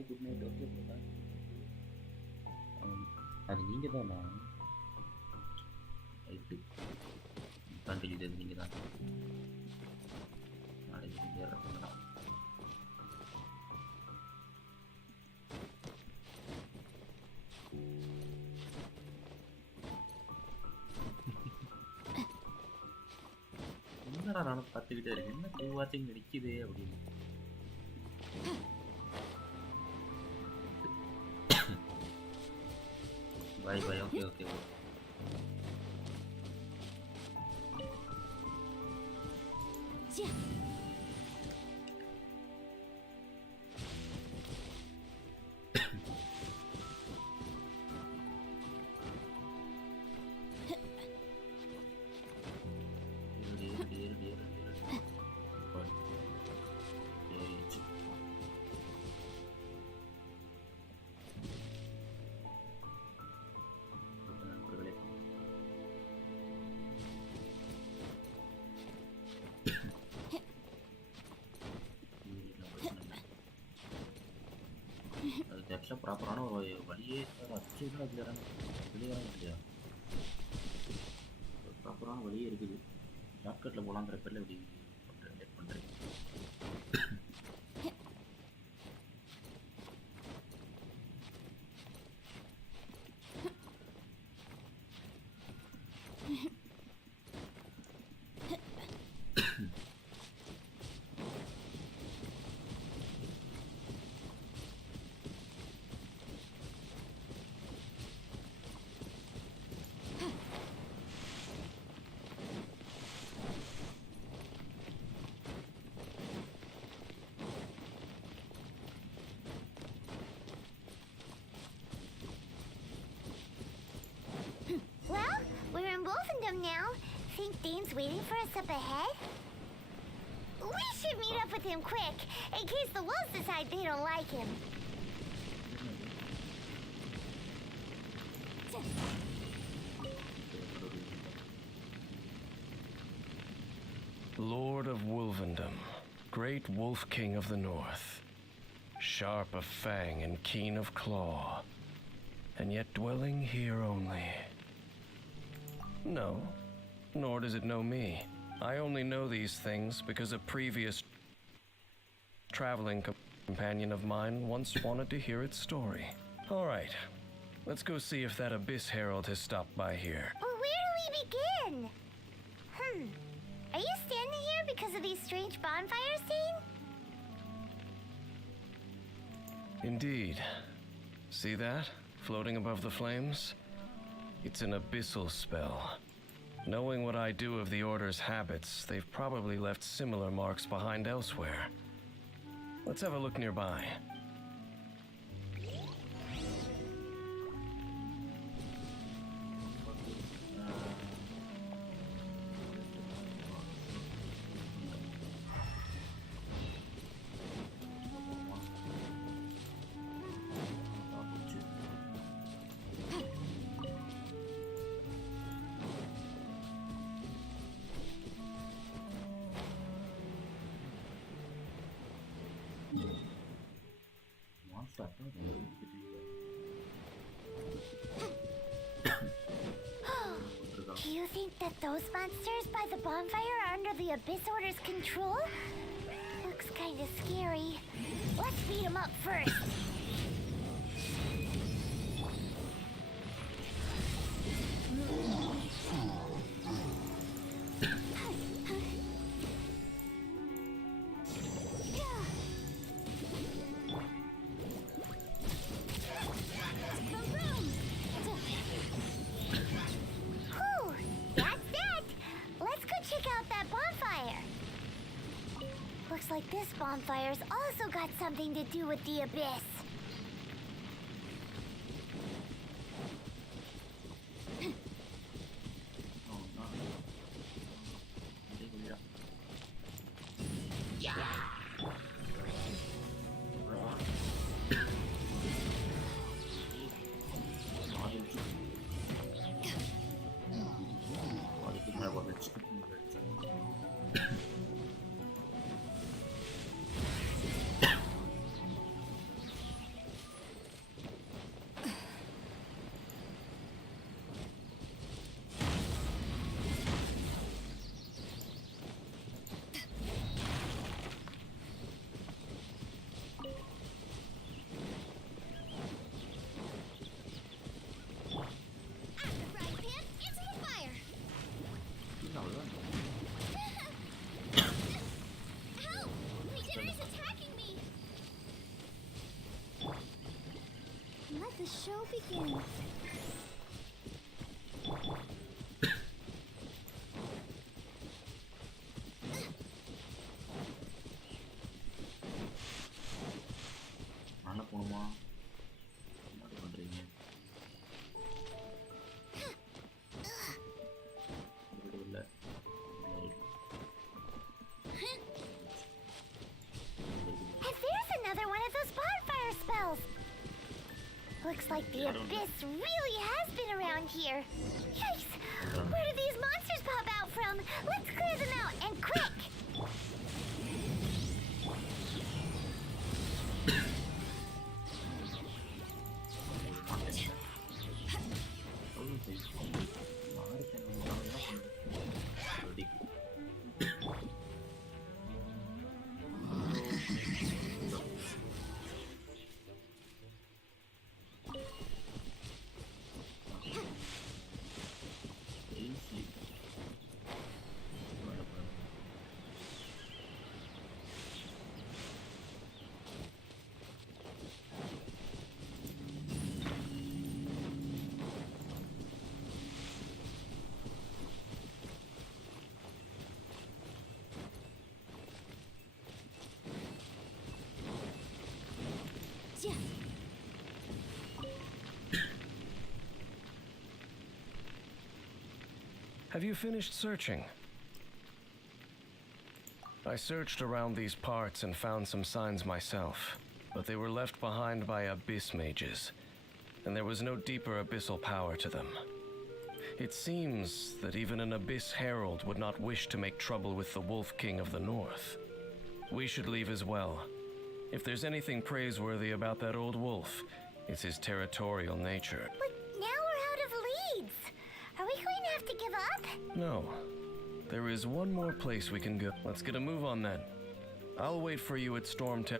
Bye good night. Okay bye. அது நீங்கள் தானா? Right தான் தெரியுது, அது நீங்கள் தான். நாளைக்கு நீங்கள் பண்ணலாம். என்னடா நானும் பார்த்துக்கிட்டே இருக்கேன், என்ன டூ வாட்சிங் நிற்கிதே அப்படின்னு. Bye bye. Okay okay. ஆக்சுவலாக ப்ராப்பரான ஒரு வழியே அச்சு வெளியே வெளியே இல்லையா? ப்ராப்பரான வழியே இருக்குது. ஷார்ட்கட்டில் போகலாங்கிற பேரில் இப்படி லேட் பண்ணுறேன். Well, we're in Wolfendom now. Think Dane's waiting for us up ahead? We should meet up with him quick, in case the wolves decide they don't like him. Lord of Wolvendom, great wolf king of the north, sharp of fang and keen of claw, and yet dwelling here only. No, nor does it know me. I only know these things because a previous traveling companion of mine once wanted to hear its story. All right, let's go see if that Abyss Herald has stopped by here. Well, where do we begin? Are you standing here because of these strange bonfires, Dane? Indeed. See that? Floating above the flames? It's an abyssal spell. Knowing what I do of the Order's habits, they've probably left similar marks behind elsewhere. Let's have a look nearby. Do you think that those monsters by the bonfire are under the Abyss Order's control? Looks kinda scary. Let's beat them up first. Whew, that's that. Let's go check out that bonfire. Looks like this bonfire's also got something to do with the Abyss. begins. மேலே போகணுமா? என்ன பண்ணுறீங்க? இல்லை. And there's another one of those bonfire spells. Looks like the abyss really has been around here. Yikes! Where do these monsters pop out from? Let's clear them out, and quick! Have you finished searching? I searched around these parts and found some signs myself, but they were left behind by abyss mages, and there was no deeper abyssal power to them. It seems that even an abyss herald would not wish to make trouble with the Wolf King of the North. We should leave as well. If there's anything praiseworthy about that old wolf, it's his territorial nature. But now we're out of leads. Are we going to have to give up? No. There is one more place we can go. Let's get a move on then. I'll wait for you at Storm Tower.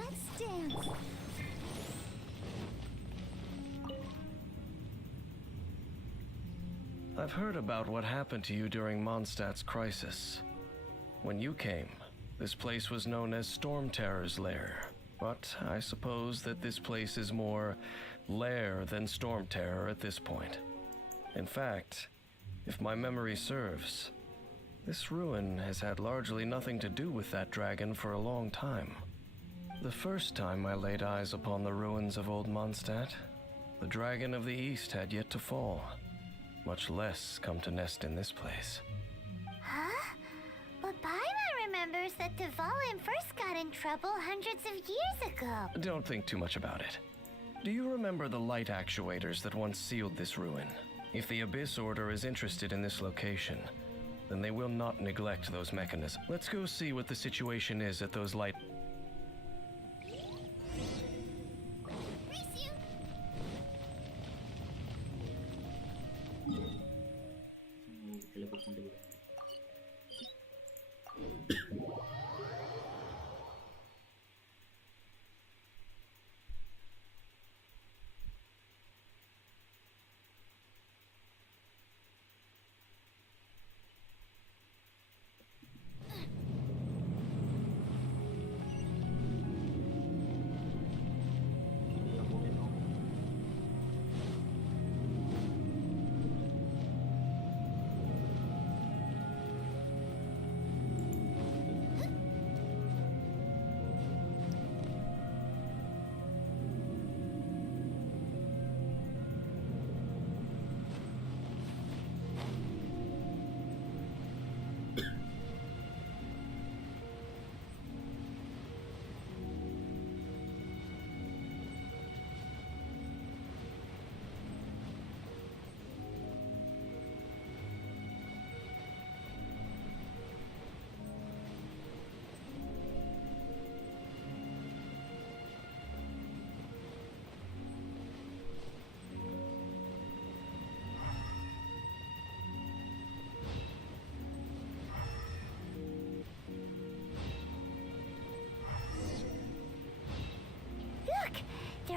Let's dance. I've heard about what happened to you during Mondstadt's crisis. When you came, this place was known as Storm Terror's Lair. But I suppose that this place is more lair than Storm Terror at this point. In fact, if my memory serves, this ruin has had largely nothing to do with that dragon for a long time. The first time I laid eyes upon the ruins of old Mondstadt, the dragon of the East had yet to fall, much less come to nest in this place. Huh? But Paimon remembers that Dvalin first got in trouble hundreds of years ago. Don't think too much about it. Do you remember the light actuators that once sealed this ruin? If the Abyss Order is interested in this location, then they will not neglect those mechanisms. Let's go see what the situation is at those light...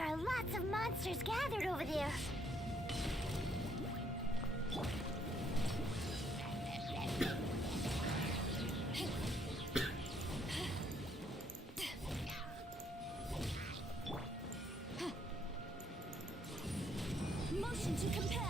are lots of monsters gathered over there. Motion to compel.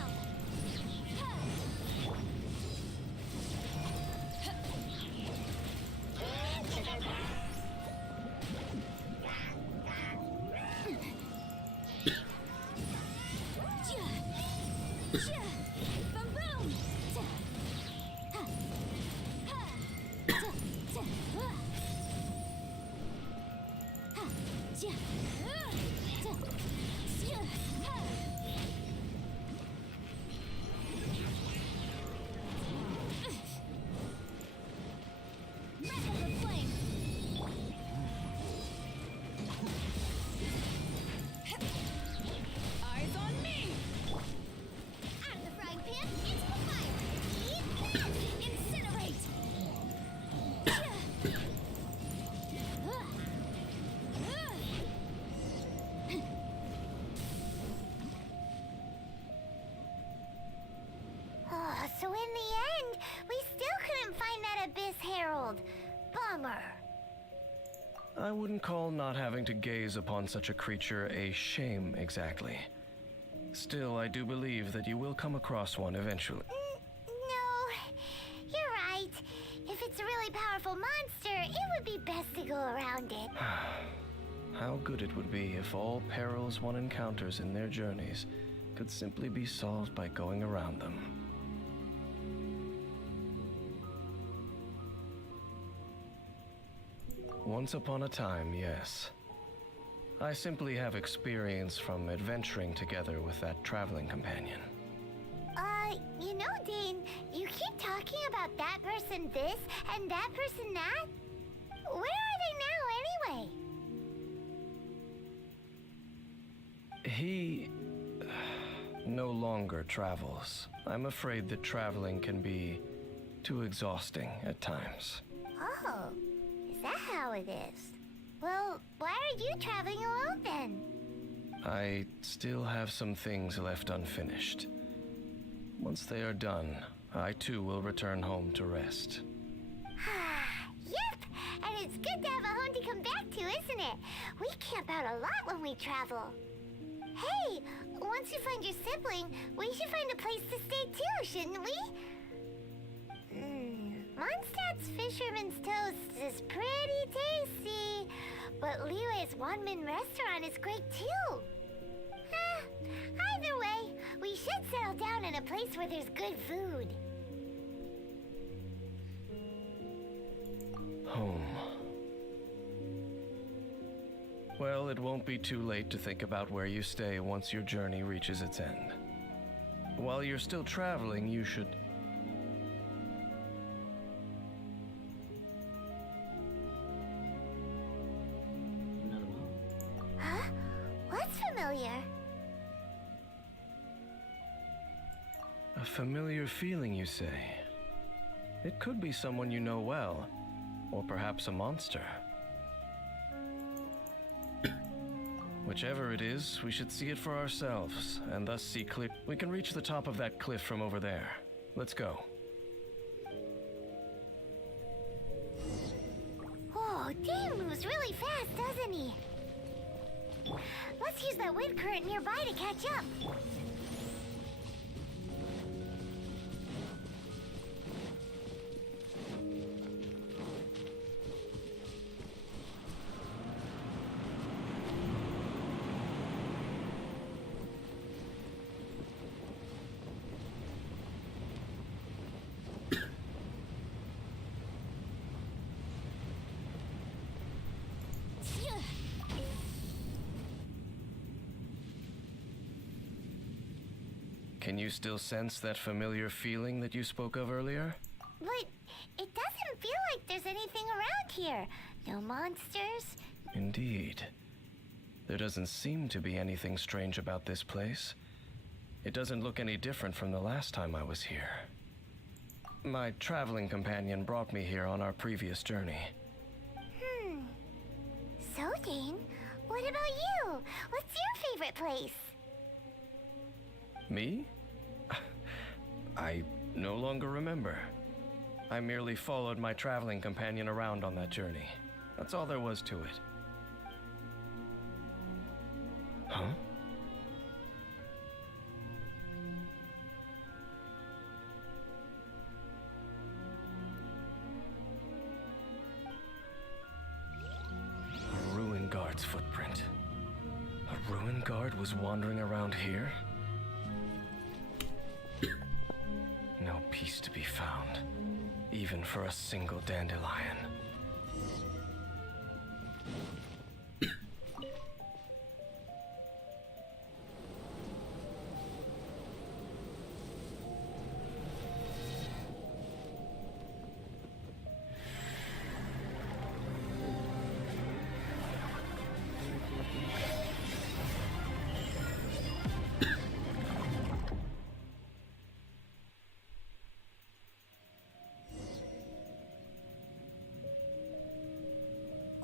Eyes on me! Out of the frying pan, into the fire! Eat this! Incinerate! Oh, so in the end, we still couldn't find that Abyss Herald. Bummer. I wouldn't call not having to gaze upon such a creature a shame exactly. Still, I do believe that you will come across one eventually. No, you're right. If it's a really powerful monster, it would be best to go around it. How good it would be if all perils one encounters in their journeys could simply be solved by going around them. Once upon a time, yes. I simply have experience from adventuring together with that traveling companion. You know, Dane, you keep talking about that person this and that person that. Where are they now, anyway? He no longer travels. I'm afraid that traveling can be too exhausting at times. Oh, is that how it is? Well, why are you traveling alone then? I still have some things left unfinished. Once they are done, I too will return home to rest. Yep, and it's good to have a home to come back to, isn't it? We camp out a lot when we travel. Hey, once you find your sibling, we should find a place to stay too, shouldn't we? Mondstadt's Fisherman's Toast is pretty tasty, but Liyuye's one-man restaurant is great too. Either way, we should settle down in a place where there's good food. Home. Well, it won't be too late to think about where you stay once your journey reaches its end. While you're still traveling, you should... Huh? What's familiar? A familiar feeling, you say? It could be someone you know well, or perhaps a monster. Whichever it is, we should see it for ourselves, and thus see clear. We can reach the top of that cliff from over there. Let's go. Oh, Dane moves really fast, doesn't he? Let's use that wind current nearby to catch up. Can you still sense that familiar feeling that you spoke of earlier? But it doesn't feel like there's anything around here. No monsters. Indeed. There doesn't seem to be anything strange about this place. It doesn't look any different from the last time I was here. My traveling companion brought me here on our previous journey. So, Dane, What about you? What's your favorite place? Me? I no longer remember. I merely followed my traveling companion around on that journey. That's all there was to it. Huh? A ruin guard's footprint. A ruin guard was wandering around here? No peace to be found, even for a single dandelion.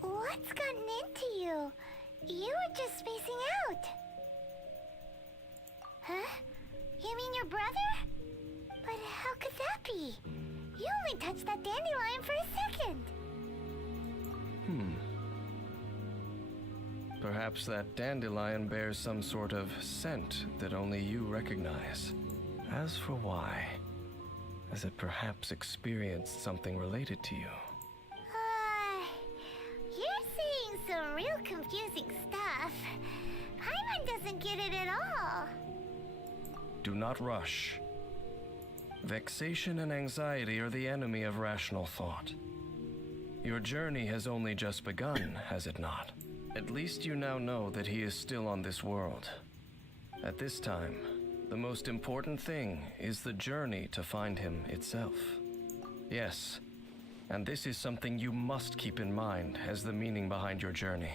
What's gotten into you? You were just spacing out. Huh? You mean your brother? But how could that be? You only touched that dandelion for a second. Perhaps that dandelion bears some sort of scent that only you recognize. As for why, has it perhaps experienced something related to you? You're saying some real confusing stuff. Paimon doesn't get it at all. Do not rush. Vexation and anxiety are the enemy of rational thought. Your journey has only just begun, has it not? At least you now know that he is still on this world. At this time, the most important thing is the journey to find him itself. Yes, and this is something you must keep in mind as the meaning behind your journey.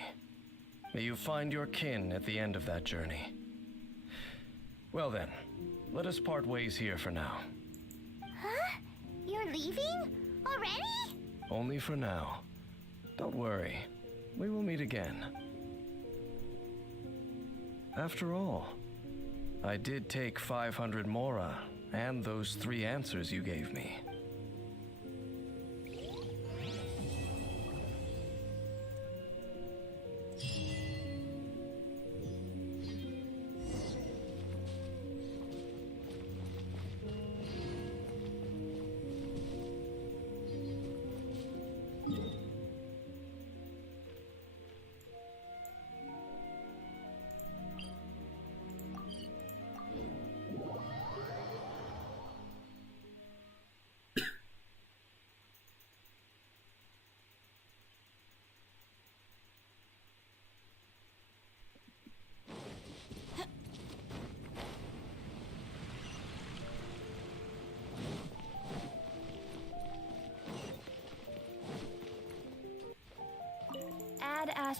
May you find your kin at the end of that journey. Well then, let us part ways here for now. Huh? You're leaving? Already? Only for now. Don't worry, we will meet again. After all, I did take 500 mora and those 3 answers you gave me. Add Ash.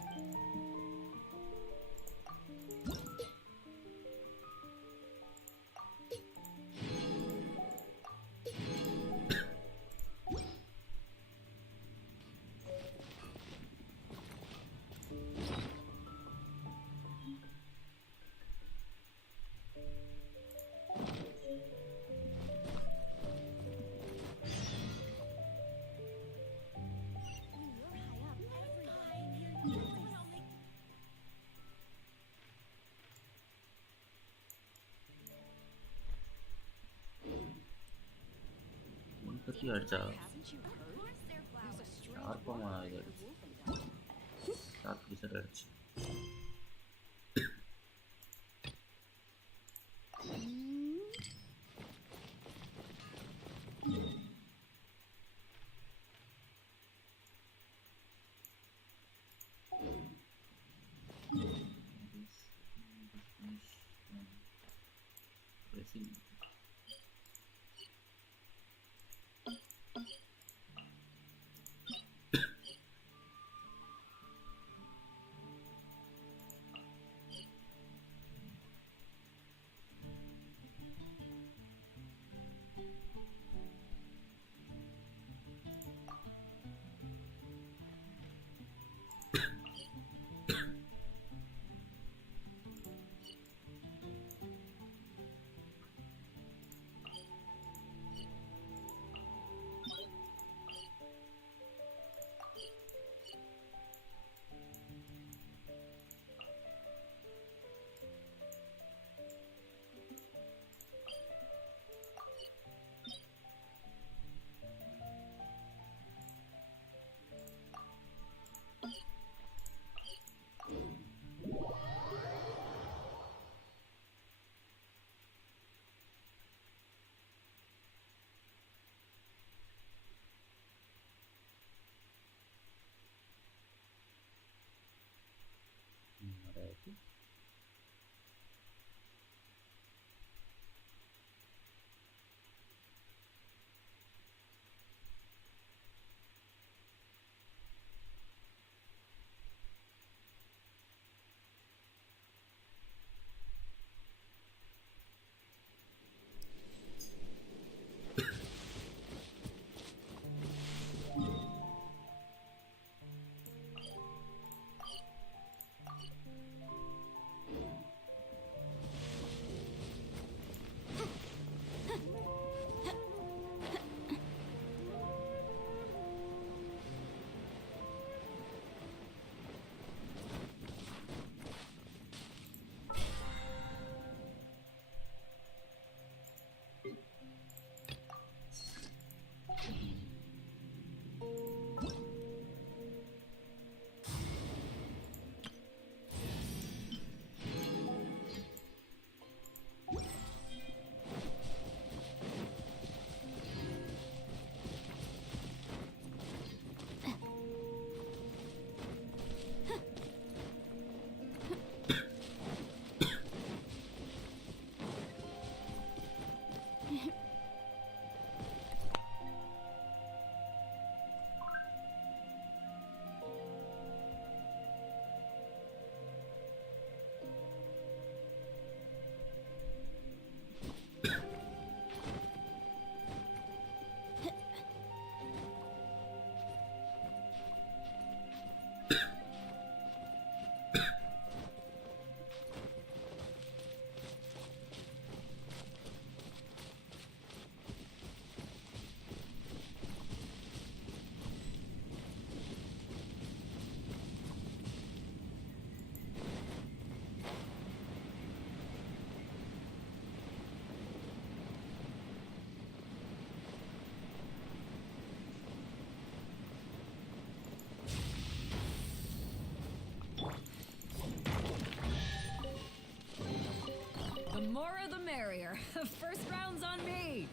பற்றி அடிச்சா ஷார்ப்பாக இது அடிச்சு sharp decide அடிச்சு more the merrier. First round's on me.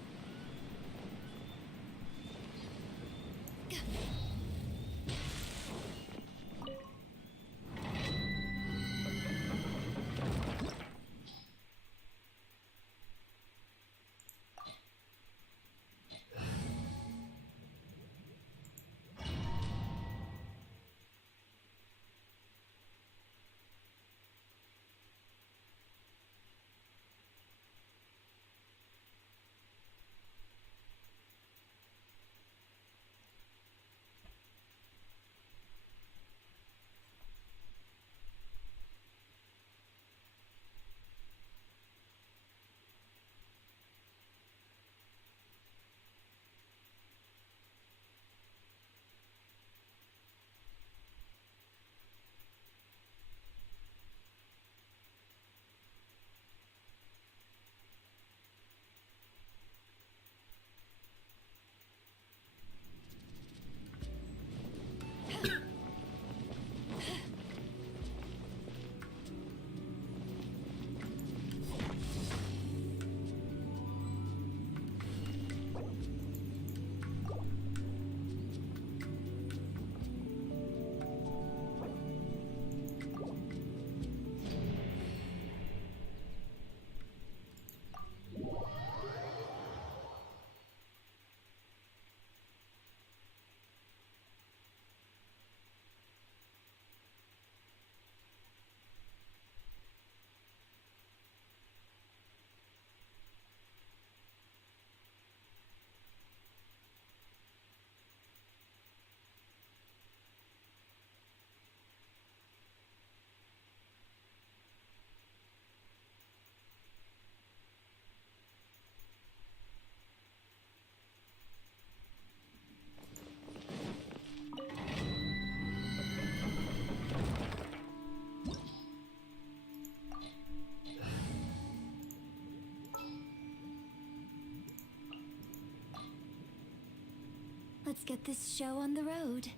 Let's get this show on the road.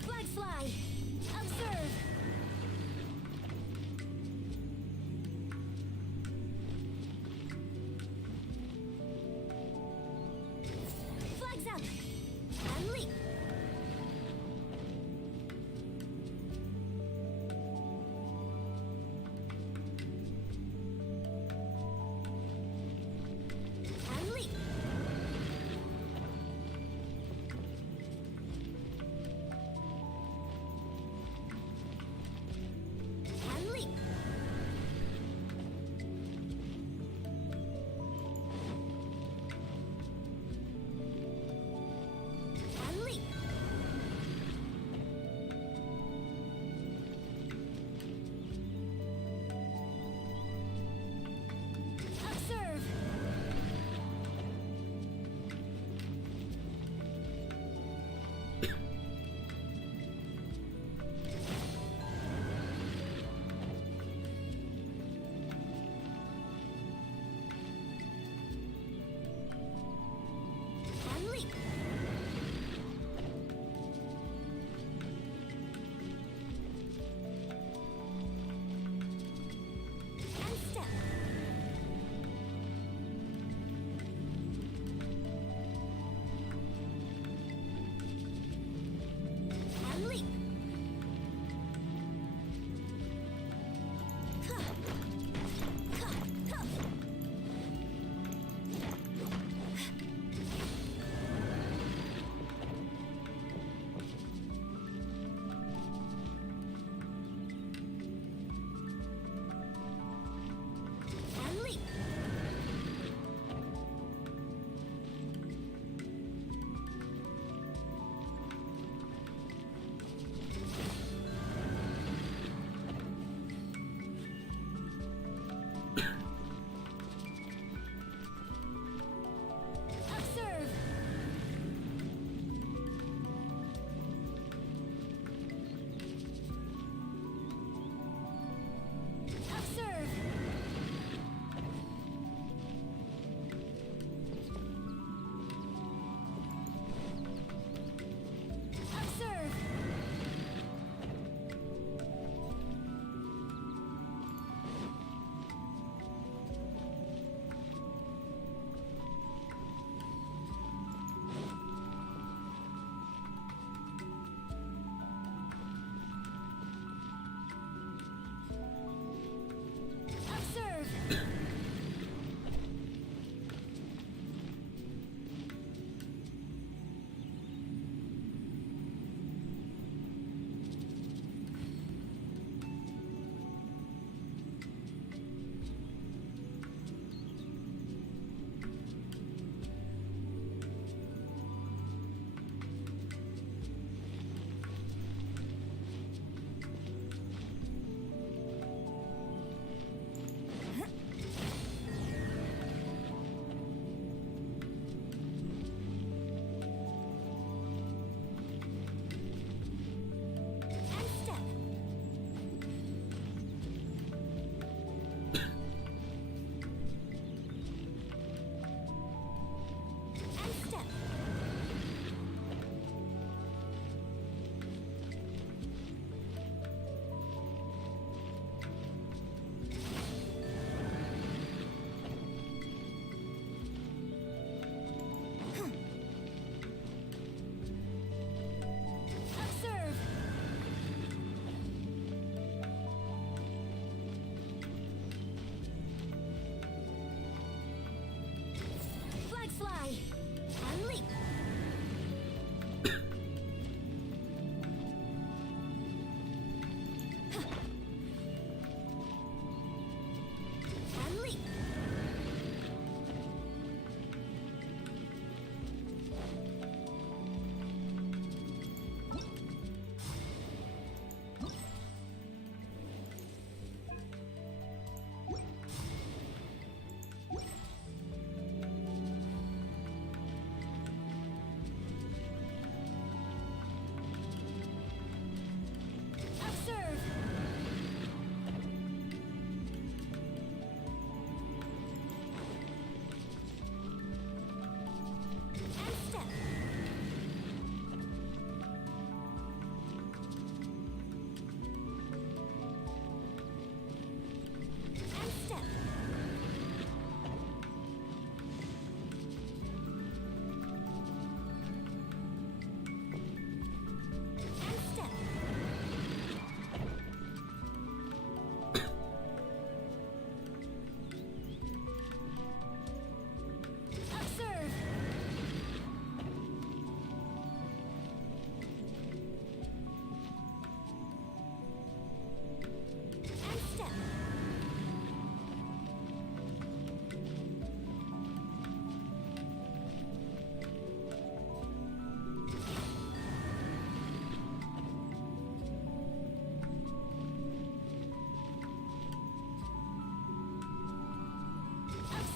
Flags fly! Observe!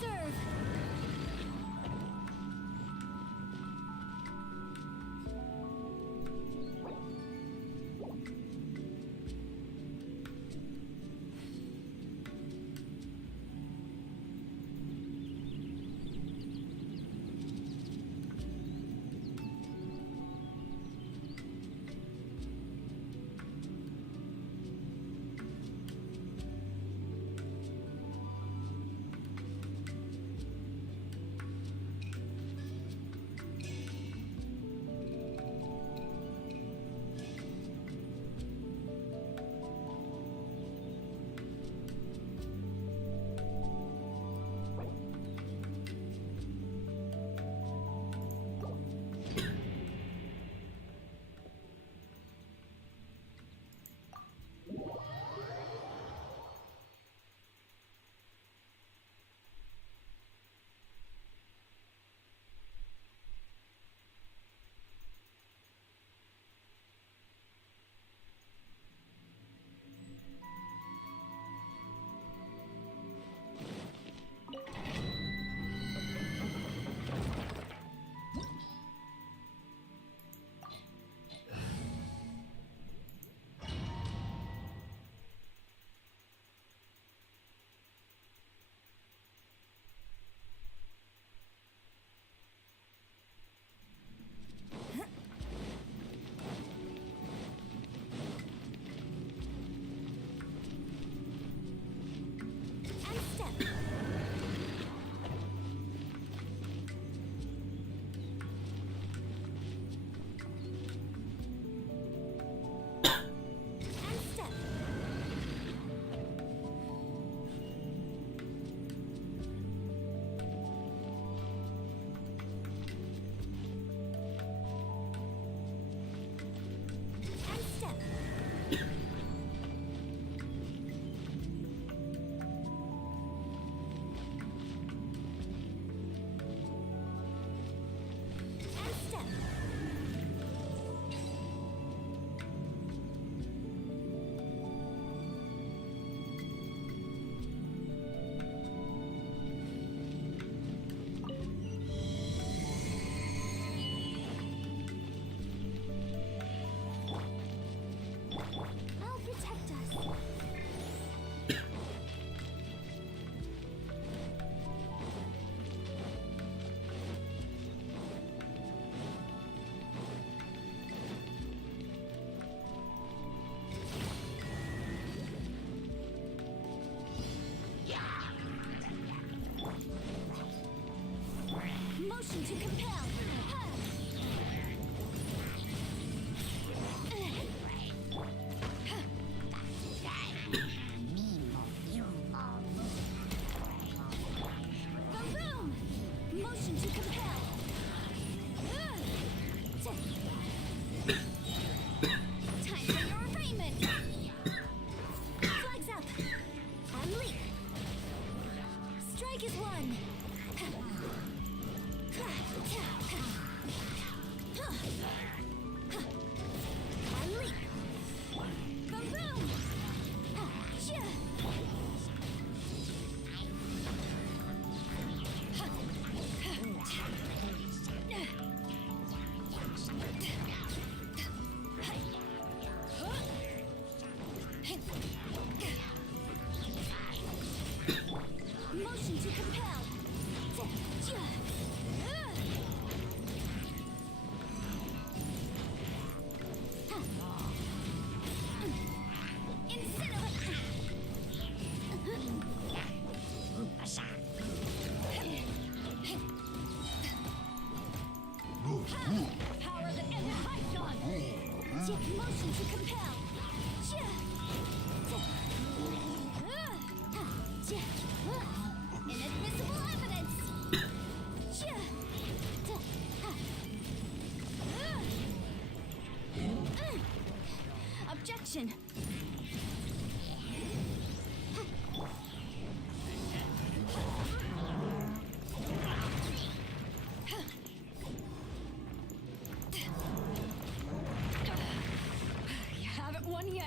serve. Motion to compel. Boom! Motion to compel. Time for your arraignment. Flags up. Unleash. Strike is one. Motion to compel. Power that ends Python. Motion to compel. Inadmissible evidence. Objection. You haven't won yet.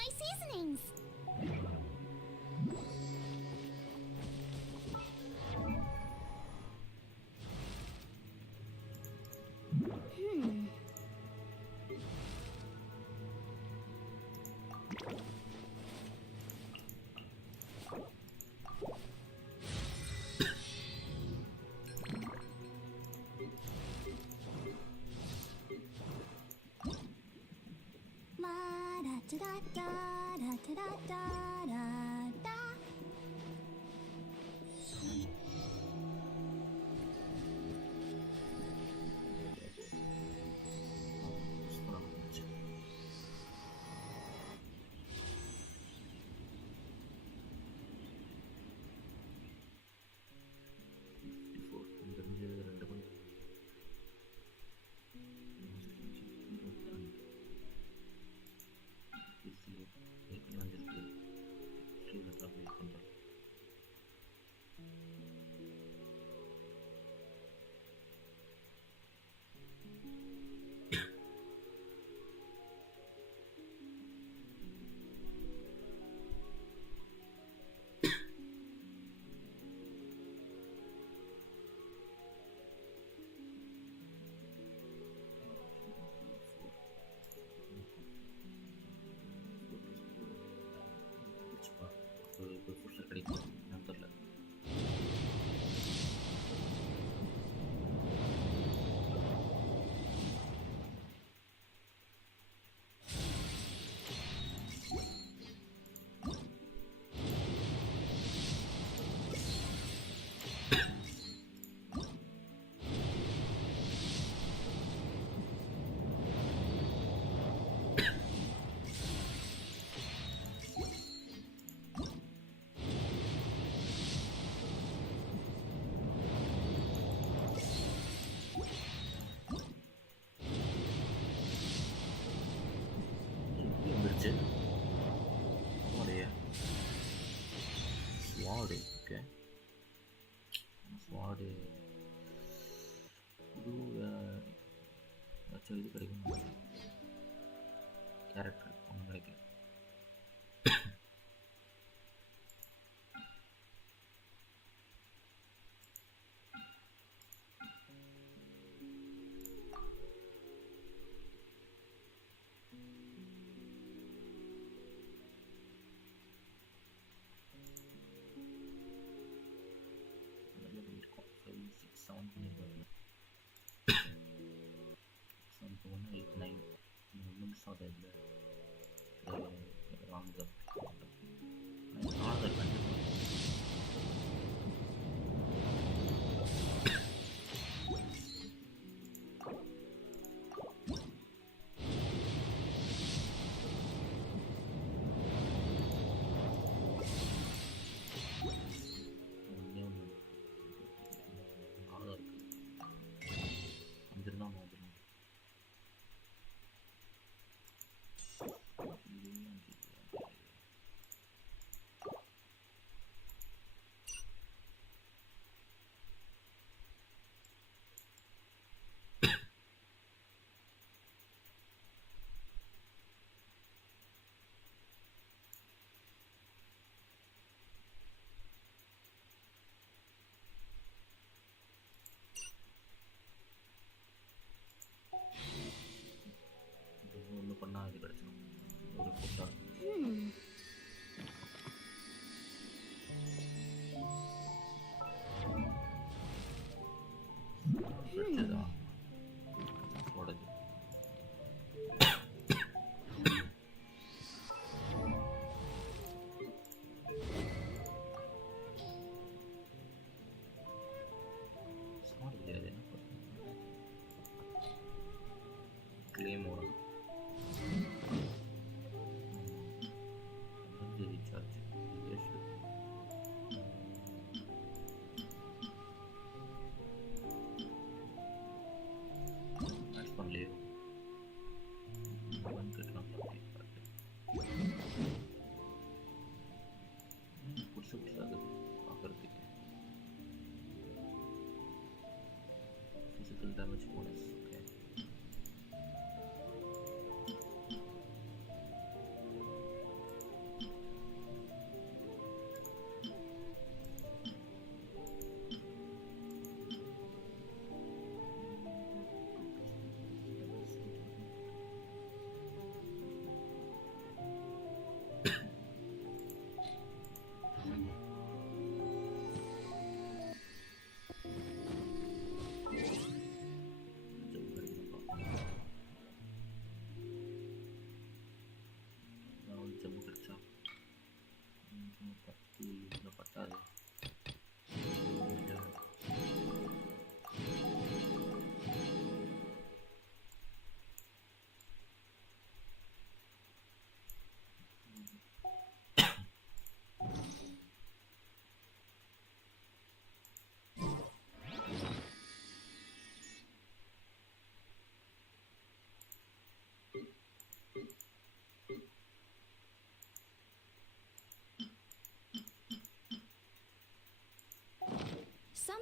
my seasonings. La da da da da da da da da da. கிடைக்கும் எனக்கு தெரியல. வந்துருச்சு. அவனுடைய sword. Okay, sword புது ஏதாச்சும் இது கிடைக்கும். Character ஒன்றும் கிடைக்கல. ஒன்று பண்ணால் இது கிடச்சிடும். ஒரு ஃபோட்டோ கிடச்சதா போடுது. கிளைம் ஓடும். ரீசார்ஜ் பண்ணலையோ புதுசு புதுசாக பார்க்கறதுக்கு. Physical damage bonus. Okay,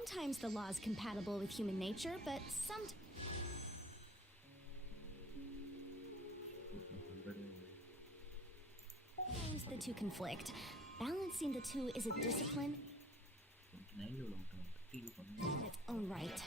Sometimes the law is compatible with human nature, but sometimes the two conflict. Balancing the two is a discipline in its own right.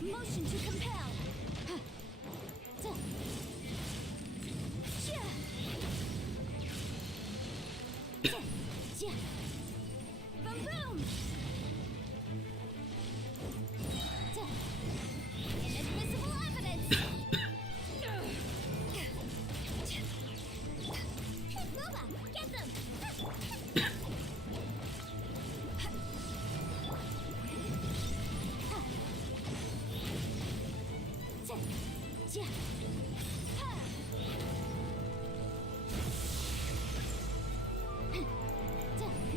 Motion to compel. Boom boom. Inadmissible evidence. Hey, Boba, get them.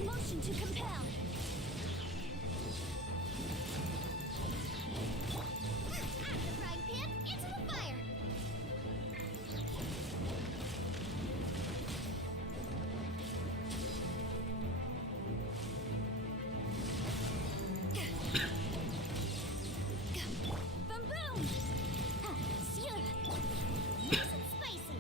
Motion to compel. Out of the frying pan, into the fire. Boom boom. Sear. Nice and spicy.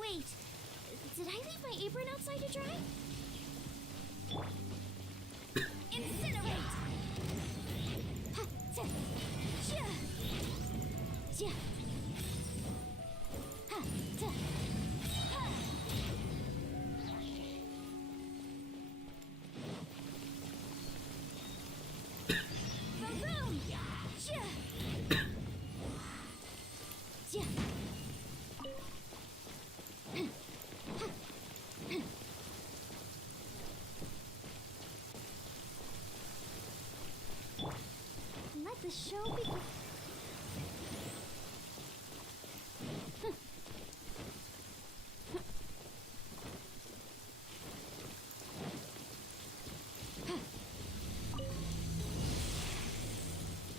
Wait, did I leave my apron outside to dry? Incinerate! Ha, ta, ja. Ja. Ha, ta, ha. Boom, boom! Ja. Ja. Let the show begin.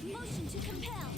Motion to compel.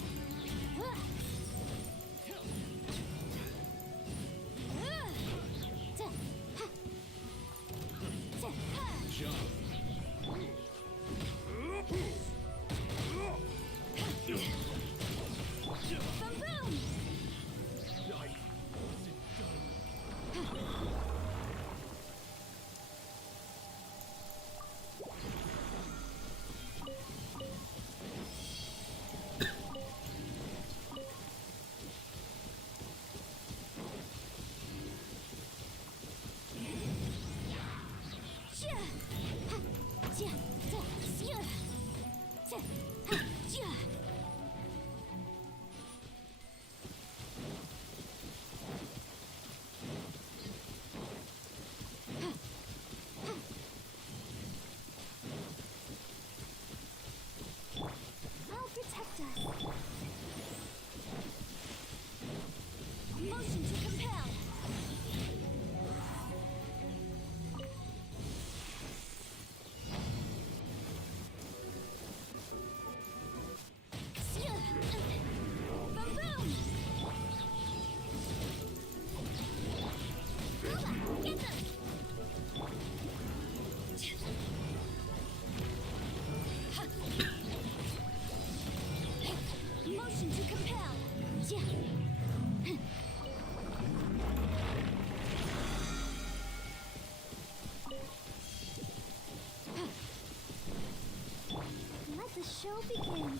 show begin.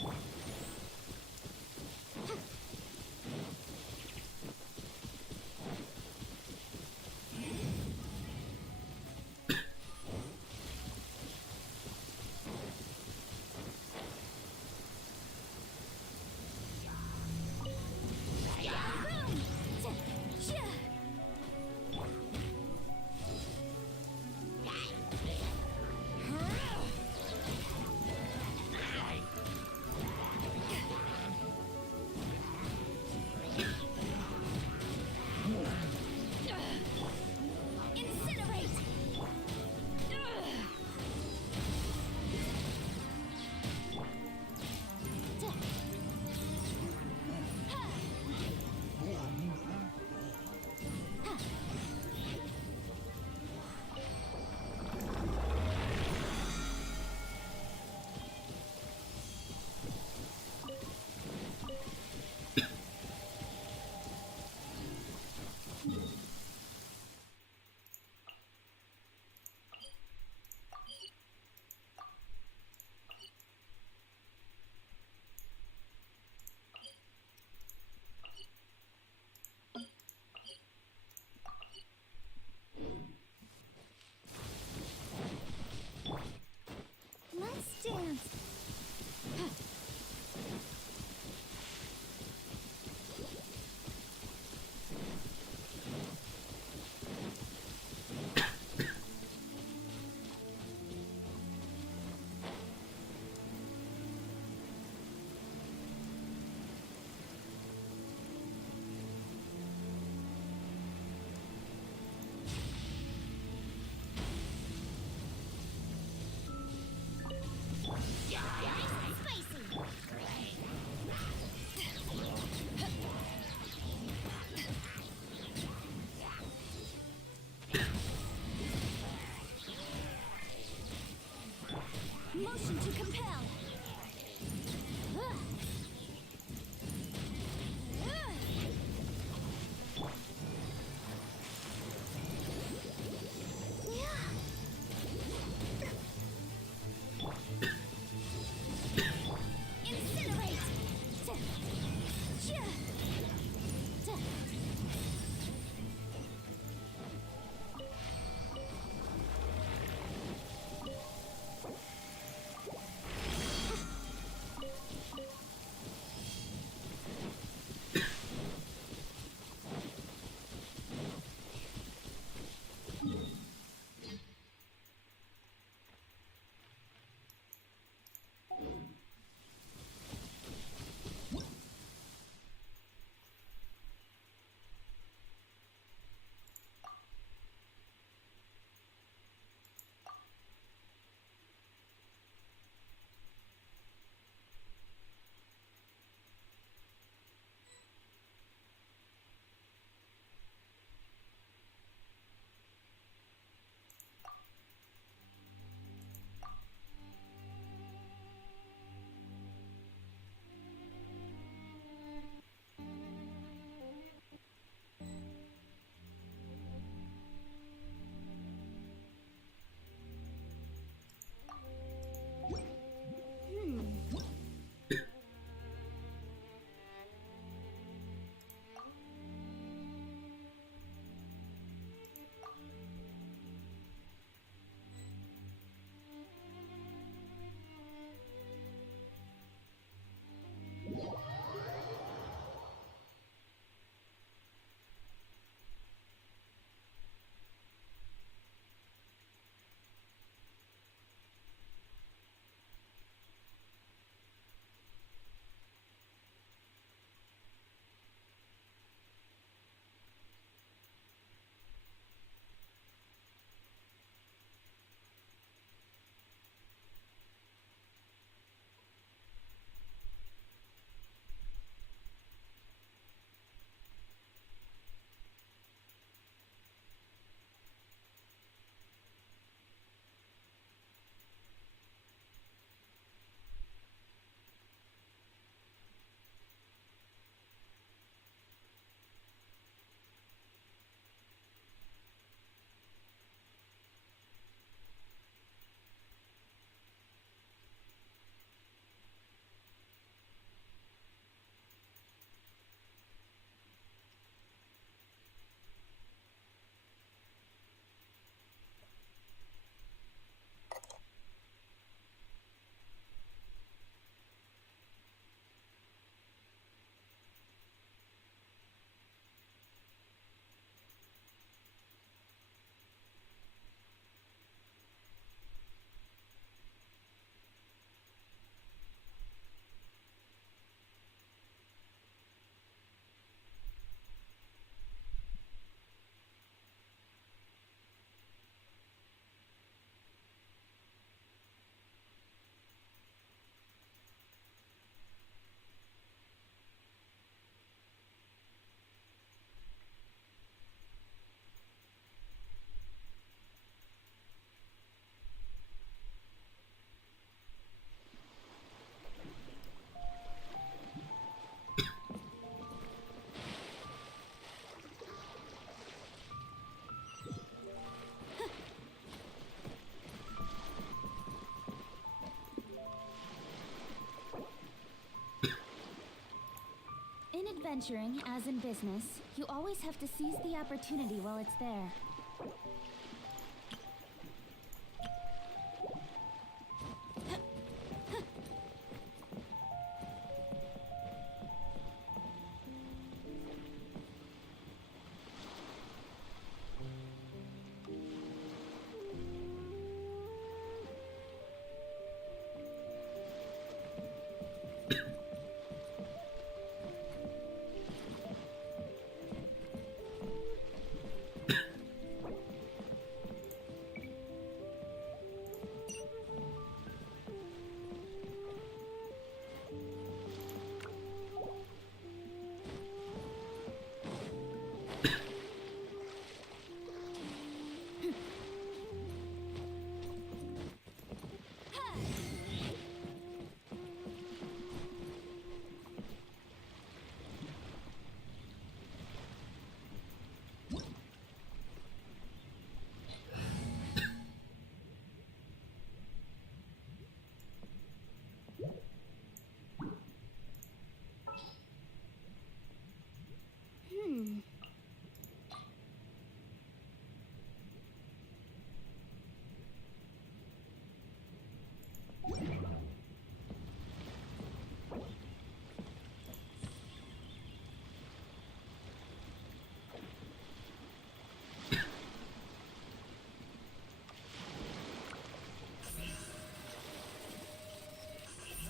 venturing, as in business, you always have to seize the opportunity while it's there.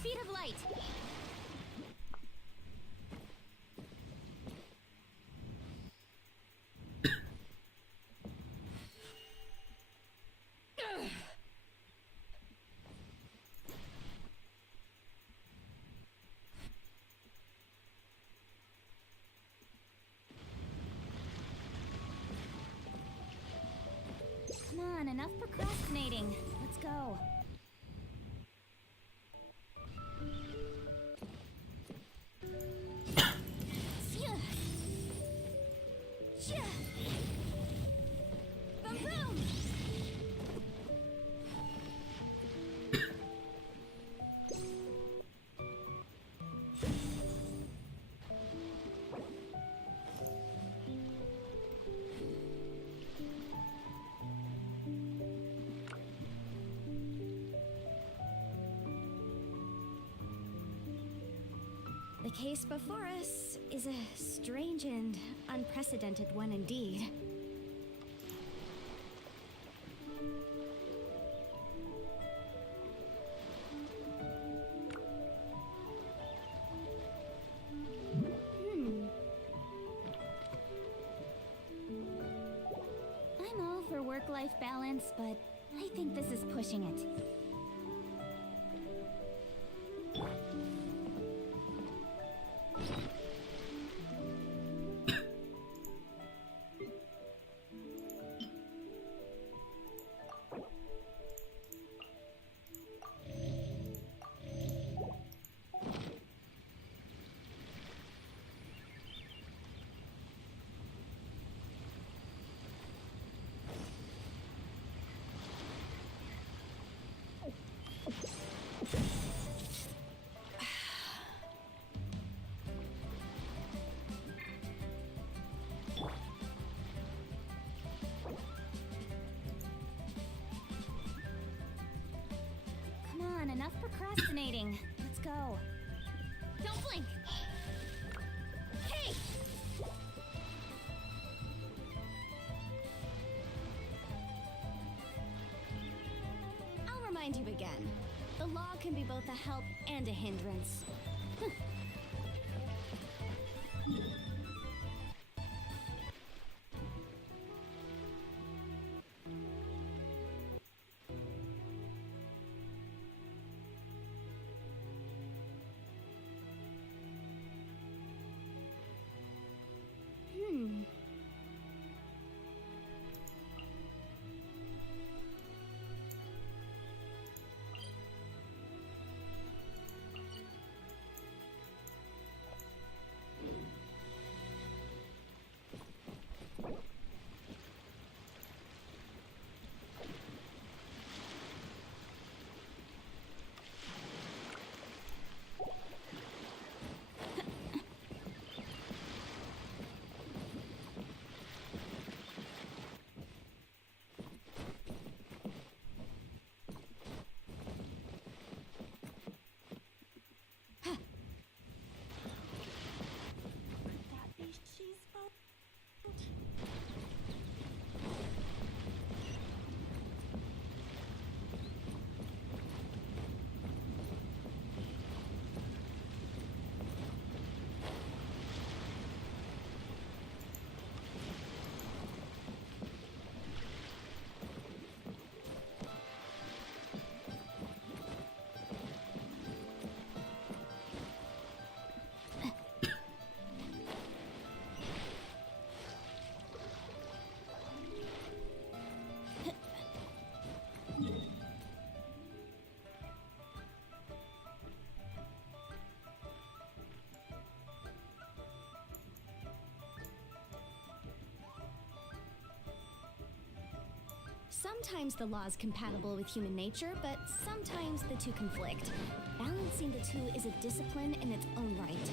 Speed of light. Come on, enough procrastinating. Let's go. Boom, boom. The case before us is a strange and unprecedented one indeed. I'm all for work-life balance, but I think this is pushing it. Come on, enough procrastinating. Let's go. Don't blink. Hey! I'll remind you again. The law can be both a help and a hindrance. Sometimes the law is compatible with human nature, but sometimes the two conflict. Balancing the two is a discipline in its own right.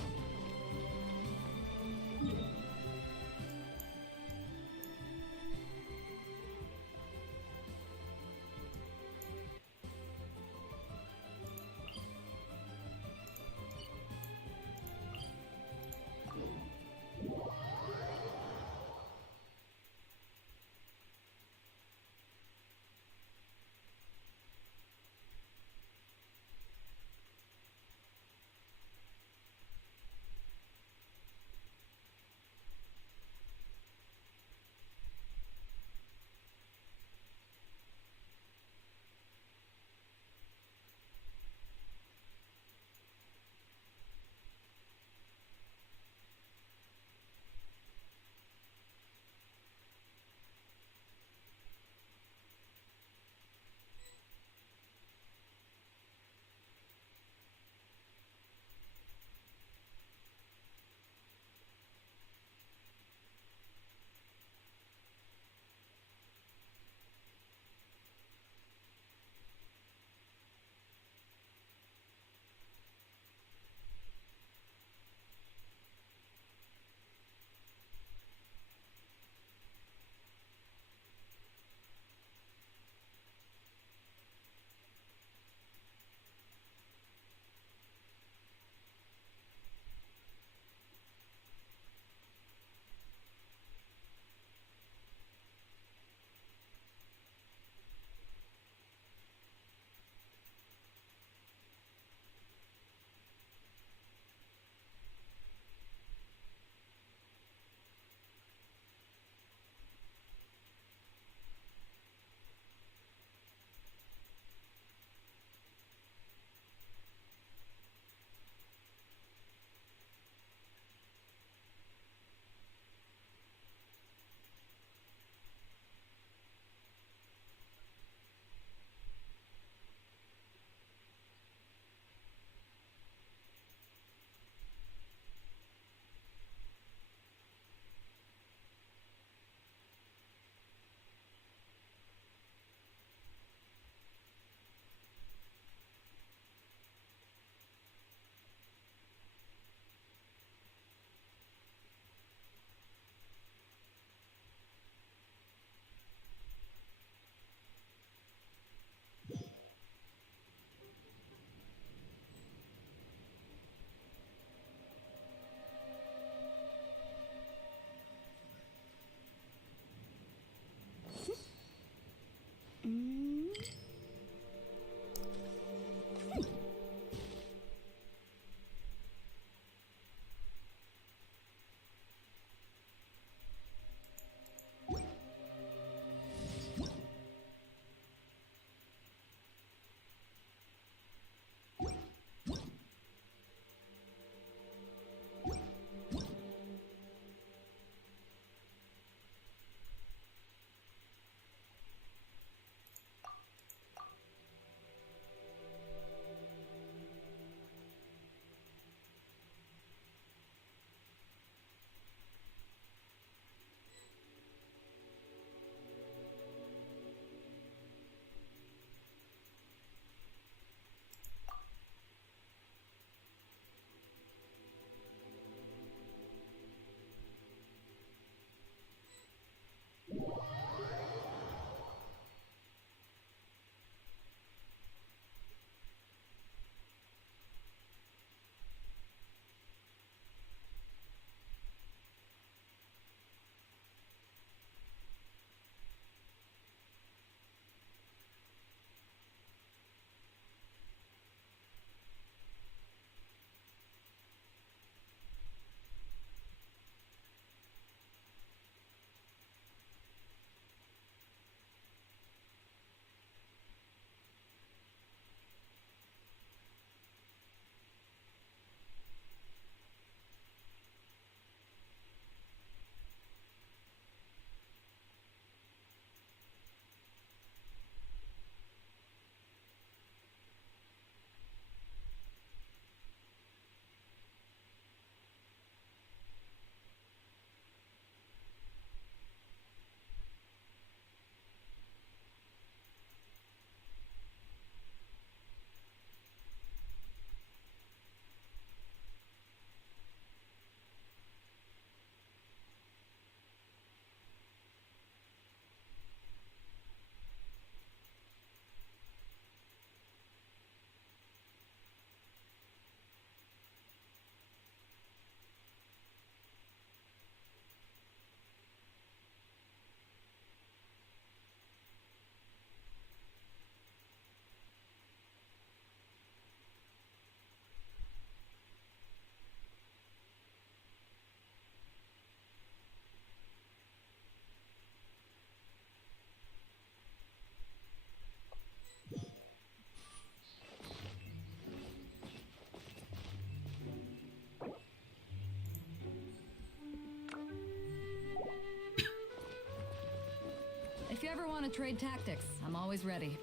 ever want to trade tactics, I'm always ready.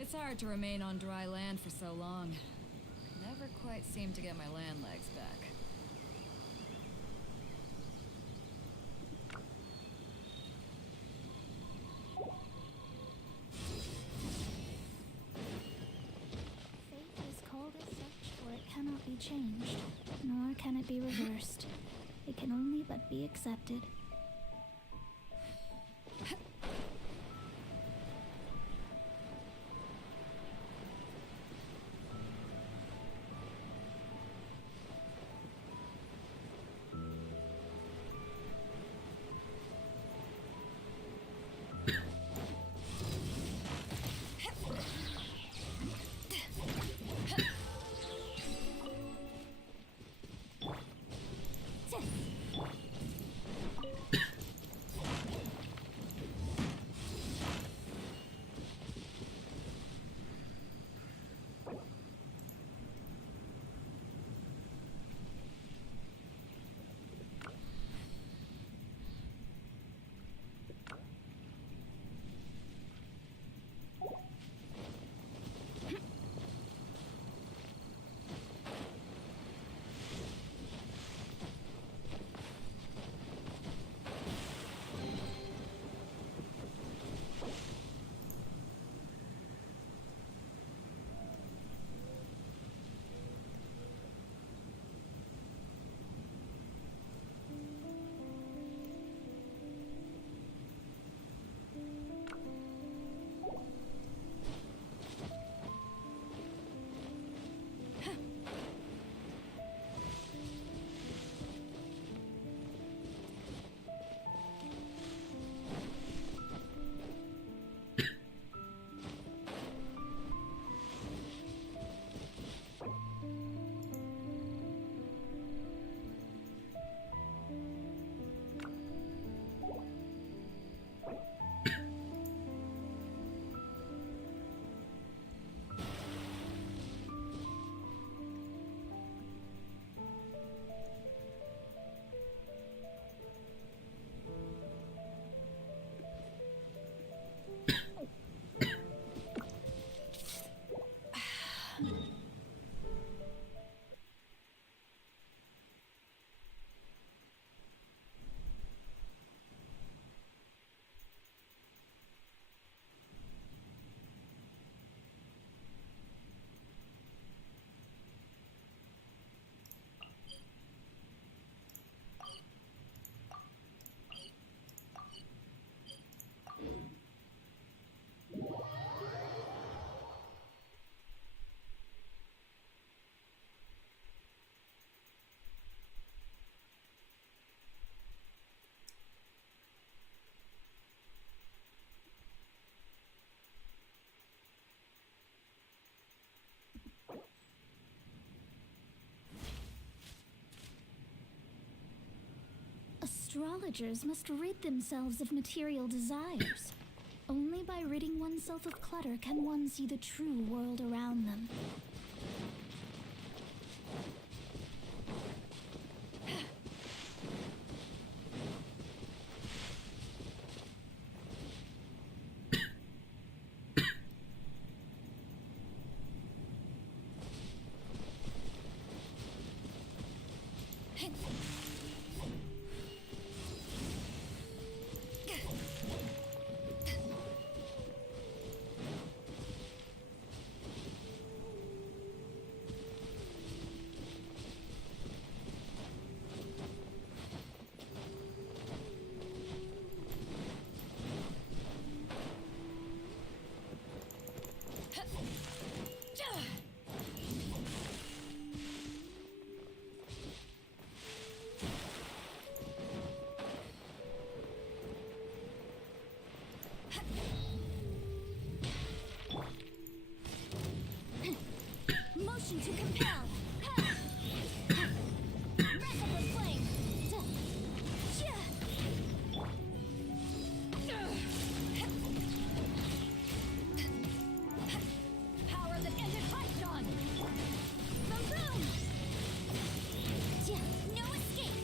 It's hard to remain on dry land for so long. Never quite seem to get my land legs back. Fate is called as such, for it cannot be changed, nor can it be reversed. It can only but be accepted. astrologers must rid themselves of material desires. Only by ridding oneself of clutter can one see the true world around them. Motion to compel. Wrap up with flame. Power that ended Python. Boom! No escape.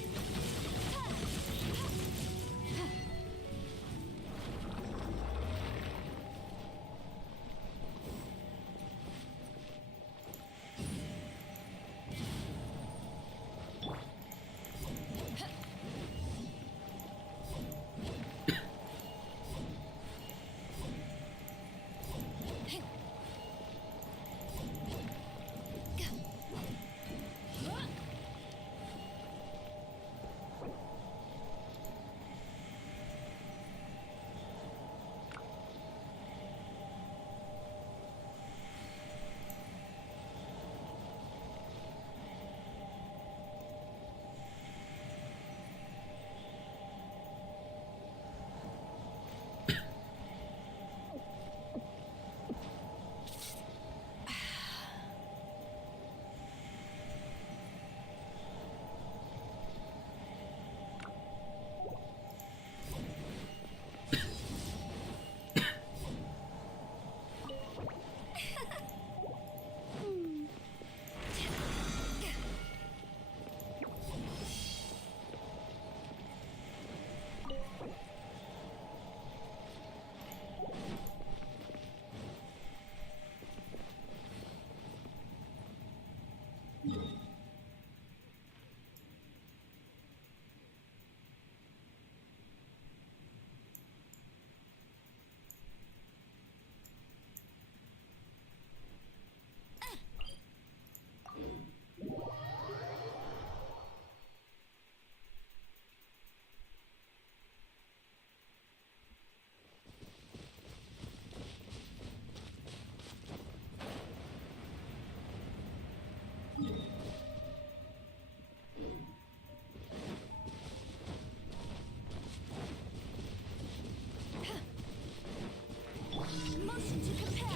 Motion to compel.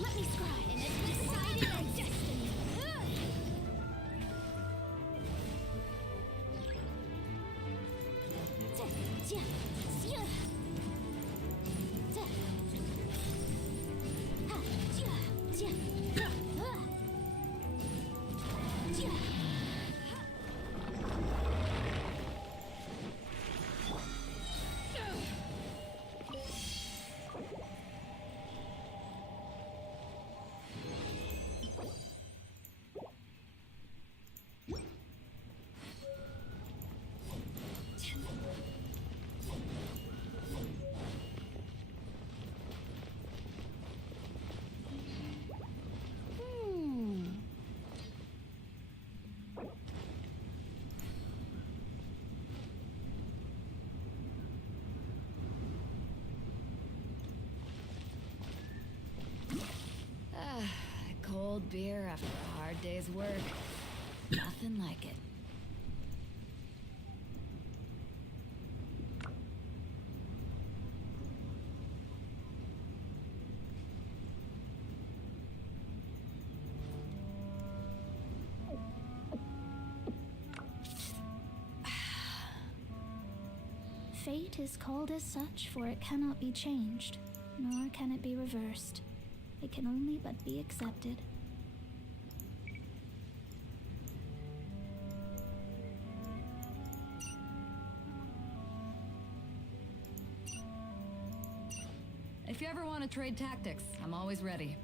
Let me scry, and it's decided on destiny. cold beer after a hard day's work. Nothing like it. Fate is called as such, for it cannot be changed, nor can it be reversed. It can only but be accepted. If you ever want to trade tactics, I'm always ready.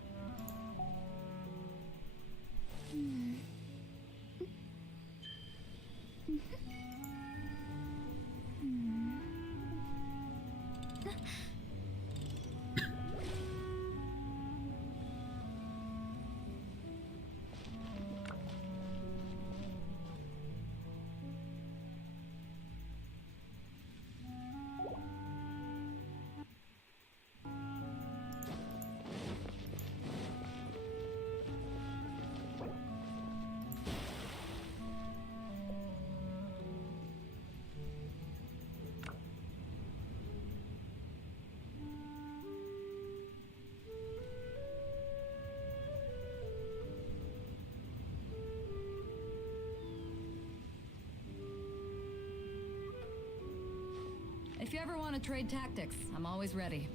If you ever want to trade tactics, I'm always ready.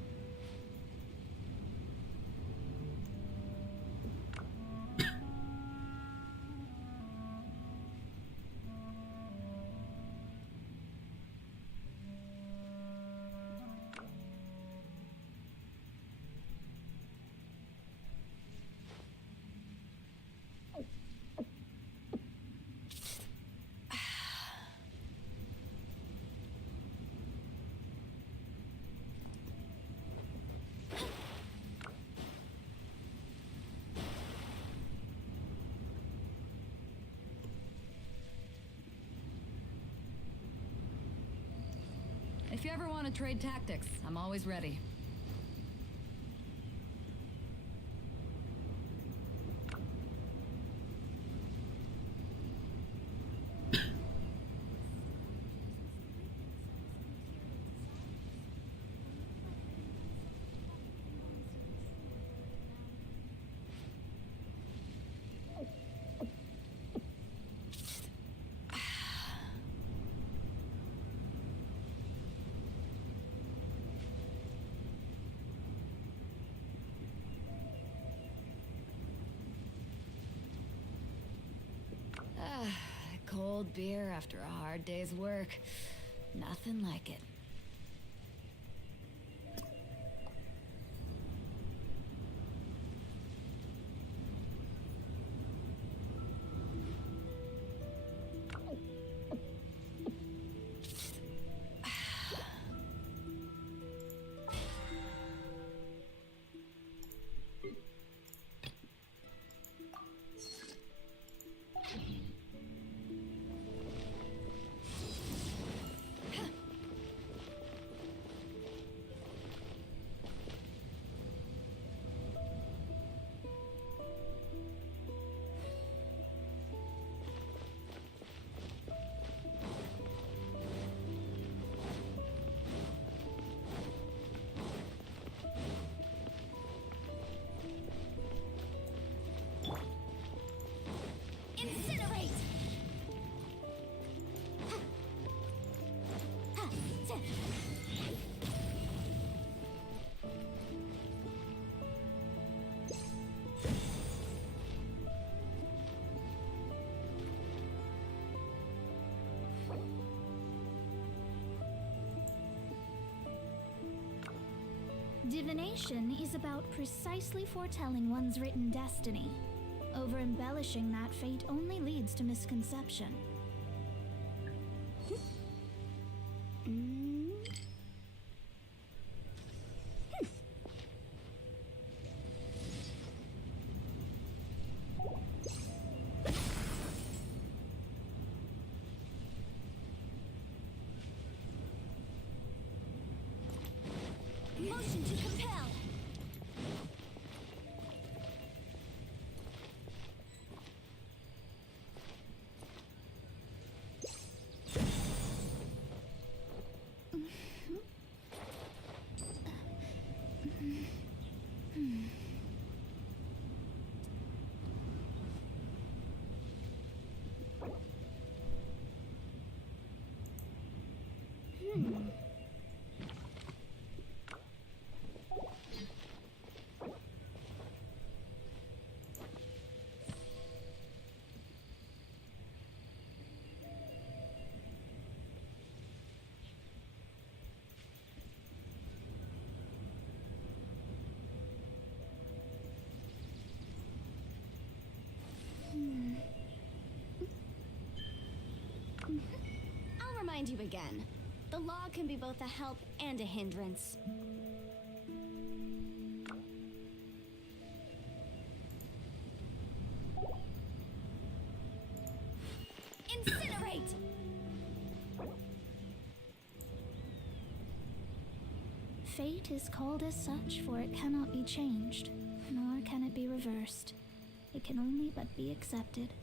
If you ever want to trade tactics, I'm always ready. Cold beer after a hard day's work. Nothing like it. Divination is about precisely foretelling one's written destiny. Over-embellishing that fate only leads to misconception. Motion to compel. remind you again. The law can be both a help and a hindrance. Incinerate! Fate is called as such, for it cannot be changed, nor can it be reversed. It can only but be accepted.